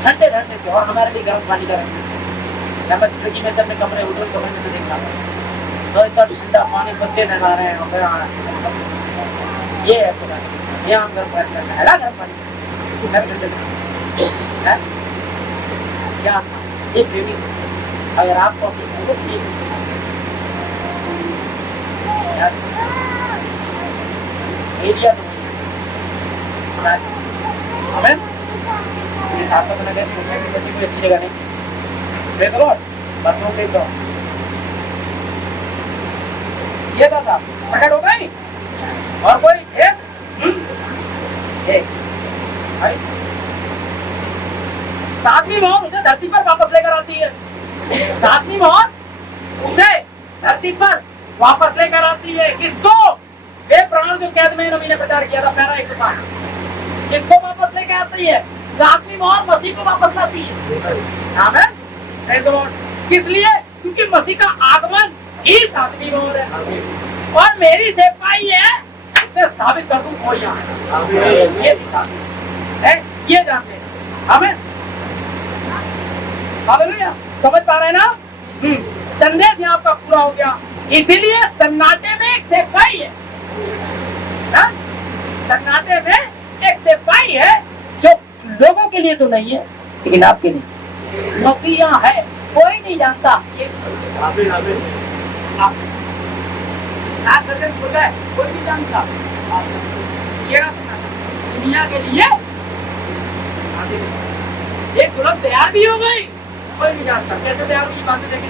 ठंडे ठंडे से, और हमारे लिए गर्म पानी का रंग। जब मैं खिड़की में से अपने कमरे होटल कमरे में से देख रहा था तो इतना ठंडा पानी, बच्चे नहा रहे हैं, ये है तो यहाँ हम गर्म पानी करना है, गर्म पानी है क्या ये प्रेमी। अगर आपको अपनी एरिया तो हमें ये साथ में बना के कोई अच्छी जगह नहीं बस वो कहीं तो ये था साहब प्रकट हो गई। और कोई सातवीं मोहर उसे धरती पर वापस लेकर आती है, सातवीं मोहर उसे धरती पर वापस लेकर आती है। किसको? वे प्राण जो कैद में नबी ने प्रचार किया था, पैरा 160। किसको वापस लेकर आती है? सातवीं मोहर मसीह को वापस लाती है। आमीन। किस लिए? क्योंकि मसीह का आगमन ही सातवीं मोहर है, और मेरी सेवकाई है उसे साबित कर दूं कोई यहाँ ये भी साबित है, ये जानते हैं। आमीन। हालेलुया। समझ पा रहे हैं ना? संदेश यहाँ आपका पूरा हो गया। इसीलिए सन्नाटे में एक सेवकाई है, सन्नाटे में एक सेवकाई है जो लोगों के लिए तो नहीं है, लेकिन आपके लिए मसीह यहाँ है, कोई नहीं जानता। ये कोई नहीं जानता। ये ना सन्नाटा दुनिया के लिए एक दुल्हन तैयार भी हो गई, कोई नहीं जानता कैसे तैयार हुई, बात देखेंगे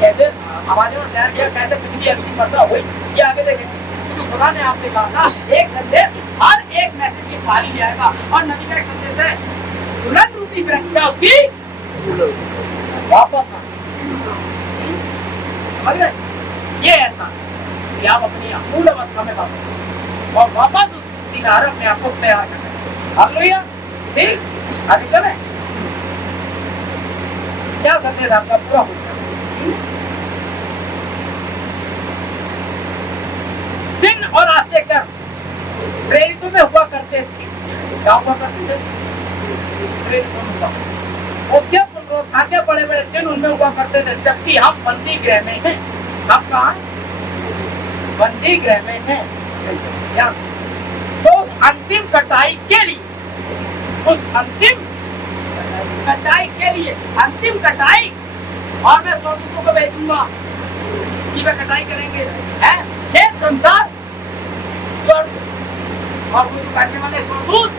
कैसे हमारे वहाँ तैयार किया, कैसे पिछली अगली वर्षा हुई, ये आगे देखेंगे। क्योंकि खुदा ने आपसे कहा था एक संदेश हर एक मैसेज की खाली जाएगा, और नबी का एक संदेश है दुल्हन रूपी वृक्ष का उसकी वापस समझ गए? ये ऐसा कि आप अपनी मूल अवस्था में वापस और वापस उस स्थिति में अपने आप को तैयार करें। हालेलुया। ठीक, आगे चलें। क्या संदेश आपका पूरा हो गया? चिन्ह और आश्चर्य प्रेरितों में हुआ करते थे। क्या हुआ करते थे? प्रेरितों में हुआ। उसके पुनरुत्थान के बड़े बड़े चिन्ह उनमें हुआ करते थे, जबकि हम बंदी गृह में हैं। हम कहाँ? बंदी गृह में हैं। क्या? तो उस अंतिम कटाई के लिए, उस अंतिम कटाई के लिए, अंतिम कटाई, और मैं स्वर्गदूतों को भेजूंगा कि वे कटाई करेंगे, है खेत संसार स्वर्ग, और वो काटने वाले स्वर्गदूत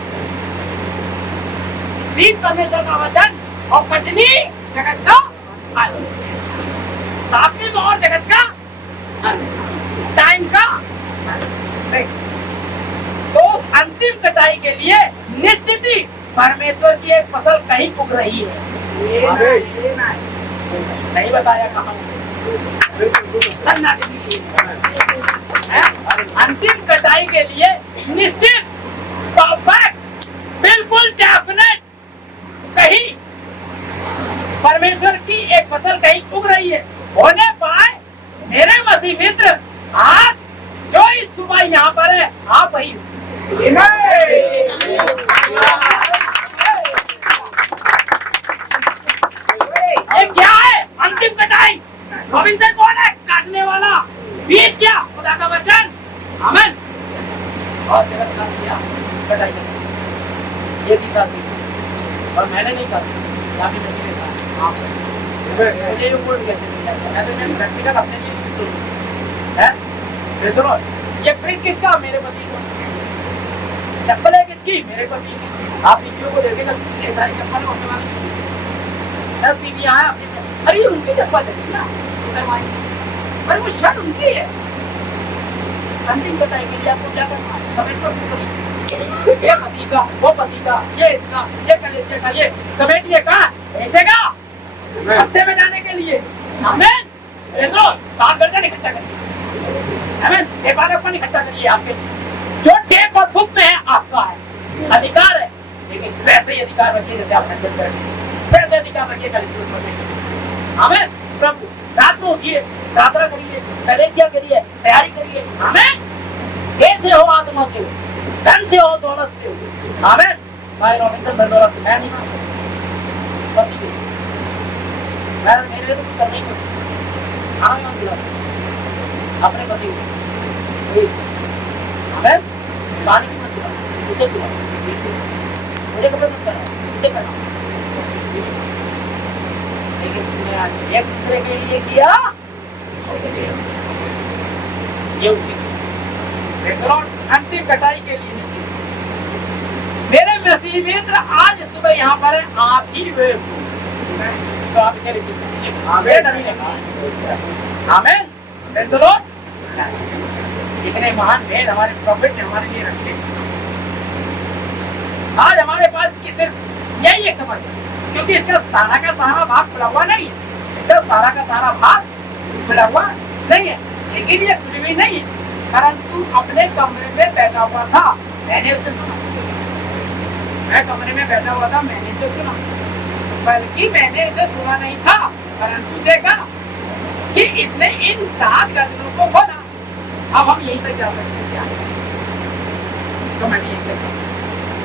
बीज परमेश्वर का वचन और कटनी जगत का आनंद, सातवीं मोहर जगत का टाइम का नहीं। तो उस अंतिम कटाई के लिए निश्चित ही परमेश्वर की एक फसल कहीं उग रही है। नहीं बताया कहाँ? अंतिम कटाई के लिए निश्चित, परफेक्ट, बिल्कुल डेफिनेट कहीं परमेश्वर की एक फसल कहीं उग रही है। होने पाए मेरे मसीह मित्र, आज जो इस सुबह यहाँ पर है आप वही ये क्या है? अंतिम कटाई। रॉबिन्सन कौन है? काटने वाला। बीज क्या? खुदा का वचन। आमीन। और जगत का दिया कटाई ये थी साथी, और मैंने नहीं कहा, मुझे जो बोल कैसे मिल जाता है, मैं तो प्रैक्टिकल अपने लिए है। ये फ्रिज किसका? मेरे पति को। चप्पल है किसकी? मेरे पति की। आप वीडियो को देखेगा, कितनी सारी चप्पल होने वाली 10 बीवियां हैं अपनी अरे ये उनकी चप्पल है ना, अरे वो शर्ट उनकी है। अंतिम कटाई के लिए आपको क्या करना है, समेटना शुरू करिए। ये पति का, वो पति का, ये इसका, ये कलेजे का, ये समेटिए कहाँ, एक जगह हफ्ते में जाने के लिए। आमीन। ऐसो 7 दर्जन इकट्ठा करिए। आमीन। टेपालपन इकट्ठा करिए। आपके जो टेप और बुक में है आपका है, अधिकार है, लेकिन वैसे ही अधिकार रखिए जैसे आप हस्बैंड करेंगे, वैसे अधिकार रखिए कल। आमीन। प्रभु रात में उठिए, प्रार्थना करिए, कलेजिया करिए, तैयारी करिए। आमीन। कैसे हो, आत्मा से हो, धन से हो, दौलत से हो। आमीन। भाई रॉबिन्सन बदौलत मैं नहीं मानता, पति को मैं मेरे लिए तो कुछ करना ही पड़ेगा। खाना भी मत खिलाओ अपने पति को। आमीन। पानी भी मत खिलाओ, उसे खिलाओ। मुझे कपड़े मत पहनाओ, उसे पहनाओ। लेकिन तुमने एक दूसरे के लिए किया, ये उसी अंतिम कटाई के लिए नहीं। मेरे मसीह मित्र आज सुबह यहाँ पर है, आप ही वे, तो आप इसे रिसीव कीजिए। आमीन। आमीन। Praise the Lord. इतने महान भेद हमारे प्रॉफिट ने हमारे लिए रखे। आज हमारे पास की सिर्फ यही एक समझ है, क्योंकि इसका सारा का सारा भाग खुला हुआ नहीं है। इसका सारा का सारा भाग खुला हुआ नहीं है, लेकिन ये खुली हुई नहीं है, परंतु अपने कमरे में बैठा हुआ था, मैंने उसे सुना। मैं कमरे में बैठा हुआ था, मैंने इसे सुना, बल्कि मैंने इसे सुना नहीं था, परंतु देखा कि इसने इन 7 गर्दनों को खोला। अब हम यहीं तक जा सकते हैं इसके आगे, तो मैंने यहीं तक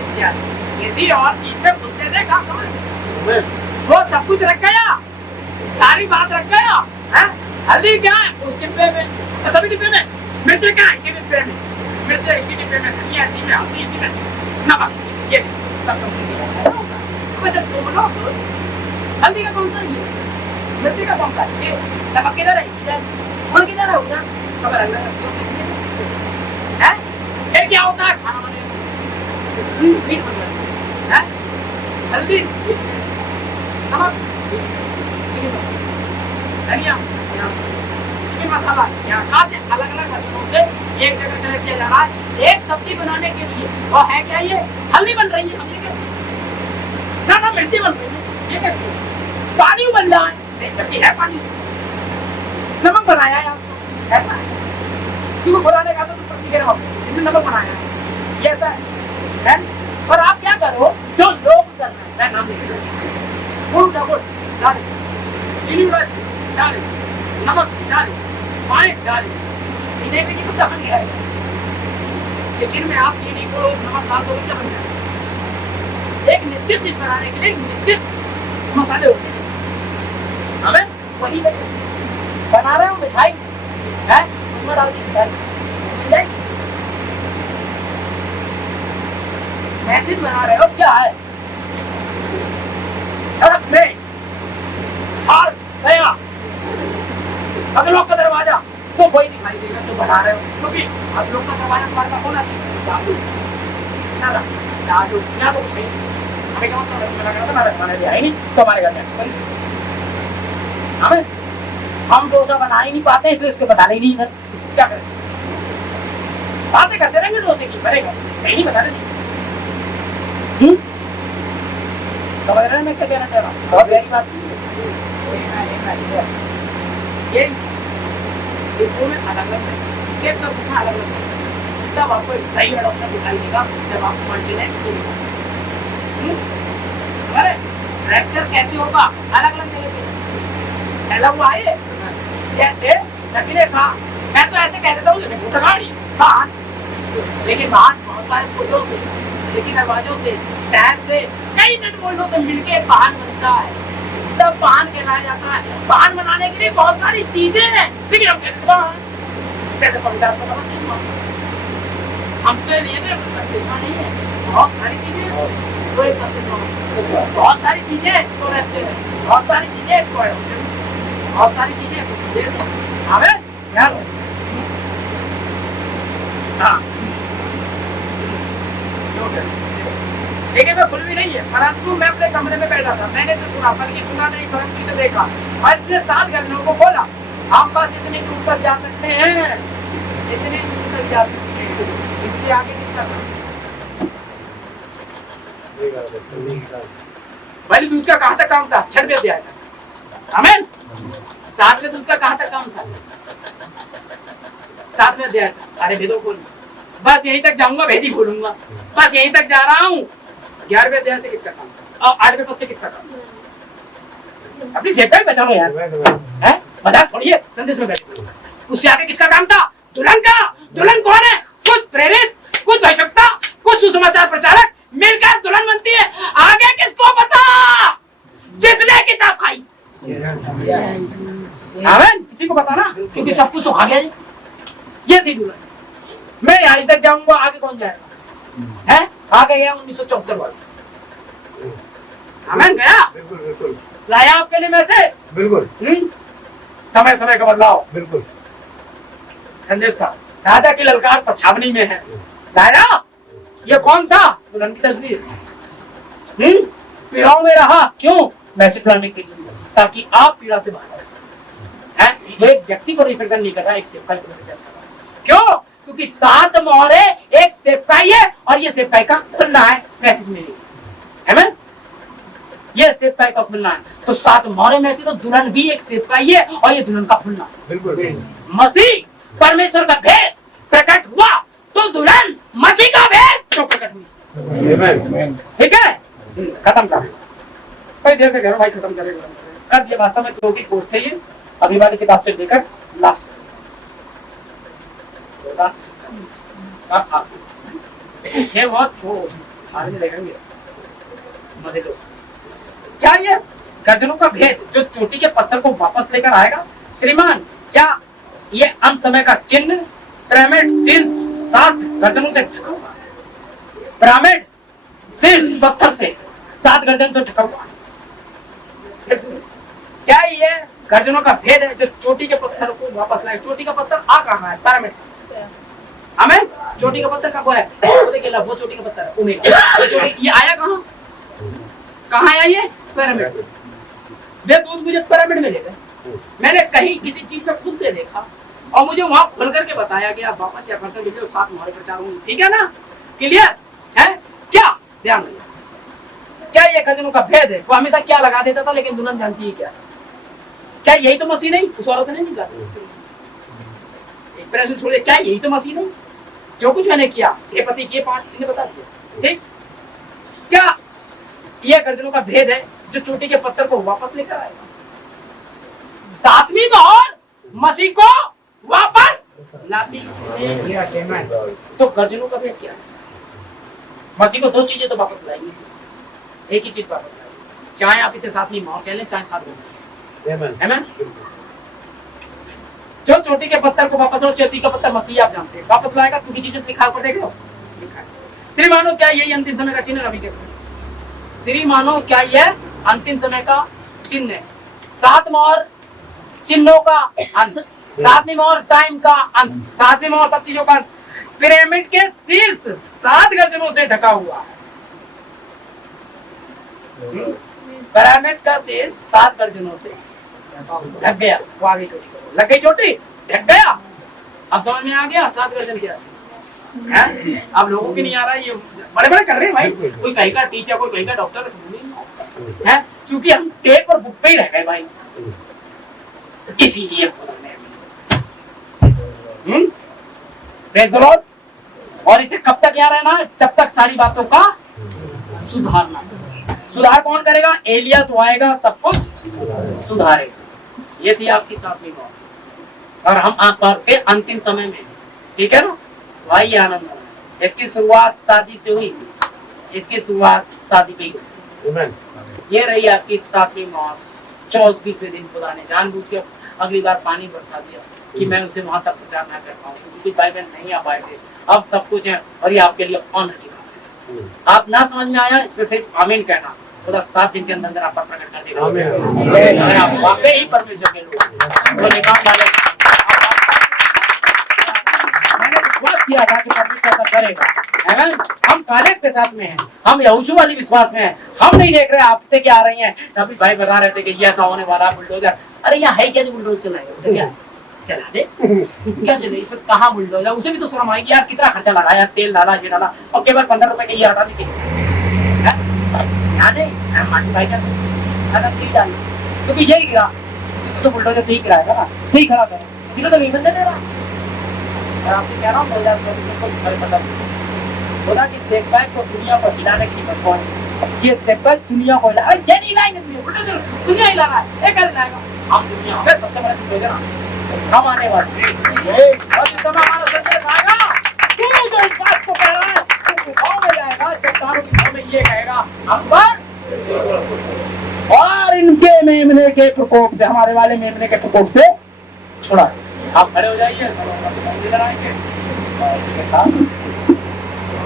इसके आगे किसी और चीज में खुद ने देखा, वो सब कुछ रख गया, सारी बात रख गया है। हल्दी क्या है उस डिब्बे में, सभी डिब्बे में, मिर्ची क्या है इसी डिब्बे में, मिर्ची इसी डिब्बे में, धनिया इसी में, हल्दी इसी में, नमक इसी में, ये सब ऐसा होगा। तो जब तुम लोग हल्दी का कौन सा ये, मिर्ची का कौन सा ये, नमक किधर है इधर, और किधर है उधर, सब अलग अलग है। फिर क्या होता है, खाना बनेगा, है हल्दी, नमक, धनिया, चिकन मसाला, यहाँ से अलग अलग मसालों से एक जगह कलेक्ट किया जा रहा है एक सब्जी बनाने के लिए। वो है क्या, ये हल्दी बन रही है, हम ये ना मिर्ची बन रही है, ये क्या पानी उबल रहा है, नहीं बल्कि है पानी, नमक बनाया है ऐसा है, क्योंकि बुलाने का तो प्रति कह रहा हूँ, इसने नमक बनाया है, ये ऐसा है। और आप क्या करो जो लोग करना है, मैं नाम नहीं बोल डाल चीनी डाल, नमक डाल, पानी डाल, इन्हें भी नहीं पता बन गया है। चिकन में आप चीनी को नमक डाल दो क्या बन जाए। एक निश्चित चीज बनाने के लिए निश्चित मसाले होते हैं, हमें वही बना रहे हो मिठाई है, उसमें डाल दी मिठाई, मैसेज बना रहे हो क्या है, सड़क में और गया अगलों का दरवाजा, तो वही दिखाई देगा जो बना रहे हो, क्योंकि अगलों का दरवाजा तुम्हारे पास होना चाहिए, या तो कुछ हमें क्या मतलब है नहीं, तो हमारे घर में हमें हम डोसा बना ही नहीं पाते, इसलिए उसको बताने ही नहीं है। क्या करें, बातें करते रहेंगे डोसे की, करेगा नहीं बताने नहीं। समझ रहे हैं मैं क्या कहना चाह रहा हूँ, बहुत गहरी बात ये में अलग अलग सब अलग अलग, तब आपको एक सही ऑप्शन दिखाई देगा जब आप मल्टीनेट फ्रैक्चर कैसे होगा, अलग अलग जगह पे फैला हुआ है। जैसे नबी ने कहा, मैं तो ऐसे कह देता हूँ जैसे मोटर गाड़ी वाहन, लेकिन वाहन बहुत सारे पुर्जों से, लेकिन दरवाजों से, टायर से, कई नट बोल्टों से मिलके एक वाहन बनता है, तब वाहन कहलाया जाता है। वाहन बनाने के लिए बहुत सारी चीजें हैं, लेकिन हम कहते हैं वाहन, जैसे पवित्र का बपतिस्मा, हम तो नहीं है बपतिस्मा नहीं है, बहुत सारी चीजें हैं, तो एक बपतिस्मा, बहुत सारी चीजें हैं, तो रैप्चर है, बहुत सारी चीजें हैं, तो एडॉप्शन, बहुत सारी चीजें हैं, तो संदेश है। आमीन। ध्यान हाँ लेकिन मैं खुल भी नहीं है, परंतु मैं अपने कमरे में बैठा था, मैंने इसे सुना, बल्कि सुना नहीं परंतु इसे देखा और इसने 7 गर्दनों को खोला। हम बस इतनी दूर तक जा सकते हैं, इतनी दूर तक जा सकते हैं, इससे आगे किसका काम? पहले दूध का कहाँ तक काम था? 6वें अध्याय तक। आमीन। 7वें दूध का कहाँ तक काम था? 7वें अध्याय तक। सारे भेदों खोल, बस यहीं तक जाऊंगा, भेद ही खोलूंगा, बस यहीं तक जा रहा हूँ। 11वें अध्याय से किसका काम था? और 8वें पद से किसका काम? अपनी सेवकाई बचा लो यार, हैं? मजाक छोड़िए, संदेश में बैठो। उससे आगे किसका काम था? दुल्हन का। दुल्हन कौन है? कुछ प्रेरित, कुछ भविष्यवक्ता, कुछ सुसमाचार प्रचारक मिलकर दुल्हन बनती है। आगे किसको पता? जिसने किताब खाई। आमीन। इसी को पता ना, क्योंकि सब कुछ तो खा गया। ये थी दुल्हन। मैं यहाँ तक जाऊंगा, आगे कौन जाएगा? है? आगे गया 1974 वाला। आमीन। गया, बिल्कुल बिल्कुल लाया आपके लिए मैसेज। बिल्कुल समय समय का बदलाव बिल्कुल संदेश था। राजा की ललकार तो छावनी में है। लाया, ये कौन था? दुल्हन की तस्वीर। पीड़ाओं में रहा, क्यों? मैसेज लाने के लिए, ताकि आप पीड़ा से बाहर आए। ये एक व्यक्ति को रिप्रेजेंट नहीं कर रहा, एक सेवकाई को रिप्रेजेंट कर रहा है। क्यों? क्योंकि 7 मोहरे एक सेवकाई है और ये सेवकाई का खुलना है। मैसेज में है, ये सेवकाई का खुलना है। तो 7 मोहरे में से तो दुल्हन भी एक सेवकाई है और ये दुल्हन का खुलना है। बिल्कुल मसीह परमेश्वर का भेद प्रकट हुआ तो दुल्हन मसीह का भेद तो प्रकट हुई। ठीक है, खत्म कर कोई देर से घर भाई, खत्म करेगा कर। ये वास्तव में 2 की कोर्स थे, ये अभी वाली किताब से लेकर लास्ट है। बहुत छोड़ो, आगे में देखेंगे मजे लो। क्या ये गर्जनों का भेद जो चोटी के पत्थर को वापस लेकर आएगा? श्रीमान, क्या ये अंत समय का चिन्ह पिरामिड शीर्ष 7 गर्जनों से ढका हुआ है? पिरामिड शीर्ष पत्थर से 7 गर्जन से ढका हुआ है। क्या ये गर्जनों का भेद है जो चोटी के पत्थर को वापस लाए? चोटी का पत्थर आ कहाँ है? पिरामिड। आमीन। चोटी का पत्थर कब है? वो देखिए, वो चोटी का पत्थर है, ओमेगा। ये आया कहाँ? कहाँ आया ये? पिरामिड। वे दूध मुझे पिरामिड में ले गए। मैंने कहीं किसी चीज में खुद से देखा और मुझे वहां खुल करके बताया गया, बाबा क्या कर सकते हो, 7 मोहरे प्रचार होंगे। ठीक है ना? क्लियर है? क्या ध्यान रखिए, क्या ये गर्जनों का भेद है? वो हमेशा क्या लगा देता था, लेकिन दुल्हन जानती है क्या? क्या यही तो मसीह नहीं? उस औरत ने नहीं कहा, एक प्रश्न छोड़िए, क्या यही तो मसीह नहीं? जो कुछ मैंने किया, 6 पति किए, 5 ने बता दिया। ठीक, क्या ये गर्जनों का भेद है जो चोटी के पत्थर को वापस लेकर आएगा? 7वीं मोहर मसीह को वापस लाती है। तो गर्जनों का भेद क्या है? मसीह को 2 चीजें तो वापस लाएंगे, एक ही चीज वापस लाएंगे, चाहे आप इसे 7वीं मोहर कह लें, चाहे 7 आमीन। जो चोटी के पत्थर को वापस, और चोटी का पत्थर मसीह आप जानते हैं वापस लाएगा, क्योंकि चीजें लिखा ऊपर देख लो, लिखा है। श्रीमानो, क्या यही अंतिम समय का चिन्ह? रवि के समय श्रीमानो, क्या यह अंतिम समय का चिन्ह है? 7 मोहर चिन्हों का अंत, 7वीं मोहर टाइम का अंत, 7वीं मोहर सब चीजों का अंत। पिरामिड के शीर्ष 7 गर्जनों से ढका हुआ है। पिरामिड का शीर्ष 7 गर्जनों से ढक गया। वो आगे चोटी लग गई, चोटी ढक गया। अब समझ में आ गया 7 गर्जन क्या है? अब लोगों की नहीं आ रहा, ये बड़े बड़े कर रहे हैं भाई, कोई कहीं का टीचर, कोई कहीं का डॉक्टर है, क्योंकि हम टेप और बुक पे ही रह गए भाई, इसीलिए और इसे कब तक यहाँ रहना है? जब तक सारी बातों का सुधारना। सुधार कौन करेगा? एलिया तो आएगा, सब कुछ सुधारेगा। ये थी आपकी 7वीं मोहर, और हम आपके अंतिम समय में, ठीक है ना भाई? आनंद, इसकी शुरुआत शादी से हुई थी, इसकी शुरुआत शादी पे हुई। ये रही आपकी 7वीं मोहर। 24वें दिन खुदा ने जानबूझ के अगली बार पानी बरसा दिया कि मैं उसे वहां तक प्रचार न कर पाऊँ, क्योंकि भाई बहन नहीं आ पाए थे। अब सब कुछ है और ये आपके लिए ऑनर की बात है। आप ना समझ में आया, इसमें सिर्फ आमीन कहना, खुदा 7 दिन के अंदर आप पर प्रकट कर देगा। अगर आप वाकई ही परमेश्वर के लोग, तो निकाल डाले। मैंने विश्वास किया था कि परमेश्वर ऐसा करेगा, Amen? हम कालेब के साथ में हैं, हम यहोशू वाली विश्वास में हैं, हम नहीं देख रहे आफतें क्या आ रही हैं। तभी भाई बता रहे थे कि ये ऐसा होने वाला बुलडोजर। अरे यहाँ है क्या जो बुलडोजर चलाएगा? तो क्या चला दे, क्या चले इसमें, कहाँ बुलडोजर? उसे भी तो शर्म आएगी यार, कितना खर्चा लगाया, तेल डाला, ये डाला, और केवल 15 रुपए के ये हटा दी। माटी भाई क्या नहीं डाली क्योंकि यही गिरा, तो बुलडोजर ठीक गिराएगा ना, ठीक खड़ा करे, इसीलिए तो नहीं बंदे दे रहा। और आपसे कह रहा हूँ 2024 मतलब बोला कि सेटबैक को दुनिया को हिलाने की मशहूर है। ये सेटबैक दुनिया को हिला, ये नहीं हिलाएंगे दुनिया हिला रहा है, एक हिलाएगा हम दुनिया। फिर सबसे बड़ा चीज होगा ना, हम आने वाले और इस समय हमारा संदेश आएगा, तू जो इस बात को कह रहा है तू गुफाओं में जाएगा, चट्टानों की गुफा में ये कहेगा अकबर, और इनके मेमने के प्रकोप से, हमारे वाले मेमने के प्रकोप से छुड़ा। आप खड़े हो जाइए, सब इधर आएंगे और इसके साथ